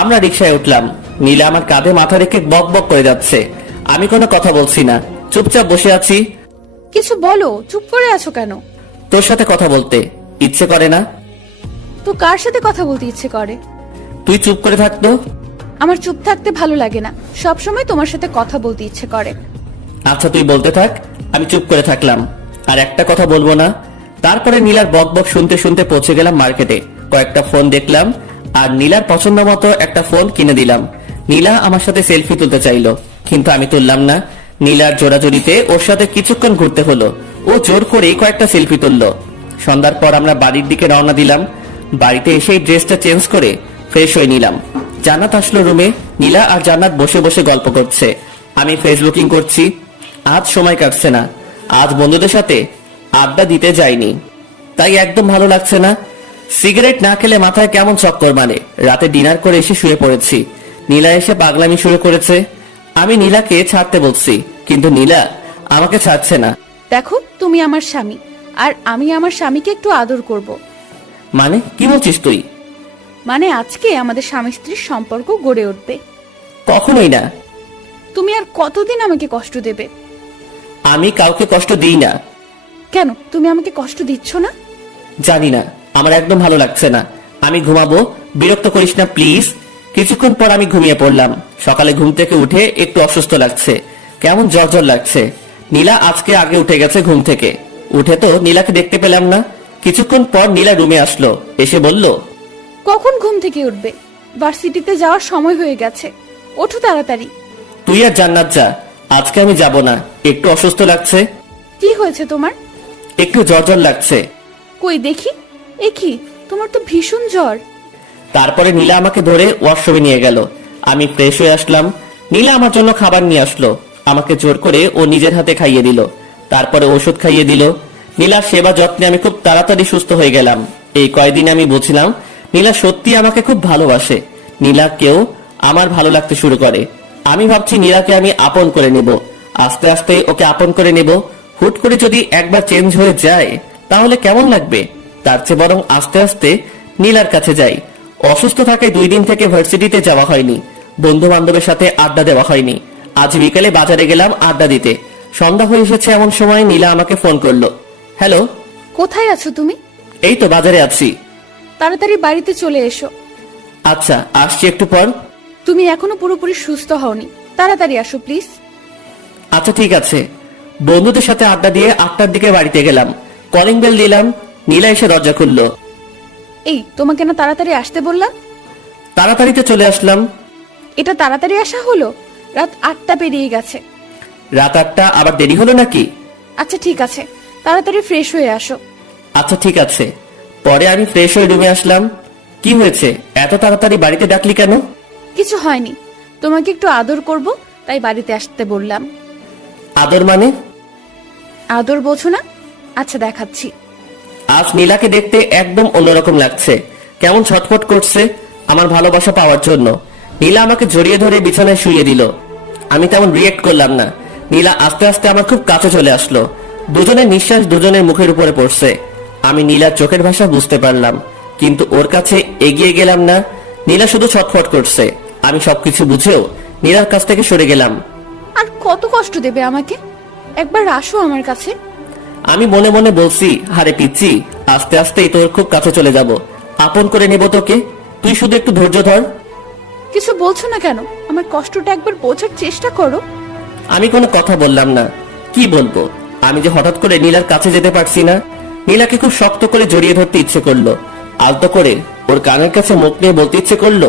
আমরা রিক্সায় উঠলাম। নীলা আমার কাঁধে মাথা রেখে বক বক করে যাচ্ছে। আমি কোনো কথা বলছি না, চুপচাপ বসে আছি। কিছু বলো, চুপ করে আছো কেন? তোর সাথে কথা বলতে ইচ্ছে করে না? তো কার সাথে কথা বলতে ইচ্ছে করে? তুই চুপ করে থাকতো। আমার চুপ থাকতে ভালো লাগে না, সব সময় তোমার সাথে কথা বলতে ইচ্ছে করে। আচ্ছা তুই বলতে থাক, আমি চুপ করে থাকলাম। আর একটা কথা বলবো না। তারপরে নীলার বক বক শুনতে শুনতে পৌঁছে গেলাম মার্কেটে। কয়েকটা ফোন দেখলাম আর নীলার পছন্দ মতো একটা ফোন কিনে দিলাম। নীলা আমার সাথে সেলফি তুলতে চাইলো, কিন্তু আমি তুললাম না। নীলার জোড়াজোড়িতে ওর সাথে কিছুক্ষণ ঘুরতে হলো। ও জোর করে কয়েকটা সেলফি তুললো। সন্ধ্যার পর আমরা বাড়ির দিকে রওনা দিলাম। বাড়িতে এসেই ড্রেসটা চেঞ্জ করে ফ্রেশ হয়ে নিলাম। জান্নাত আসলো রুমে। নীলা আর জান্নাত বসে বসে গল্প করছে। আমি ফেসবুকিং করছি। আজ সময় কাটছে না। আজ বন্ধুদের সাথে আড্ডা দিতে যাইনি, তাই একদম ভালো লাগছে না। সিগারেট না খেলে মাথায় কেমন চক্কর মানে। রাতে ডিনার করে এসে শুয়ে পড়েছি। নীলা এসে পাগলামি শুরু করেছে। আমি নীলাকে ছাড়তে বলছি, কিন্তু নীলা আমাকে ছাড়ছে না। দেখো, তুমি আমার স্বামী, আর আমি আমার স্বামীকে একটু আদর করব। মানে কি বলছিস তুই? মানে আজকে আমাদের স্বামী স্ত্রীর সম্পর্ক গড়ে উঠবে। কখনোই না। তুমি আর কতদিন আমাকে কষ্ট দেবে? আমি কাউকে কষ্ট দিই না। কেন তুমি আমাকে কষ্ট দিচ্ছ না? জানি না, আমার একদম ভালো লাগছে না। আমি ঘুমাবো, বিরক্ত করিস না প্লিজ। কিছুক্ষণ পর আমি ঘুমিয়ে পড়লাম। সকালে ঘুম থেকে উঠে একটু অসুস্থ লাগছে, কেমন জ্বর জ্বর লাগছে। নীলা আজকে আগে উঠে গেছে ঘুম থেকে। উঠে তো নীলাকে দেখতে পেলাম না। কিছুক্ষণ পর নীলা রুমে আসলো, এসে বলল, কখন ঘুম থেকে উঠবে? ভার্সিটিতে যাওয়ার সময় হয়ে গেছে, ওঠো তাড়াতাড়ি। তুই আর জান্নাত যা, আজকে আমি যাব না, একটু অসুস্থ লাগছে। কি হয়েছে তোমার? একটু জ্বর জ্বর লাগছে। কই দেখি। এ কি, তোমার তো ভীষণ জ্বর। তারপরে নীলা আমাকে ধরে ওয়াশরুমে নিয়ে গেল। আমি ফ্রেশ হয়ে আসলাম। নীলা আমার জন্য খাবার নিয়ে আসলো, আমাকে জোর করে ও নিজের হাতে খাইয়ে দিল। তারপরে ওষুধ খাইয়ে দিল। নীলার সেবা যত্নে আমি খুব তাড়াতাড়ি সুস্থ হয়ে গেলাম। এই কয়দিন আমি বুঝলাম নীলা সত্যি আমাকে খুব ভালোবাসে। নীলাকেও আমার ভালো লাগতে শুরু করে। আমি ভাবছি নীলাকে আমি আপন করে নেব, আস্তে আস্তে ওকে আপন করে নেব। হুট করে যদি একবার চেঞ্জ হয়ে যায় তাহলে কেমন লাগবে? তার চেয়ে বরং আস্তে আস্তে নীলার কাছে যাই। অসুস্থ থাকায় 2 দিন থেকে ভার্সিটিতে যাওয়া হয়নি, বন্ধু বান্ধবের সাথে আড্ডা দেওয়া হয়নি। আজ বিকেলে বাজারে গেলাম আড্ডা দিতে। সন্ধ্যা হয়ে এসেছে, এমন সময় নীলা আমাকে ফোন করলো। হ্যালো, কোথায় আছো তুমি? এই তো বাজারে আছি। তাড়াতাড়ি বাড়িতে চলে এসো। আচ্ছা, আসছি একটু পর। তুমি এখনো পুরোপুরি সুস্থ হওনি, তাড়াতাড়ি আসো প্লিজ। আচ্ছা ঠিক আছে। বন্ধুদের সাথে আড্ডা দিয়ে 8টার দিকে বাড়িতে গেলাম। কলিং বেল দিলাম, নীলা এসে দরজা খুললো। এই, তোমাকে না তাড়াতাড়ি আসতে বললাম? তাড়াতাড়িতে চলে আসলাম। এটা তাড়াতাড়ি আসা হলো? রাত 8টা পেরিয়ে গেছে। রাত 8টা আবার দেরি হলো নাকি? আচ্ছা ঠিক আছে, তাড়াতাড়ি ফ্রেশ হয়ে আসো। আচ্ছা ঠিক আছে। পরে আমি ফ্রেশ হয়ে রুমে আসলাম। কি হয়েছে, এত তাড়াতাড়ি বাড়িতে ডাকলি কেন? কিছু হয়নি, তোমাকে একটু আদর করব তাই বাড়িতে আসতে বললাম। আদর মানে? আদর বোঝো না? আচ্ছা দেখাচ্ছি। আজ নীলাকে দেখতে একদম অন্যরকম লাগছে, কেমন ছটফট করছে আমার ভালোবাসা পাওয়ার জন্য। নীলা আমাকে জড়িয়ে ধরে বিছানায় শুইয়ে দিল। আমি তেমন রিয়েক্ট করলাম না। নীলা আস্তে আস্তে আমার খুব কাছে চলে আসলো। দুজনের নিঃশ্বাস দুজনের মুখের উপরে পড়ছে। আমি নীলার চোখের ভাষা বুঝতে পারলাম, কিন্তু ওর কাছে এগিয়ে গেলাম না। নীলা শুধু ছটফট করছে। আমি সবকিছু বুঝেও নীলার কাছ থেকে সরে গেলাম। আর কত কষ্ট দেবে আমাকে? একবার আসো আমার কাছে। আমি মনে মনে বলছি, হারে পিচ্ছি, আস্তে আস্তেই তোর খুব কাছে চলে যাব, আপন করে নেব তোকে। তুই শুধু একটু ধৈর্য ধর। কিছু বলছো না কেন? আমার কষ্টটা একবার বোঝার চেষ্টা করো। আমি কোনো কথা বললাম না। কি বলবো? আমি যে হঠাৎ করে নীলার কাছে যেতে পারছি না। নীলাকে খুব শক্ত করে জড়িয়ে ধরতে ইচ্ছে করলো, আলতো করে ওর কানের কাছে মুখ নিয়ে বলতে ইচ্ছে করলো,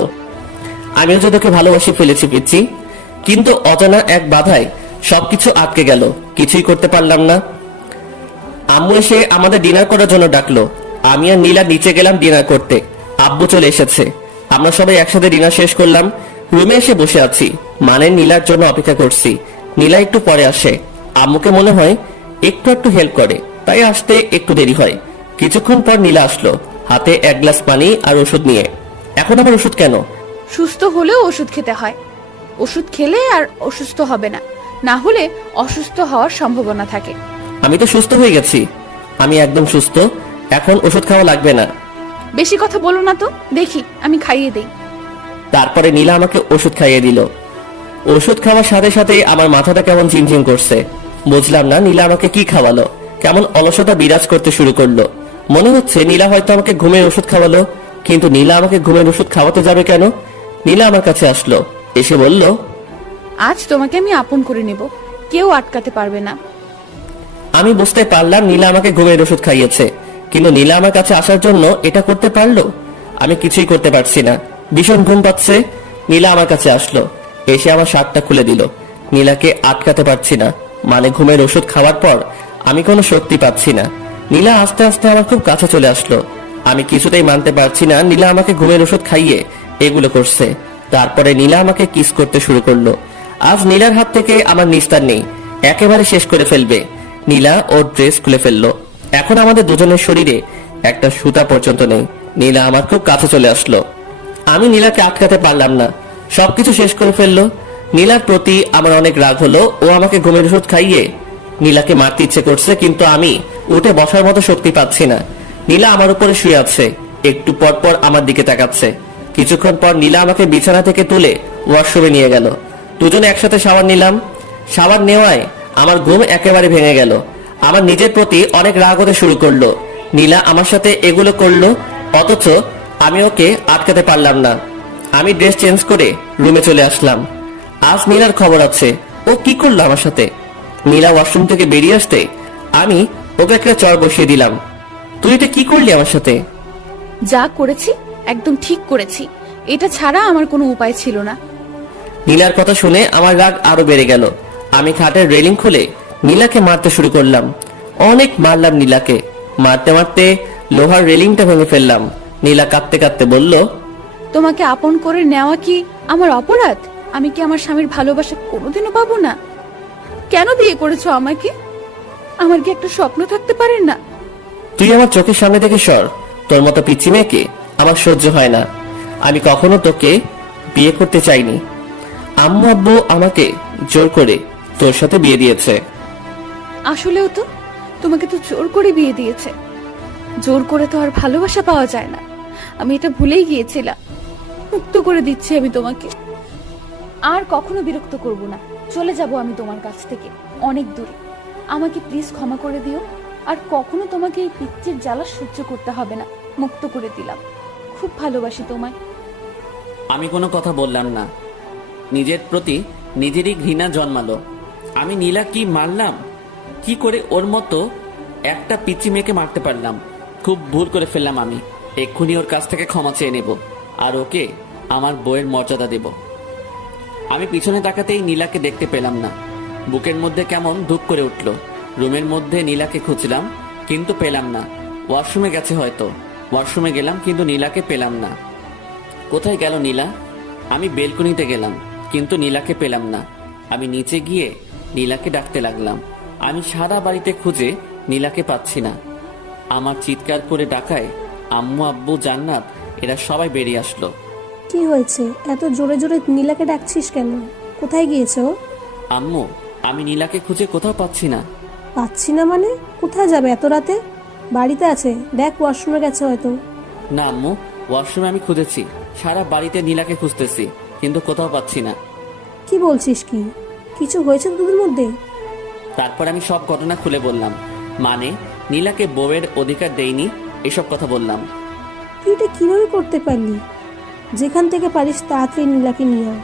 আমিও যে তোকে ভালোবাসি ফেলেছি পিচ্ছি। কিন্তু অজানা এক বাধায় সবকিছু আটকে গেল, কিছুই করতে পারলাম না। আম্মু এসে আমাদের ডিনার করার জন্য ডাকলো। আমি আর নীলা নিচে গেলাম ডিনার করতে। আব্বু চলে এসেছে। আমরা সবাই একসাথে ডিনার শেষ করলাম। রুমে এসে বসে আছি, মানে নীলার জন্য অপেক্ষা করছি। নীলা একটু পরে আসে। আম্মুকে মনে হয় একটু হেল্প করে, তাই আসতে একটু দেরি হয়। কিছুক্ষণ পর নীলা আসলো, হাতে 1 গ্লাস পানি আর ওষুধ নিয়ে। এখন আবার ওষুধ কেন? সুস্থ হলেও ওষুধ খেতে হয়। ওষুধ খেলে আর অসুস্থ হবে না, না হলে অসুস্থ হওয়ার সম্ভাবনা থাকে। আমি তো সুস্থ হয়ে গেছি, আমি একদম সুস্থ, এখন ওষুধ খাওয়া লাগবে না। বেশি কথা বলো না তো, দেখি আমি খাইয়ে দেই। তারপরে নীলা আমাকে ওষুধ খাইয়ে দিল। ওষুধ খাওয়ার সাথে সাথে আমার মাথাটা কেমন ঝিমঝিম করছে। বুঝলাম না নীলা আমাকে কি খাওয়ালো, কেমন অলসতা বিরাজ করতে শুরু করলো। মনে হচ্ছে নীলা হয়তো আমাকে ঘুমের ওষুধ খাওয়ালো, কিন্তু নীলা আমাকে ঘুমের ওষুধ খাওয়াতে যাবে কেন? নীলা আমার কাছে আসলো, এসে বলল, আজ তোমাকে আমি আপন করে নেব, কেউ আটকাতে পারবে না। আমি বুঝতে পারলাম নীলা আমাকে ঘুমের ওষুধ খাইয়েছে, কিন্তু নীলা আমার কাছে আসার জন্য এটা করতে পারলো? আমি কিছুই করতে পারছি না, ভীষণ ঘুম পাচ্ছে। নীলা আমার কাছে আসলো, এসে আমার শার্টটা খুলে দিল। নীলাকে আটকাতে পারছি না, মানে ঘুমের ওষুধ খাওয়ার পর আমি কোনো শক্তি পাচ্ছি না। নীলা আস্তে আস্তে আমার খুব কাছে চলে আসলো। আমি কিছুতেই মানতে পারছি না নীলা আমাকে ঘুমের ওষুধ খাইয়ে এগুলো করছে। তারপরে নীলা আমাকে কিস করতে শুরু করলো। আজ নীলার হাত থেকে আমার নিস্তার নেই, একেবারে শেষ করে ফেলবে। নীলা ওর ড্রেস খুলে ফেললো। এখন আমাদের দুজনের শরীরে একটা সুতা পর্যন্ত নেই। নীলা আমার খুব কাছে চলে আসলো। আমি নীলাকে আটকাতে পারলাম না, সবকিছু শেষ করে ফেললো। নীলার প্রতি আমার অনেক রাগ হলো। ও আমাকে ঘুমের ওষুধ খাইয়ে নীলাকে মারতে ইচ্ছে করছে, কিন্তু আমি উঠে বসার মতো শক্তি পাচ্ছি না। নীলা আমার উপরে শুয়ে আছে, একটু পর পর আমার দিকে তাকাচ্ছে। কিছুক্ষণ পর নীলা আমাকে বিছানা থেকে তুলে ওয়াশরুমে নিয়ে গেল। দুজনে একসাথে শাওয়ার নিলাম। শাওয়ার নেওয়ায় আমার ঘুম একেবারে ভেঙে গেল। আমার নিজের প্রতি অনেক রাগ হতে শুরু করলো। নীলা আমার সাথে এগুলো করলো, অথচ আমি ওকে আটকাতে পারলাম না। আমি ড্রেস চেঞ্জ করে রুমে চলে আসলাম। আজ নীলার খবর আছে, ও কি করলো আমার সাথে। নীলা ওয়াশরুম থেকে বেরিয়ে আসতে আমি ওকে একটা চর বসিয়ে দিলাম। তুই এটা কি করলি আমার সাথে? যা করেছি একদম ঠিক করেছি, এটা ছাড়া আমার কোনো উপায় ছিল না। নীলার কথা শুনে আমার রাগ আরো বেড়ে গেল। আমি খাটের রেলিং খুলে নীলাকে মারতে শুরু করলাম। অনেক মারলাম নীলাকে। মারতে মারতে লোহার রেলিংটা ভেঙে ফেললাম। নীলা কাঁদতে কাঁদতে বলল, তোমাকে আপন করে নেওয়া কি আমার অপরাধ? আমি কি আমার স্বামীর ভালোবাসা কোনোদিনও পাবো না? কেন বিয়ে করেছো আমাকে? আমার কি একটা স্বপ্ন থাকতে পারে না? তুই আমার চোখের সামনে থেকে সর। তোর মতো পিচ্ছি মেয়েকে আমার সহ্য হয় না। আমি কখনো তোকে বিয়ে করতে চাইনি। আম্মু আব্বু আমাকে জোর করে তোর সাথে বিয়ে দিয়েছে। আসলেও তো তোমাকে তো জোর করে বিয়ে দিয়েছে। জোর করে তো আর ভালোবাসা পাওয়া যায় না। আমি এটা ভুলেই গিয়েছিলাম। মুক্ত করে দিচ্ছি আমি তোমাকে। আর কখনো বিরক্ত করব না। চলে যাব আমি তোমার কাছ থেকে অনেক দূরে। আমাকে প্লিজ ক্ষমা করে দিও। আর কখনো তোমাকে এই পিচ্চির জ্বালা সহ্য করতে হবে না। মুক্ত করে দিলাম। খুব ভালোবাসি তোমায়। আমি কোনো কথা বললাম না। নিজের প্রতি নিজেরই ঘৃণা জন্মালো। আমি নীলা কি মারলাম? কি করে ওর মতো একটা পিচ্চি মেয়েকে মারতে পারলাম? খুব ভুল করে ফেললাম আমি। এক্ষুনি ওর কাছ থেকে ক্ষমা চেয়ে নেব আর ওকে আমার বউয়ের মর্যাদা দেব। আমি পিছনে তাকাতেই নীলাকে দেখতে পেলাম না। বুকের মধ্যে কেমন ধুপ করে উঠল। রুমের মধ্যে নীলাকে খুঁজলাম কিন্তু পেলাম না। ওয়াশরুমে গেছে হয়তো। ওয়াশরুমে গেলাম কিন্তু নীলাকে পেলাম না। কোথায় গেল নীলা? আমি বেলকনিতে গেলাম কিন্তু নীলাকে পেলাম না। আমি নিচে গিয়ে নীলাকে ডাকতে লাগলাম। আমি সারা বাড়িতে খুঁজে নীলাকে পাচ্ছি না। আমার চিৎকার করে ডাকায় আম্মু আব্বু জান্নাত এরা সবাই বেরিয়ে আসলো। কি হয়েছে? এত জোরে জোরে নীলাকে ডাকছিস কেন? কোথায় গিয়েছে ও? আম্মু, আমি নীলাকে খুঁজে কোথাও পাচ্ছি না। পাচ্ছি না মানে? কোথায় যাবে এত রাতে? বাড়িতে আছে, দেখ ওয়াশরুমে গেছে হয়তো। না আম্মু, ওয়াশরুমে আমি খুঁজেছি। সারা বাড়িতে নীলাকে খুঁজতেছি কিন্তু কোথাও পাচ্ছি না। কি বলছিস? কি কিছু হয়েছে তোদের মধ্যে? তারপর আমি সব ঘটনা খুলে বললাম। মানে নীলাকে বউয়ের অধিকার দেইনি এসব কথা বললাম। তুই এটা কিভাবে করতে পারলি? যেখান থেকে পারিস তাড়াতাড়ি নীলাকে নিয়ে আয়।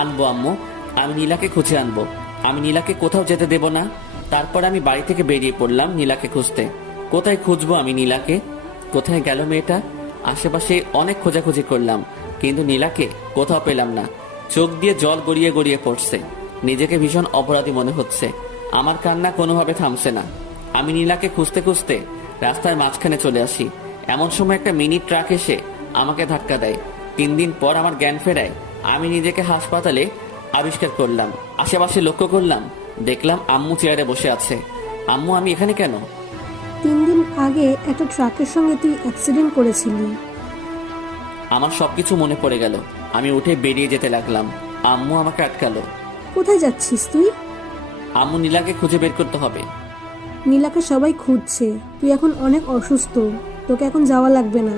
আনবো আম্মু, আমি নীলাকে খুঁজে আনবো। আমি নীলাকে কোথাও যেতে দেব না। তারপর আমি বাড়ি থেকে বেরিয়ে পড়লাম নীলাকে খুঁজতে। কোথায় খুঁজবো আমি নীলাকে? কোথায় গেল মেয়েটা? আশেপাশে অনেক খোঁজাখুঁজি করলাম কিন্তু নীলাকে কোথাও পেলাম না। চোখ দিয়ে জল গড়িয়ে গড়িয়ে পড়ছে। নিজেকে ভীষণ অপরাধী মনে হচ্ছে। আমার কান্না কোনোভাবে থামছে না। আমি নীলাকে খুঁজতে খুঁজতে রাস্তার মাঝখানে চলে আসি। এমন সময় একটা মিনি ট্রাক এসে আমাকে ধাক্কা দেয়। 3 দিন পর আমার জ্ঞান ফেরায়। আমি নিজেকে হাসপাতালে আবিষ্কার করলাম। আশেপাশে লক্ষ্য করলাম, দেখলাম আম্মু চেয়ারে বসে আছে। আম্মু, আমি এখানে কেন? 3 দিন আগে একটা ট্রাকের সঙ্গে তুই অ্যাক্সিডেন্ট করেছিলি। আমার সবকিছু মনে পড়ে গেল। আমি উঠে বেরিয়ে যেতে লাগলাম। আম্মু আমাকে আটকালো। কোথায় যাচ্ছিস তুই? আম্মু, নীলাকে খুঁজে বের করতে হবে। নীলাকে সবাই খুঁজছে, তুই এখন অনেক অসুস্থ, তোকে এখন যাওয়া লাগবে না।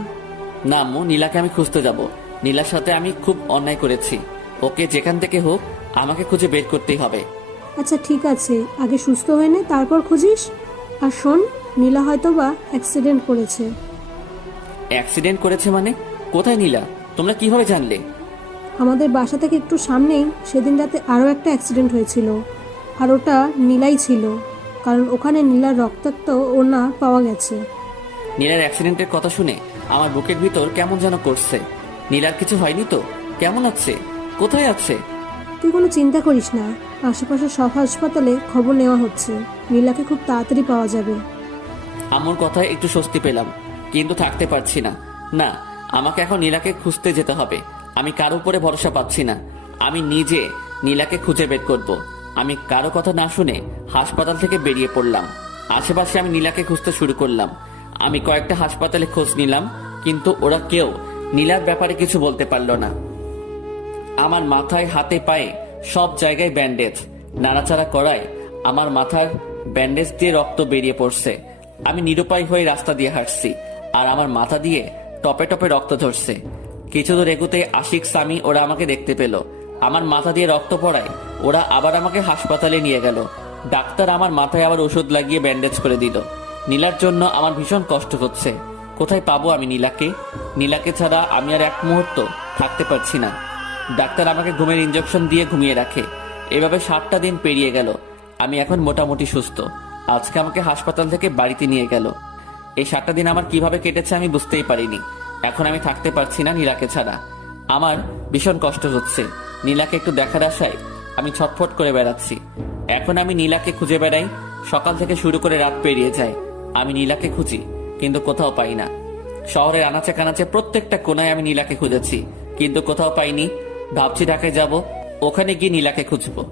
না আম্মু, নীলাকে আমি খুঁজতে যাব। নীলার সাথে আমি খুব অন্যায় করেছি। ওকে যেখান থেকে হোক আমাকে খুঁজে বের করতেই হবে। আচ্ছা ঠিক আছে, আগে সুস্থ হয়ে নে, তারপর খুঁজিস। আর শোন, নীলা হয়তো বা অ্যাক্সিডেন্ট করেছে। অ্যাক্সিডেন্ট করেছে মানে? কোথায় নীলা? তোমরা কিভাবে জানলে? আমাদের বাসা থেকে একটু সামনেই সেদিন রাতে আরও একটা অ্যাক্সিডেন্ট হয়েছিল, আর ওটা নীলাই ছিল, কারণ ওখানে নীলার রক্তাক্ত ওড়না পাওয়া গেছে। নীলার অ্যাক্সিডেন্টের কথা শুনে আমার বুকের ভিতর কেমন যেন করছে। নীলার কিছু হয়নি তো? কেমন আছে? কোথায় আছে? তুই কোনো চিন্তা করিস না, আশেপাশে সব হাসপাতালে খবর নেওয়া হচ্ছে, নীলাকে খুব তাড়াতাড়ি পাওয়া যাবে। আমার কথায় একটু স্বস্তি পেলাম কিন্তু থাকতে পারছি না। না, আমাকে এখন নীলাকে খুঁজতে যেতে হবে। আমি কারো উপরে ভরসা পাচ্ছি না। আমি নিজে নীলাকে খুঁজে বের করব। আমি কারো কথা না শুনে হাসপাতাল থেকে বেরিয়ে পড়লাম। আশেপাশে আমি নীলাকে খুঁজতে শুরু করলাম। আমি কয়েকটা হাসপাতালে খোঁজ নিলাম কিন্তু ওরা কেউ নীলার ব্যাপারে কিছু বলতে পারলো না। আমার মাথায় হাতে পায়ে সব জায়গায় ব্যান্ডেজ। নাড়াচাড়া করায় আমার মাথার ব্যান্ডেজ দিয়ে রক্ত বেরিয়ে পড়ছে। আমি নিরুপায় হয়ে রাস্তা দিয়ে হাঁটছি আর আমার মাথা দিয়ে টপে টপে রক্ত ঝরছে। কিছু দূর এগুতে আশিক, সামি ওরা আমাকে দেখতে পেল। আমার মাথা দিয়ে রক্ত পড়ায় ওরা আবার আমাকে হাসপাতালে নিয়ে গেল। ডাক্তার আমার মাথায় আবার ওষুধ লাগিয়ে ব্যান্ডেজ করে দিল। নীলার জন্য আমার ভীষণ কষ্ট হচ্ছে। কোথায় পাবো আমি নীলাকে? নীলাকে ছাড়া আমি আর এক মুহূর্ত থাকতে পারছি না। ডাক্তার আমাকে ঘুমের ইঞ্জেকশন দিয়ে ঘুমিয়ে রাখে। এভাবে 7টা দিন পেরিয়ে গেল। আমি এখন মোটামুটি সুস্থ। আজকে আমাকে হাসপাতাল থেকে বাড়িতে নিয়ে গেল। এই 7টা দিন আমার কিভাবে কেটেছে আমি বুঝতেই পারিনি। এখন আমি থাকতে পারছি না নীলাকে ছাড়া। আমার ভীষণ কষ্ট হচ্ছে। নীলাকে একটু দেখার আশায় আমি ছটফট করে বেড়াচ্ছি। এখন আমি নীলাকে খুঁজে বেড়াই। সকাল থেকে শুরু করে রাত পেরিয়ে যায়, আমি নীলাকে খুঁজি, কিন্তু কোথাও পাই না। শহরের আনাচে কানাচে প্রত্যেকটা কোনায় আমি নীলাকে খুঁজেছি, কিন্তু কোথাও পাইনি। ভাবছি ঢাকায় যাব, ওখানে গিয়ে নীলাকে খুঁজবো।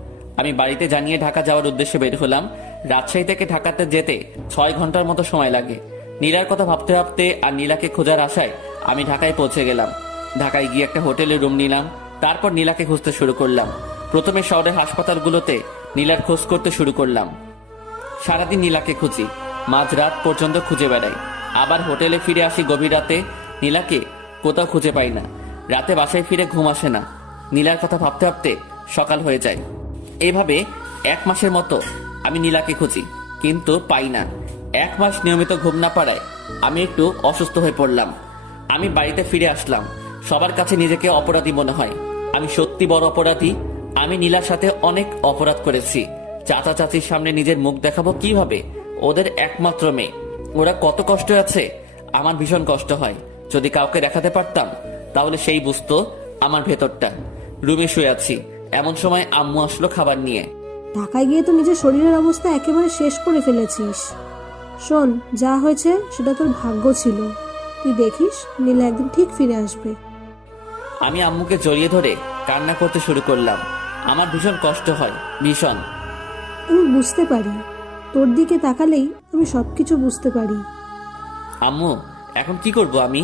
আমি বাড়িতে জানিয়ে ঢাকা যাওয়ার উদ্দেশ্যে বের হলাম। রাজশাহী থেকে ঢাকাতে যেতে 6 ঘন্টার মতো সময় লাগে। নীলার কথা ভাবতে ভাবতে আর নীলাকে খোঁজার আশায় আমি ঢাকায় পৌঁছে গেলাম। ঢাকায় গিয়ে একটা হোটেলে রুম নিলাম। তারপর নীলাকে খুঁজতে শুরু করলাম। প্রথমে শহরের হাসপাতালগুলোতে নীলার খোঁজ করতে শুরু করলাম। সারাদিন নীলাকে খুঁজি, মাঝরাত পর্যন্ত খুঁজে বেড়াই। আবার হোটেলে ফিরে আসি গভীর রাতে। নীলাকে কোথাও খুঁজে পাই না। রাতে বাসায় ফিরে ঘুম আসে না। নীলার কথা ভাবতে ভাবতে সকাল হয়ে যায়। এইভাবে 1 মাসের মতো আমি নীলাকে খুঁজি, কিন্তু পাই না। 1 মাস নিয়মিত ঘুম না পাড়ায় আমি একটু অসুস্থ হয়ে পড়লাম। আমি বাড়িতে ফিরে আসলাম। সবার কাছে নিজেকে অপরাধী মনে হয়। আমি সত্যি বড় অপরাধী। আমি নীলার সাথে অনেক অপরাধ করেছি। চাচা চাচির সামনে নিজের মুখ দেখাবো কিভাবে? ওদের একমাত্র মেয়ে, ওরা কত কষ্ট আছে। আমার ভীষণ কষ্ট হয়। যদি কাউকে দেখাতে পারতাম তাহলে সেই বুঝতো আমার ভেতরটা। রুমে শুয়ে আছি, এমন সময় আম্মু আসলো খাবার নিয়ে। ঢাকায় গিয়ে তো নিজের শরীরের অবস্থা একেবারে শেষ করে ফেলেছিস। শোন, যা হয়েছে সেটা তোর ভাগ্য ছিল। তুই দেখিস নীলা একদিন ঠিক ফিরে আসবে। আমি আম্মুকে জড়িয়ে ধরে কান্না করতে শুরু করলাম। আমার ভীষণ কষ্ট হয়, ভীষণ। আমি বুঝতে পারি, তোর দিকে তাকালেই আমি সবকিছু বুঝতে পারি। আম্মু, এখন কি করব আমি?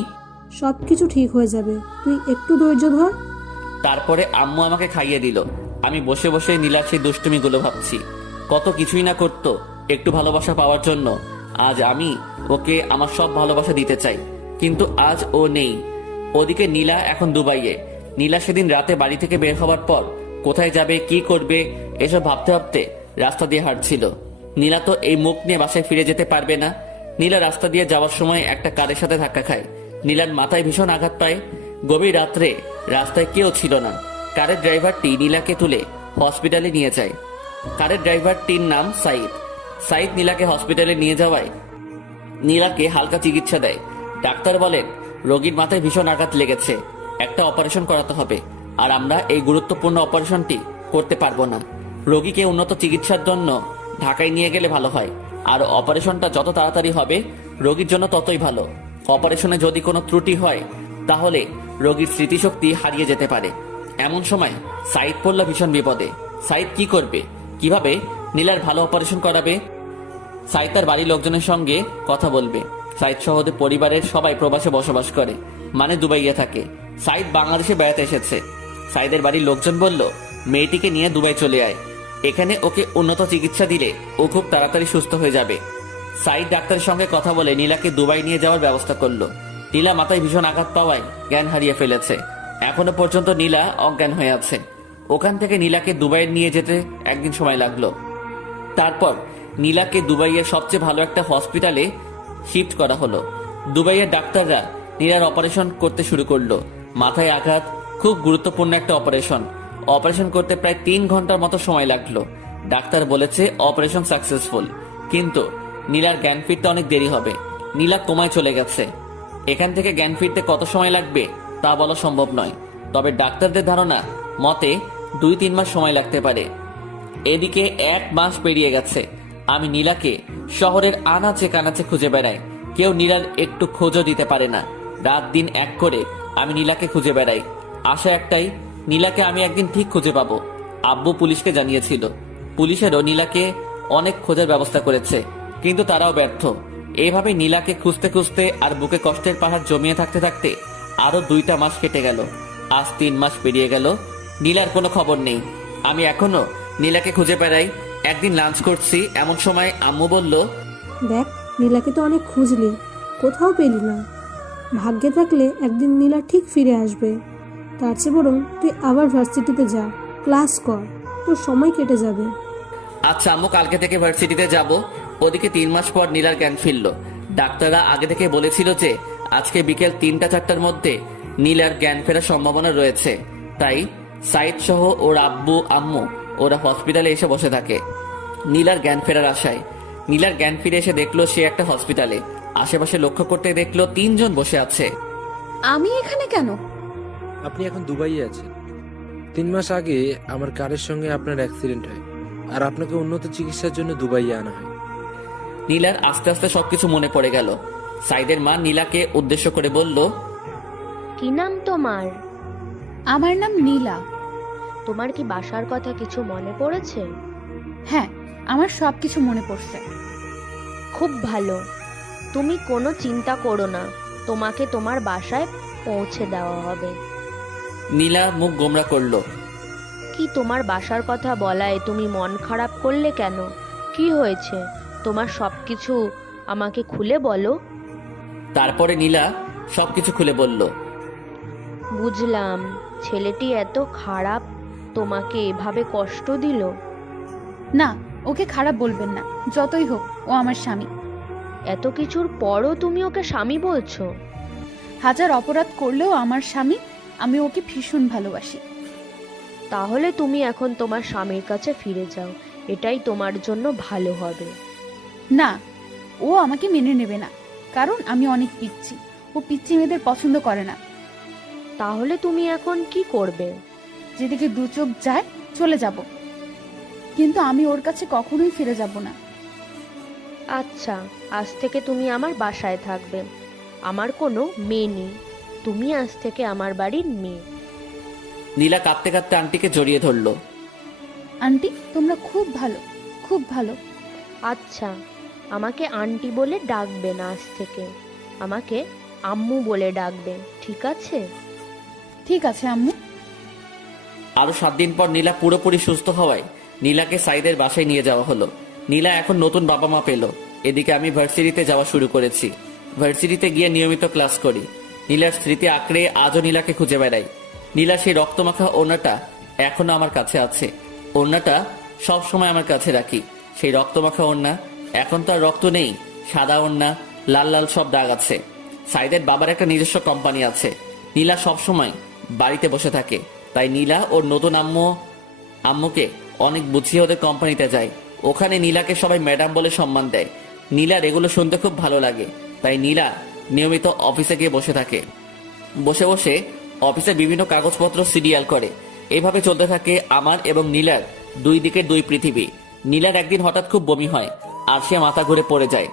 সবকিছু ঠিক হয়ে যাবে, তুই একটু ধৈর্য ধর। তারপরে আম্মু আমাকে খাইয়ে দিল। আমি বসে বসে নীলার সেই দুষ্টুমিগুলো ভাবছি। কত কিছুই না করতো একটু ভালোবাসা পাওয়ার জন্য। আজ আমি ওকে আমার সব ভালোবাসা দিতে চাই, কিন্তু আজ ও নেই। ওদিকে নীলা এখন দুবাইয়ে। নীলা সেদিন রাতে বাড়ি থেকে বের হওয়ার পর কোথায় যাবে, কি করবে, এসব ভাবতে ভাবতে রাস্তা দিয়ে হাঁটছিল। নীলা তো এই মুখ নিয়ে বাসায় ফিরে যেতে পারবে না। নীলা রাস্তা দিয়ে যাওয়ার সময় একটা কারের সাথে ধাক্কা খায়। নীলার মাথায় ভীষণ আঘাত পায়। গভীর রাত্রে রাস্তায় কেউ ছিল না। কারের ড্রাইভারটি নীলাকে তুলে হসপিটালে নিয়ে যায়। কারের ড্রাইভারটির নাম সাইদ। সাইদ নীলাকে হসপিটালে নিয়ে যাওয়ায় নীলাকে হালকা চিকিৎসা দেয়। ডাক্তার বলেন রোগীর মাথায় ভীষণ আঘাত লেগেছে, একটা অপারেশন করাতে হবে। আর আমরা এই গুরুত্বপূর্ণ অপারেশনটি করতে পারবো না। রোগীকে উন্নত চিকিৎসার জন্য ঢাকায় নিয়ে গেলে ভালো হয়। আর অপারেশনটা যত তাড়াতাড়ি হবে রোগীর জন্য ততই ভালো। অপারেশনে যদি কোনো ত্রুটি হয় তাহলে রোগীর স্মৃতিশক্তি হারিয়ে যেতে পারে। এমন সময় সাইদ পড়ল ভীষণ বিপদে। সাইদ কি করবে, কিভাবে নীলার ভালো অপারেশন করাবে? সাইদ তার বাড়ির লোকজনের সঙ্গে কথা বলবে। সাইদ সহ ওদের পরিবারের সবাই প্রবাসে বসবাস করে, মানে দুবাইয়ে থাকে। সাইদ বাংলাদেশে বেড়াতে এসেছে। সাইদের বাড়ির লোকজন বলল মেয়েটিকে নিয়ে দুবাই চলে আয়, এখানে ওকে উন্নত চিকিৎসা দিলে ও খুব তাড়াতাড়ি সুস্থ হয়ে যাবে। সাইদ ডাক্তারের সঙ্গে কথা বলে নীলাকে দুবাই নিয়ে যাওয়ার ব্যবস্থা করলো। নীলা মাথায় ভীষণ আঘাত পাওয়ায় জ্ঞান হারিয়ে ফেলেছে। এখনো পর্যন্ত নীলা অজ্ঞান হয়ে আছে। ওখান থেকে নীলাকে দুবাইয়ে নিয়ে যেতে একদিন সময় লাগলো। তারপর নীলাকে দুবাইয়ের সবচেয়ে ভালো একটা হসপিটালে শিফট করা হলো। দুবাইয়ের ডাক্তাররা নীলার অপারেশন করতে শুরু করলো। মাথায় আঘাত, খুব গুরুত্বপূর্ণ একটা অপারেশন। অপারেশন করতে প্রায় 3 ঘন্টার মতো সময় লাগলো। ডাক্তার বলেছে অপারেশন সাকসেসফুল, কিন্তু নীলার জ্ঞান ফিরতে অনেক দেরি হবে। নীলা কোমায় চলে গেছে। এখান থেকে জ্ঞান ফিরতে কত সময় লাগবে তা বলা সম্ভব নয়, তবে ডাক্তারদের ধারণা মতে 2-3 মাস সময় লাগতে পারে। এদিকে 1 মাস পেরিয়ে গেছে। আমি নীলাকে শহরের আনাচে কানাচে খুঁজে বেড়াই। কেউ নীলার একটু খোঁজও দিতে পারে না। রাত দিন এক করে আমি নীলাকে খুঁজে বেড়াই। আশা একটাই, নীলাকে আমি একদিন ঠিক খুঁজে পাবো। আব্বু পুলিশকে জানিয়েছিল। পুলিশেরও নীলাকে অনেক খোঁজার ব্যবস্থা করেছে, কিন্তু তারাও ব্যর্থ। এইভাবে নীলাকে খুঁজতে খুঁজতে আর বুকে কষ্টের পাহাড় জমিয়ে থাকতে থাকতে আরো 2টা মাস কেটে গেল। আজ 3 মাস পেরিয়ে গেল, নীলার কোনো খবর নেই। আমি এখনো নীলাকে খুঁজে বেড়াই। একদিন লাঞ্চ করছি, এমন সময় আম্মু বলল, দেখ নীলাকে তো অনেক খুঁজলি, কোথাও পেলি না। ভাগ্যে থাকলে একদিন নীলা ঠিক ফিরে আসবে। তার চেয়ে বরং তুই আবার ভার্সিটিতে যা, ক্লাস কর, তোর সময় কেটে যাবে। আচ্ছা আম্মু, কালকে থেকে ভার্সিটিতে যাব। ওদিকে 3 মাস পর নীলার জ্ঞান ফিরল। ডাক্তাররা আগে থেকে বলেছিল যে আজকে বিকেল 3টা-4টার মধ্যে নীলার জ্ঞান ফেরার সম্ভাবনা রয়েছে। তাই সাইদ সহ ওর আব্বু আম্মু ওরা হসপিটালে এসে বসে থাকে নীলার জ্ঞান ফেরার আশায়। নীলার জ্ঞান ফিরে এসে দেখলো সে একটা হসপিটালে। আশেপাশে লক্ষ্য করতে দেখলো 3 জন বসে আছে। আমি এখানে কেন? আপনি এখন দুবাইয়ে আছেন। 3 মাস আগে আমার কারের সঙ্গে আপনার অ্যাক্সিডেন্ট হয়, আর আপনাকে উন্নত চিকিৎসার জন্য দুবাইয়ে আনা হয়। নীলার আস্তে আস্তে সবকিছু মনে পড়ে গেল। সাইদের মা নীলাকে উদ্দেশ্য করে বলল, কি নাম তোমার? আমার নাম নীলা। তোমার কি বাসার কথা কিছু মনে পড়েছে? হ্যাঁ, আমার সবকিছু মনে পড়ছে। খুব ভালো, তুমি কোনো চিন্তা করো না, তোমাকে তোমার বাসায় পৌঁছে দেওয়া হবে। নীলা মুখ গোমরা করলো। কি তোমার বাসার কথা বলায় তুমি মন খারাপ করলে কেন? কি হয়েছে তোমার? সবকিছু আমাকে খুলে বলো। তারপরে নীলা সবকিছু খুলে বলল। বুঝলাম, ছেলেটি এত খারাপ, তোমাকে এভাবে কষ্ট দিল। না, ওকে খারাপ বলবেন না, যতই হোক ও আমার স্বামী। এত কিছুর পরও তুমি ওকে স্বামী বলছো? হাজার অপরাধ করলেও আমার স্বামী, আমি ওকে ভীষণ ভালোবাসি। তাহলে তুমি এখন তোমার স্বামীর কাছে ফিরে যাও, এটাই তোমার জন্য ভালো হবে। না, ও আমাকে মেনে নেবে না, কারণ আমি অনেক পিচ্ছি। ও পিচ্ছি মেয়েদের পছন্দ করে না। তাহলে তুমি এখন কি করবে? যেদিকে দু চোখ যায় চলে যাব, কিন্তু আমি ওর কাছে কখনোই ফিরে যাব না। আচ্ছা, আজ থেকে তুমি আমার বাসায় থাকবে। আমার কোনো মেয়ে নেই, তুমি আজ থেকে আমার বাড়ির মেয়ে। নীলা কাঁদতে কাঁদতে আন্টিকে জড়িয়ে ধরলো। আন্টি, তোমরা খুব ভালো, খুব ভালো। আচ্ছা, আমাকে আন্টি বলে ডাকবে না, আজ থেকে আমাকে আম্মু বলে ডাকবে, ঠিক আছে? ঠিক আছে আম্মু। আরো 7 দিন পর নীলা পুরোপুরি সুস্থ হওয়ায় নীলাকে সাইদের বাসায় নিয়ে যাওয়া হলো। নীলা এখন নতুন বাবা মা পেল। এদিকে আমি ভার্সিটিতে যাওয়া শুরু করেছি। ভার্সিটিতে গিয়ে নিয়মিত ক্লাস করি। নীলার স্মৃতি আঁকড়ে আজও নীলাকে খুঁজে বেড়াই। নীলা সেই রক্তমাখা ওড়নাটা এখনো আমার কাছে আছে। ওড়নাটা সব সময় আমার কাছে রাখি। সেই রক্তমাখা ওড়না, এখন তো আর রক্ত নেই, সাদা ওড়না, লাল লাল সব দাগ আছে। সাইদের বাবার একটা নিজস্ব কোম্পানি আছে। নীলা সব সময় বাড়িতে বসে থাকে, তাই নীলা ওর নতুন আম্মুকে অনেক বুঝিয়ে ওদের কোম্পানিতে যায়। ওখানে নীলাকে সবাই ম্যাডাম বলে সম্মান দেয়। নীলার এগুলো শুনতে খুব ভালো লাগে, তাই নীলা নিয়মিত অফিসে গিয়ে বসে থাকে। বসে বসে অফিসে বিভিন্ন কাগজপত্র সিরিয়াল করে। এভাবে চলতে থাকে আমার এবং নীলার 2 দিকের 2 পৃথিবী। নীলার একদিন হঠাৎ খুব বমি হয় আর সে মাথা ঘুরে পড়ে যায়।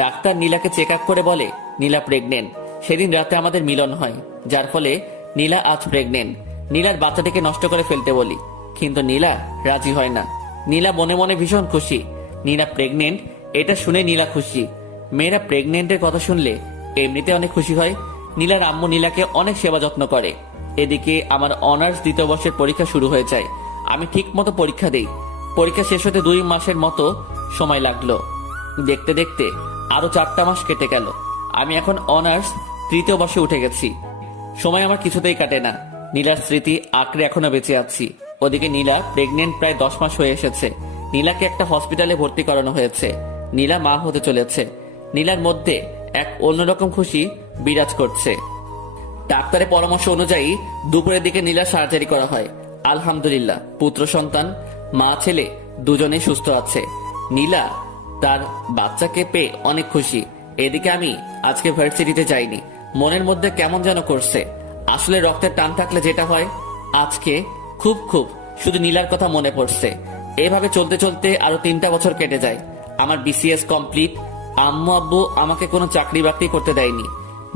ডাক্তার নীলাকে চেক আপ করে বলে নীলা প্রেগনেন্ট। সেদিন রাতে আমাদের মিলন হয়, যার ফলে নীলা আজ প্রেগনেন্ট। নীলার বাচ্চাটিকে নষ্ট করে ফেলতে বলি, কিন্তু নীলা রাজি হয় না। নীলা মনে মনে ভীষণ খুশি। নীলা প্রেগনেন্ট এটা শুনে নীলা খুশি। মেয়েরা প্রেগনেন্টের কথা শুনলে এমনিতে অনেক খুশি হয়। নীলার আম্মু নীলাকে অনেক সেবা যত্ন করে। এদিকে আমার অনার্স 2য় বর্ষের পরীক্ষা শুরু হয়ে যায়। আমি ঠিক মতো পরীক্ষা দেই। পরীক্ষা শেষ হতে 2 মাসের মতো সময় লাগলো। দেখতে দেখতে আরো 4টা মাস কেটে গেল। আমি এখন অনার্স 3য় বর্ষে উঠে গেছি। সময় আমার কিছুতেই কাটে না। নীলার স্মৃতি আঁকড়ে এখনো বেঁচে আছি। ওদিকে নীলা প্রেগনেন্ট প্রায় 10 মাস হয়ে এসেছে। নীলাকে একটা হসপিটালে ভর্তি করানো হয়েছে। নীলা মা হতে চলেছে। নীলার মধ্যে এক অন্যরকম খুশি বিরাজ করছে। ডাক্তারের পরামর্শ অনুযায়ী দুপুরের দিকে নীলার সার্জারি করা হয়। আলহামদুলিল্লাহ, পুত্র সন্তান, মা ছেলে দুজনেই সুস্থ আছে। নীলা তার বাচ্চাকে পেয়ে অনেক খুশি। এদিকে আমি আজকে ভার্সিটিতে যাইনি। মনের মধ্যে কেমন যেন করছে। আসলে রক্তের টান থাকলে যেটা হয়, আজকে খুব শুধু নীলার কথা মনে পড়ছে। এভাবে চলতে চলতে আরো 3টা বছর কেটে যায়। আমার বিসিএস কমপ্লিট। আম্মু আব্বু আমাকে কোনো চাকরি বাকরি করতে দেয়নি।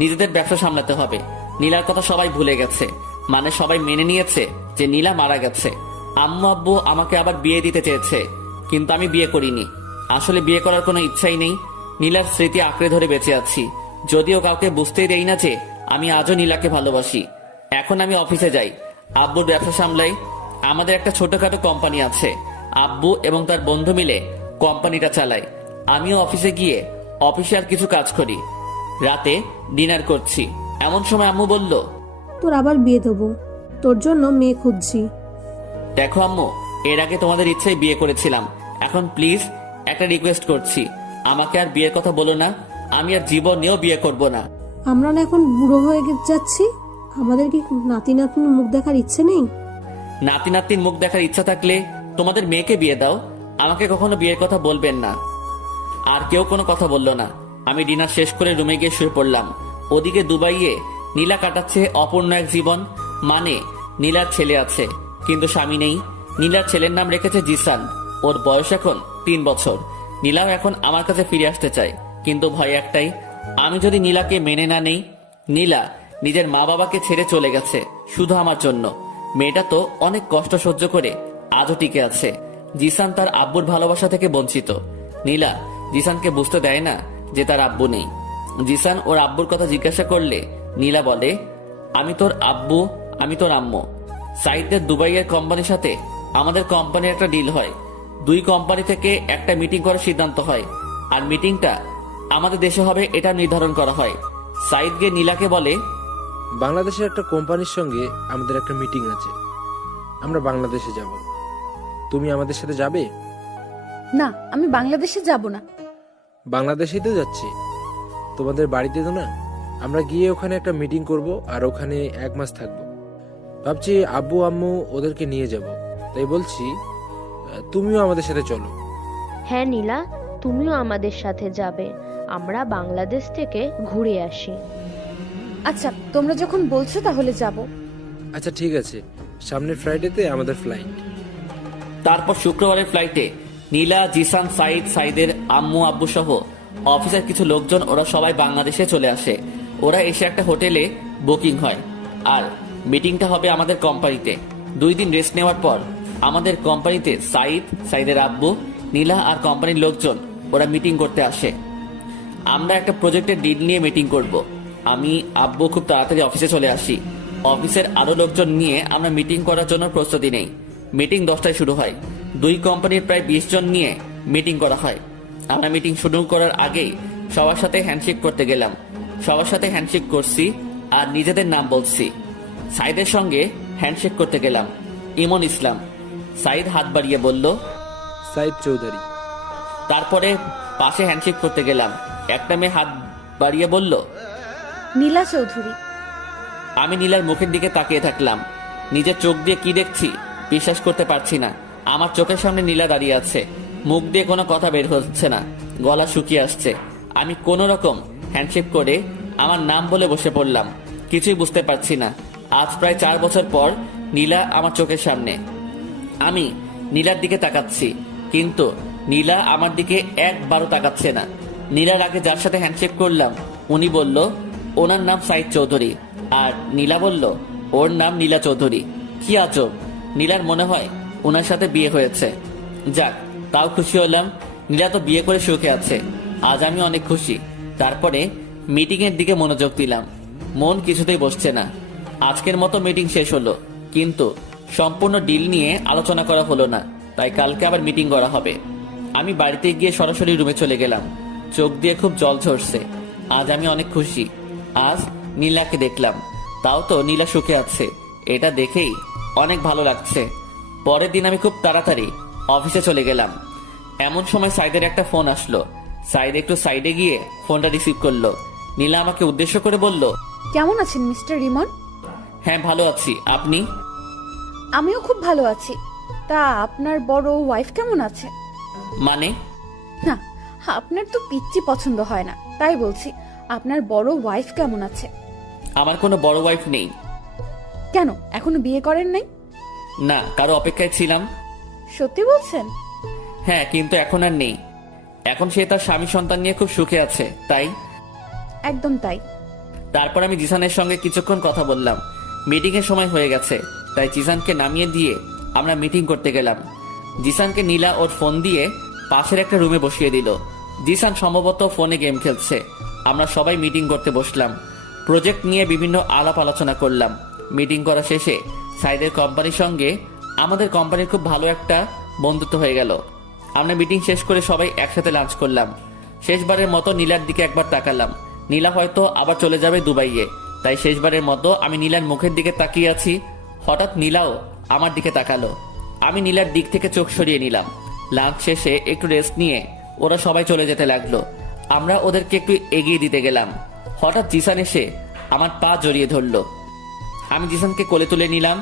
নিজেদের ব্যবসা সামলাতে হবে। নীলার কথা সবাই ভুলে গেছে, মানে সবাই মেনে নিয়েছে যে নীলা মারা গেছে। আম্মু আব্বু আমাকে আবার বিয়ে দিতে চেয়েছে, কিন্তু আমি বিয়ে করিনি। আসলে বিয়ে করার কোনো ইচ্ছাই নেই। নীলার স্মৃতি আঁকড়ে ধরে বেঁচে আছি, যদিও কাউকে বুঝতেই দেই না যে আমি আজও নীলাকে ভালোবাসি। এখন আমি অফিসে যাই, আব্বুর ব্যবসা সামলাই। আমাদের একটা ছোটখাটো কোম্পানি আছে। আব্বু এবং তার বন্ধু মিলে কোম্পানিটা চালায়। আমিও অফিসে গিয়ে অফিসিয়াল কিছু কাজ করি। রাতে ডিনার করছি, এমন সময় আম্মু বলল, তোর আবার বিয়ে দেবো, তোর জন্য মেয়ে খুঁজছি। দেখো আম্মু, এর আগে তোমাদের ইচ্ছায় বিয়ে করেছিলাম। এখন প্লিজ একটা রিকোয়েস্ট করছি, আমাকে আর বিয়ের কথা বলো না। আমি আর জীবনেও বিয়ে করব না। আমরা না এখন বুড়ো হয়ে যাচ্ছি, আমাদের কি নাতি নাতনির মুখ দেখার ইচ্ছে নেই? নাতি নাতনির মুখ দেখার ইচ্ছা থাকলে তোমাদের মেয়েকে বিয়ে দাও, আমাকে কখনো বিয়ের কথা বলবেন না। আর কেউ কোনো কথা বলল না। আমি ডিনার শেষ করে রুমে গিয়ে শুয়ে পড়লাম। ওদিকে দুবাইয়ে নীলা কাটাচ্ছে অপূর্ণ এক জীবন। মানে নীলার ছেলে আছে কিন্তু স্বামী নেই। নীলার ছেলের নাম রেখেছে জিসান। ওর বয়স এখন 3 বছর। নীলাও এখন আমার কাছে ফিরে আসতে চায়, কিন্তু ভয় একটাই, আমি যদি নীলাকে মেনে না নেই। নীলা নিজের মা বাবাকে ছেড়ে চলে গেছে শুধু আমার জন্য। মেয়েটা তো অনেক কষ্ট সহ্য করে আজও টিকে আছে। জিসান তার আব্বুর ভালোবাসা থেকে বঞ্চিত। নীলা জিসানকে বুঝতে দেয় না যে তার আব্বু নেই। জিসান ওর আব্বুর কথা জিজ্ঞাসা করলে নীলা বলে, আমি তোর আব্বু, আমি তোর আম্মু। সাইদের দুবাইয়ের কোম্পানির সাথে আমাদের কোম্পানির একটা ডিল হয়। 2 কোম্পানি থেকে একটা মিটিং করার সিদ্ধান্ত হয়, আর মিটিংটা আমাদের দেশে হবে এটা নির্ধারণ করা হয়। সাইদ গিয়ে নীলাকে বলে, বাংলাদেশের একটা কোম্পানির সঙ্গে আমাদের একটা মিটিং আছে, আমরা বাংলাদেশে যাব। তুমি আমাদের সাথে যাবে? না, আমি বাংলাদেশে যাব না। বাংলাদেশেই তো যাচ্ছি, তোমাদের বাড়িতে তো না। আমরা গিয়ে ওখানে একটা মিটিং করব আর ওখানে 1 মাস থাকবো। ভাবছি আব্বু আম্মু ওদেরকে নিয়ে যাব, তাই বলছি তুমিও আমাদের সাথে চলো। হ্যাঁ নীলা, তুমিও আমাদের সাথে যাবে। আমরা বাংলাদেশ থেকে ঘুরে আসি। আচ্ছা, তোমরা যখন বলছো তাহলে যাব। আচ্ছা ঠিক আছে, সামনের ফ্রাইডেতে আমাদের ফ্লাইট। তারপর শুক্রবারের ফ্লাইটে নীলা, জিসান, সাইদের আম্মু আব্বু সহ অফিসের কিছু লোকজন, ওরা সবাই বাংলাদেশে চলে আসে। ওরা এসে একটা হোটেলে বুকিং হয়, আর মিটিংটা হবে আমাদের কোম্পানিতে। 2 দিন রেস্ট নেওয়ার পর আমাদের কোম্পানিতে সাইদের আব্বু, নীলা আর কোম্পানির লোকজন ওরা মিটিং করতে আসে। আমরা একটা প্রজেক্টের ডিল নিয়ে মিটিং করব। আমি আব্বু খুব তাড়াতাড়ি অফিসে চলে আসি। অফিসের আরো লোকজন নিয়ে আমরা মিটিং করার জন্য প্রস্তুতি নেই। মিটিং 10টায় শুরু হয়। 2 কোম্পানির প্রায় 20 জন নিয়ে মিটিং করা হয়। আমরা মিটিং শুরু করার আগেই সবার সাথে হ্যান্ডশেক করতে গেলাম। সবার সাথে হ্যান্ডশেক করছি আর নিজেদের নাম বলছি। সাইদের সঙ্গে হ্যান্ডশেক করতে গেলাম, ইমন ইসলাম। সাইদ হাত বাড়িয়ে বলল, সাইদ চৌধুরী। তারপরে পাশে হ্যান্ডশেক করতে গেলাম, একটা মেয়ে হাত বাড়িয়ে বলল, নীলা চৌধুরী। আমি নীলার মুখের দিকে তাকিয়ে থাকলাম। নিজের চোখ দিয়ে কি দেখছি বিশ্বাস করতে পারছি না। আমার চোখের সামনে নীলা দাঁড়িয়ে আছে, মুখ দিয়ে কোনো কথা বের হচ্ছে না, গলা শুকিয়ে আসছে। আমি কোনো রকম হ্যান্ডশেক করে আমার নাম বলে বসে পড়লাম। কিছুই বুঝতে পারছি না। আজ প্রায় 4 বছর পর নীলা আমার চোখের সামনে। আমি নীলার দিকে তাকাচ্ছি, কিন্তু নীলা আমার দিকে একবারও তাকাচ্ছে না। নীলার আগে যার সাথে হ্যান্ডশেক করলাম উনি বলল ওনার নাম সাইদ চৌধুরী, আর নীলা বলল ওর নাম নীলা চৌধুরী। কি আজব, নীলার মনে হয় ওনার সাথে বিয়ে হয়েছে। যাক, তাও খুশি হলাম। নীলা তো বিয়ে করে সুখে আছে, আজ আমি অনেক খুশি। তারপরে মিটিং এর দিকে মনোযোগ দিলাম। মন কিছুতেই বসছে না। আজকের মতো মিটিং শেষ হলো, কিন্তু সম্পূর্ণ ডিল নিয়ে আলোচনা করা হলো না। তাই কালকে আবার মিটিং করা হবে। আমি বাড়িতে গিয়ে সরাসরি রুমে চলে গেলাম। চোখ দিয়ে খুব জল ঝরছে। আজ আমি অনেক খুশি। আজ নীলাকে দেখলাম, তাও তো নীলা সুখে আছে, এটা দেখেই অনেক ভালো লাগছে। পরের দিন আমি খুব তাড়াতাড়ি অফিসে চলে গেলাম। এমন সময় সাইদের একটা ফোন আসলো। সাইদ একটু সাইডে গিয়ে ফোনটা রিসিভ করলো। নীলা আমাকে উদ্দেশ্য করে বলল, কেমন আছেন মিস্টার রিমন? হ্যাঁ ভালো আছি, আপনি? আমিও খুব ভালো আছি। তা আপনার বড় ওয়াইফ কেমন আছে? মানে? না, আপনার তো পিচ্চি পছন্দ হয় না, তাই বলছি আপনার বড় ওয়াইফ কেমন আছে? আমার কোনো বড় ওয়াইফ নেই। কেন, এখনো বিয়ে করেন নাই? না, কারো অপেক্ষায় ছিলাম। সত্যি বলছেন? হ্যাঁ, কিন্তু এখন আর নেই। এখন সে তার স্বামী সন্তান নিয়ে খুব সুখে আছে, তাই। একদম তাই। তারপর আমি জিসানের সঙ্গে কিছুক্ষণ কথা বললাম। মিটিং এর সময় হয়ে গেছে, তাই জিসানকে নামিয়ে দিয়ে আমরা মিটিং করতে গেলাম। জিসানকে নীলা ওর ফোন দিয়ে পাশের একটা রুমে বসিয়ে দিল। জিসান সম্ভবত ফোনে গেম খেলছে। আমরা সবাই মিটিং করতে বসলাম। প্রজেক্ট নিয়ে বিভিন্ন আলাপ আলোচনা করলাম। মিটিং করা শেষে সাইদের কোম্পানির সঙ্গে আমাদের কোম্পানির খুব ভালো একটা বন্ধুত্ব হয়ে গেল। আমরা মিটিং শেষ করে সবাই একসাথে লাঞ্চ করলাম। শেষবারের মতো নীলার দিকে একবার তাকালাম। নীলা হয়তো আবার চলে যাবে দুবাইয়ে, তাই শেষবারের মতো আমি নীলার মুখের দিকে তাকিয়ে আছি। হঠাৎ নীলাও আমার দিকে তাকালো। আমি নীলার দিক থেকে চোখ সরিয়ে নিলাম। লাঞ্চ শেষে একটু রেস্ট নিয়ে ওরা সবাই চলে যেতে লাগলো। আমরা ওদেরকে একটু এগিয়ে দিতে গেলাম। হঠাৎ জিসান এসে আমার পা জড়িয়ে ধরলো। আমি জিসানকে কোলে তুলে নিলাম,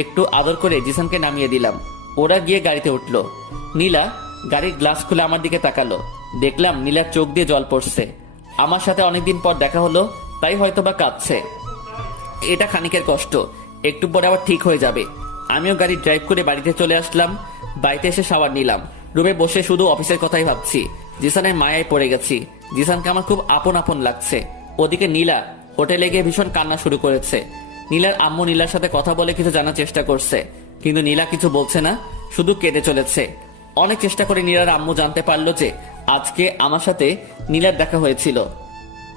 একটু আদর করে জিসানকে নামিয়ে দিলাম। ওরা গিয়ে গাড়িতে উঠলো। নীলা গাড়ির গ্লাস খুলে আমার দিকে তাকালো। দেখলাম নীলার চোখ দিয়ে জল পড়ছে। আমার সাথে অনেকদিন পর দেখা হলো, তাই হয়তোবা কাঁদছে। এটা খানিকের কষ্ট, একটু পরে আবার ঠিক হয়ে যাবে। আমিও গাড়ি ড্রাইভ করে বাড়িতে চলে আসলাম। বাড়িতে এসে শাওয়ার নিলাম। রুমে বসে শুধু অফিসের কথাই ভাবছি। জিসানের মায়ায় পড়ে গেছি। জিসানকে আমার খুব আপন আপন লাগছে। ওদিকে নীলা হোটেলে গিয়ে ভীষণ কান্না শুরু করেছে। নীলার আম্মু নীলার সাথে কথা বলে কিছু জানার চেষ্টা করছে, কিন্তু নীলা কিছু বলছে না, শুধু কেঁদে চলেছে। অনেক চেষ্টা করে নীলার আম্মু জানতে পারলো যে আজকে আমার সাথে নীলার দেখা হয়েছিল।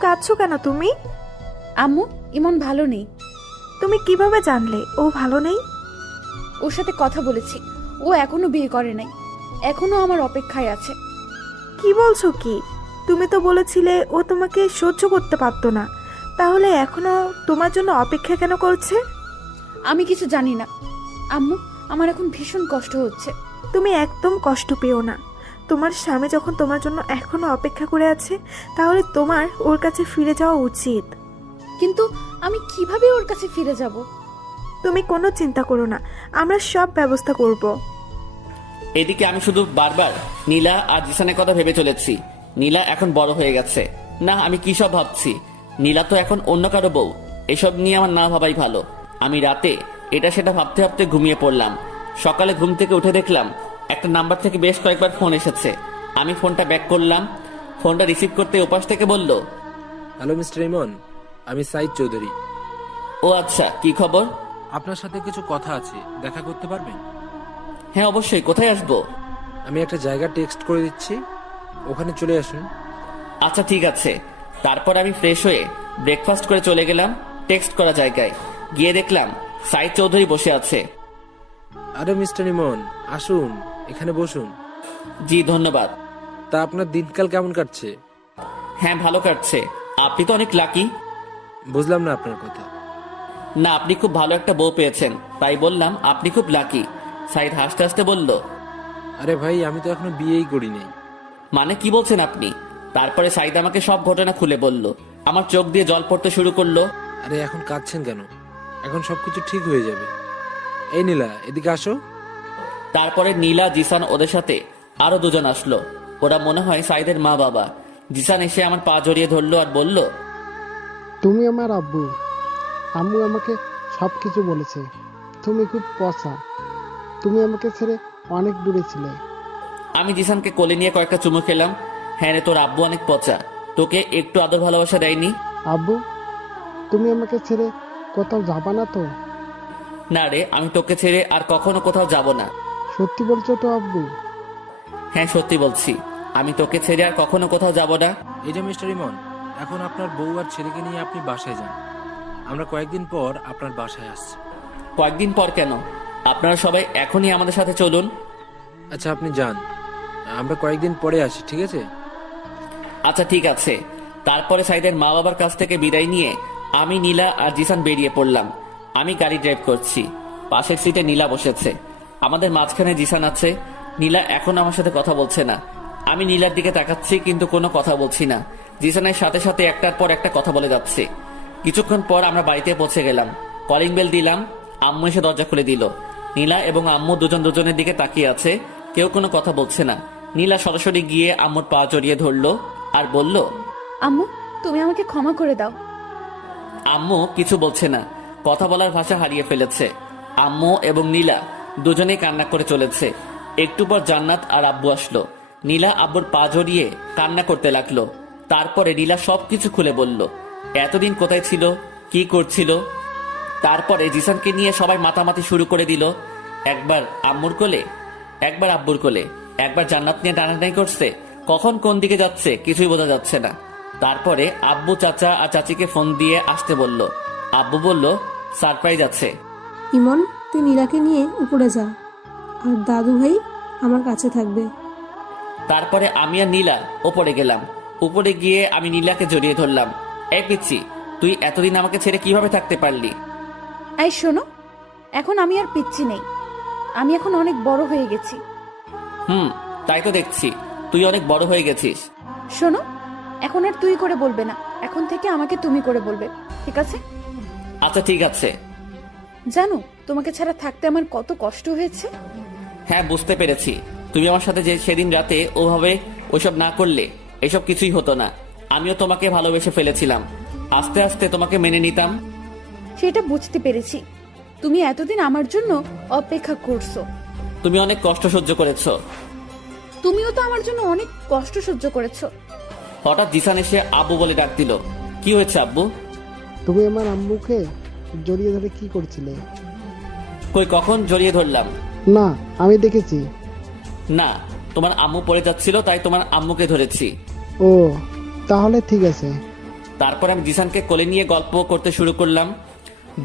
কাঁদছো কেন তুমি? আম্মু, ইমন ভালো নেই। তুমি কিভাবে জানলে ও ভালো নেই? ওর সাথে কথা বলেছি, ও এখনো বিয়ে করে নাই, এখনো আমার অপেক্ষায় আছে। কি বলছো কি? তুমি তো বলেছিলে ও তোমাকে সহ্য করতে পারতো না, তাহলে এখনো তোমার জন্য অপেক্ষা কেন করছে? আমি কিছু জানি না আম্মু, আমার এখন ভীষণ কষ্ট হচ্ছে। তুমি একদম কষ্ট পেও না। তোমার স্বামী যখন তোমার জন্য এখনো অপেক্ষা করে আছে, তাহলে তোমার ওর কাছে ফিরে যাওয়া উচিত। কিন্তু আমি কিভাবে ওর কাছে ফিরে যাব? তুমি কোনো চিন্তা করো না, আমরা সব ব্যবস্থা করব। এদিকে আমি শুধু বারবার নীলা আর জিসানের কথা ভেবে চলেছি। নীলা এখন বড় হয়ে গেছে। না, আমি কি সব ভাবছি। নীলা তো এখন অন্য কারো বউ। এসব নিয়ে আমার না ভাবাই ভালো। আমি রাতে এটা সেটা ভাবতে ভাবতে ঘুমিয়ে পড়লাম। সকালে ঘুম থেকে উঠে দেখলাম একটা নাম্বার থেকে বেশ কয়েকবার ফোন এসেছে। আমি ফোনটা ব্যাক করলাম। ফোনটা রিসিভ করতে ওপাশ থেকে বলল, হ্যালো মিস্টার ইমন, আমি সাইদ চৌধুরী। ও আচ্ছা, কি খবর? আপনার সাথে কিছু কথা আছে, দেখা করতে পারবেন? হ্যাঁ অবশ্যই, কোথায় আসবো? আমি একটা জায়গা টেক্সট করে দিচ্ছি, ওখানে চলে আসুন। আচ্ছা ঠিক আছে। তারপর আমি ফ্রেশ হয়ে ব্রেকফাস্ট করে চলে গেলাম টেক্সট করা জায়গায়। গিয়ে দেখলাম সাইদ চৌধুরী বসে আছে। আরে মিস্টার ইমন, আসুন, এখানে বসুন। জি ধন্যবাদ। তা আপনার দিনকাল কেমন কাটছে? হ্যাঁ ভালো কাটছে। আপনি তো অনেক লাকি। বুঝলাম না আপনার কথা। না, আপনি খুব ভালো একটা বউ পেয়েছেন, তাই বললাম আপনি খুব লাকি। সাইদ হাসতে হাসতে বলল, আরে ভাই, আমি তো এখনো বিয়েই করি নাই। মানে কি বলছেন আপনি? তারপরে সাইদ আমাকে সব ঘটনা খুলে বলল। আমার চোখ দিয়ে জল পড়তে শুরু করলো। আরে এখন কাঁদছেন কেন? এখন সবকিছু ঠিক হয়ে যাবে। এই নীলা, এদিকে আসো। তারপরে নীলা, জিসান, ওদের সাথে আরো দুজন আসলো। ওরা মনে হয় সাইদের মা বাবা। জিসান এসে আমার পা জড়িয়ে ধরলো আর বলল, তুমি আমার আব্বু। আম্মু আমাকে সব কিছু বলেছে। তুমি খুব পচা। তুমি আমাকে ছেড়ে অনেক দূরে ছিলে। আমি জিসানকে কোলে নিয়ে কয়েকটা চুমু খেলাম। হ্যাঁ রে, তোর আব্বু অনেক পচা, তোকে একটু আদর ভালোবাসা দেয়নি? আব্বু, তুমি আমাকে ছেড়ে কোথাও যাবা না তো? না রে, আমি তোকে ছেড়ে আর কখনো কোথাও যাব না। সত্যি বলছো তো আব্বু? হ্যাঁ সত্যি বলছি, আমি তোকে ছেড়ে আর কখনো কোথাও যাব না। এই যে মিস্টার ইমন, এখন আপনার বউ আর ছেলেকে নিয়ে আপনি বাসায় যান। আমরা কয়েকদিন পর আপনার বাসায় আসছি। কয়েকদিন পর কেন? আপনারা সবাই এখনই আমাদের সাথে চলুন। আচ্ছা আপনি যান, আমরা কয়েকদিন পরে আসি, ঠিক আছে? আচ্ছা ঠিক আছে। তারপরে সাইদের মা বাবার কাছ থেকে বিদায় নিয়ে আমি, নীলা আর জিসান বেরিয়ে পড়লাম। আমি গাড়ি ড্রাইভ করছি। পাশের সিটে নীলা বসেছে। আমাদের মাঝখানে জিসান আছে। নীলা এখন আমার সাথে কথা বলছে না। আমি নীলার দিকে তাকাচ্ছি, কিন্তু কোনো কথা বলছি না। জিসানের সাথে সাথে একটার পর একটা কথা বলে যাচ্ছে। কিছুক্ষণ পর আমরা বাড়িতে পৌঁছে গেলাম। কলিং বেল দিলাম। আম্মু এসে দরজা খুলে দিল। নীলা এবং আম্মু দুজন দুজনের দিকে তাকিয়ে আছে, কেউ কোনো কথা বলছে না। নীলা সরাসরি গিয়ে আম্মুর পা জড়িয়ে ধরলো আর বলল, আম্মু, তুমি আমাকে ক্ষমা করে দাও। আম্মু কিছু বলছে না, কথা বলার ভাষা হারিয়ে ফেলেছে। আম্মু এবং নীলা দুজনেই কান্না করে চলেছে। একটু পর জান্নাত আর আব্বু আসলো। নীলা আব্বুর পা জড়িয়ে কান্না করতে লাগলো। তারপরে নীলা সবকিছু খুলে বলল, এতদিন কোথায় ছিল, কি করছিল। তারপরে জিসানকে নিয়ে সবাই মাতামাতি শুরু করে দিল। একবার আম্মুর কোলে, একবার আব্বুর কোলে, একবার জান্নাত নিয়ে টানাটানি করছে। কখন কোন দিকে যাচ্ছে কিছুই বোঝা যাচ্ছে না। তারপরে আব্বু চাচা আর চাচিকে ফোন দিয়ে আসতে বলল। আব্বু বলল সারপ্রাইজ আছে। ইমন, তুই নীলাকে নিয়ে উপরে যা, আর দাদু ভাই আমার কাছে থাকবে। তারপরে আমি আর নীলা ওপরে গেলাম। উপরে গিয়ে আমি নীলাকে জড়িয়ে ধরলাম। এই পিচ্ছি, তুই এতদিন আমাকে ছেড়ে কিভাবে থাকতে পারলি? এই শোনো, এখন আমি আর পিচ্ছি নেই, আমি এখন অনেক বড় হয়ে গেছি। তাই তো দেখছি, তুই অনেক বড় হয়ে গেছিস। শোনো, এখন আর তুই করে বলবে না, এখন থেকে আমাকে তুমি করে বলবে, ঠিক আছে? আচ্ছা ঠিক আছে। জানো তোমাকে ছাড়া থাকতে আমার কত কষ্ট হয়েছে? হ্যাঁ বুঝতে পেরেছি। তুমি আমার সাথে যে সেদিন রাতে ওভাবে ওইসব না করলে এসব কিছুই হতো না। আমিও তোমাকে ভালোবেসে ফেলেছিলাম, আস্তে আস্তে তোমাকে মেনে নিতাম। সেটা বুঝতে পেরেছি। তুমি এতদিন আমার জন্য অপেক্ষা করছো। তুমি অনেক কষ্ট সহ্য করেছো। তুমিও তো আমার জন্য অনেক কষ্ট সহ্য করেছো। হঠাৎ জিসান এসে আব্বু বলে ডাক দিল। কি হয়েছে আব্বু? তুমি আমার আম্মুকে জড়িয়ে ধরে কি করছিলে? কই, কখন জড়িয়ে ধরলাম? না, আমি দেখেছি। না, তোমার আম্মু পড়ে যাচ্ছিল তাই তোমার আম্মুকে ধরেছি। ও, তাহলে ঠিক আছে। তারপর আমি জিসানকে কোলে নিয়ে গল্প করতে শুরু করলাম।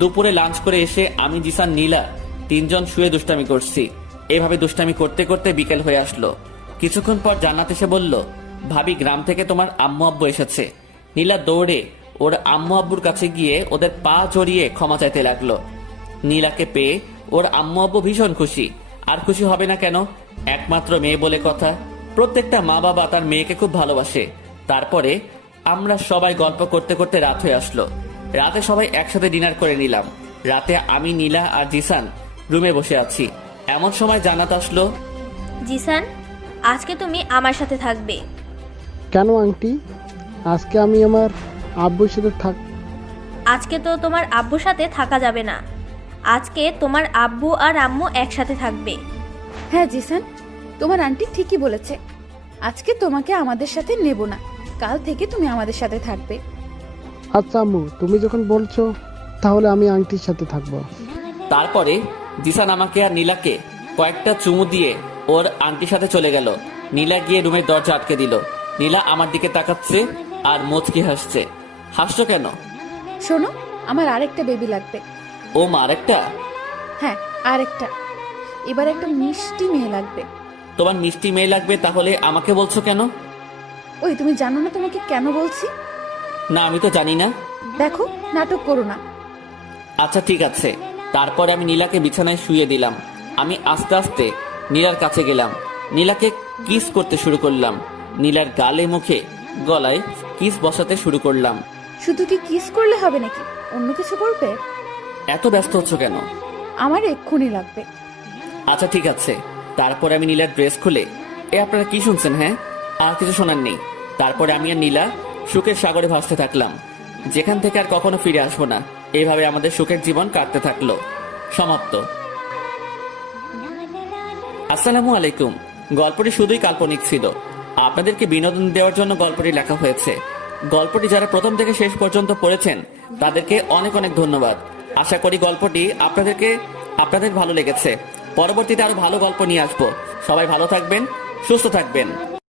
দুপুরে লাঞ্চ করে এসে আমি, জিসান, নীলা তিনজন শুয়ে দুষ্টামি করছি। এভাবে দুষ্টামি করতে করতে বিকেল হয়ে আসলো। কিছুক্ষণ পর জান্নাত এসে বলল, ভাবি গ্রাম থেকে তোমার আম্মু আব্বু এসেছে। নীলা দৌড়ে ওর আম্মু আব্বুর কাছে গিয়ে ওদের পা জড়িয়ে ক্ষমা চাইতে লাগলো। নীলাকে পেয়ে ওর আম্মু আব্বু ভীষণ খুশি। আর খুশি হবে না কেন, একমাত্র মেয়ে বলে কথা। প্রত্যেকটা মা বাবা তার মেয়েকে খুব ভালোবাসে। তারপরে আমরা সবাই গল্প করতে করতে রাত হয়ে আসলো। রাতে সবাই একসাথে ডিনার করে নিলাম। রাতে আমি, নীলা আর জিসান রুমে বসে আছি। এমন সময় জান্নাত আসলো। জিসান, আজকে তুমি আমার সাথে থাকবে। কেন আন্টি? আজকে আমি আমার আব্বুর সাথে আজকে তো তোমার আব্বুর সাথে থাকা যাবে না। আজকে তোমার আব্বু আর আম্মু একসাথে থাকবে। হ্যাঁ জিসান, তোমার আন্টি ঠিকই বলেছে। আজকে তোমাকে আমাদের সাথে নেব না, কাল থেকে তুমি আমাদের সাথে থাকবে। আচ্ছা আম্মু, তুমি যখন বলছো তাহলে আমি আন্টির সাথে থাকবো। তারপরে জিসান আমাকে আর নীলাকে কয়েকটা চুমু দিয়ে ওর আন্টির সাথে চলে গেল। নীলা গিয়ে রুমের দরজা আটকে দিল। নীলা আমার দিকে তাকাচ্ছে আর মুচকি হাসছে। হাসছো কেন? শোনো, আমার আরেকটা বেবি লাগবে। ও মা, আরেকটা? হ্যাঁ, আরেকটা। এবার একটা মিষ্টি মেয়ে লাগবে। তোমার মিষ্টি মেয়ে লাগবে? তাহলে আমাকে বলছো কেন? ওই, তুমি জানো না তোমাকে কেন বলছি? না, আমি তো জানি না। দেখো, নাটক করো না। আচ্ছা ঠিক আছে। তারপরে আমি নীলাকে বিছানায় শুয়ে দিলাম। আমি আস্তে আস্তে নীলার কাছে গেলাম। নীলাকে কিস করতে শুরু করলাম। নীলার গালে, মুখে, গলায় কিস বসাতে শুরু করলাম। শুধু কি কিস করলে হবে নাকি অন্য কিছু করবে? এত ব্যস্ত হচ্ছ কেন? আমার এক্ষুনি লাগবে। আচ্ছা ঠিক আছে। তারপরে আমি নীলার ড্রেস খুলে, আপনারা কি শুনছেন? হ্যাঁ, আর কিছু শোনার নেই। তারপরে আমি আর নীলা সুখের সাগরে ভাসতে থাকলাম, যেখান থেকে আর কখনো ফিরে আসবো না। এইভাবে আমাদের সুখের জীবন কাটতে থাকলো। সমাপ্ত। আসসালামু আলাইকুম। গল্পটি শুধুই কাল্পনিক ছিল, আপনাদেরকে বিনোদন দেওয়ার জন্য গল্পটি লেখা হয়েছে। গল্পটি যারা প্রথম থেকে শেষ পর্যন্ত পড়েছেন তাদেরকে অনেক অনেক ধন্যবাদ। আশা করি গল্পটি আপনাদের ভালো লেগেছে। পরবর্তীতে আরো ভালো গল্প নিয়ে আসবো। সবাই ভালো থাকবেন, সুস্থ থাকবেন।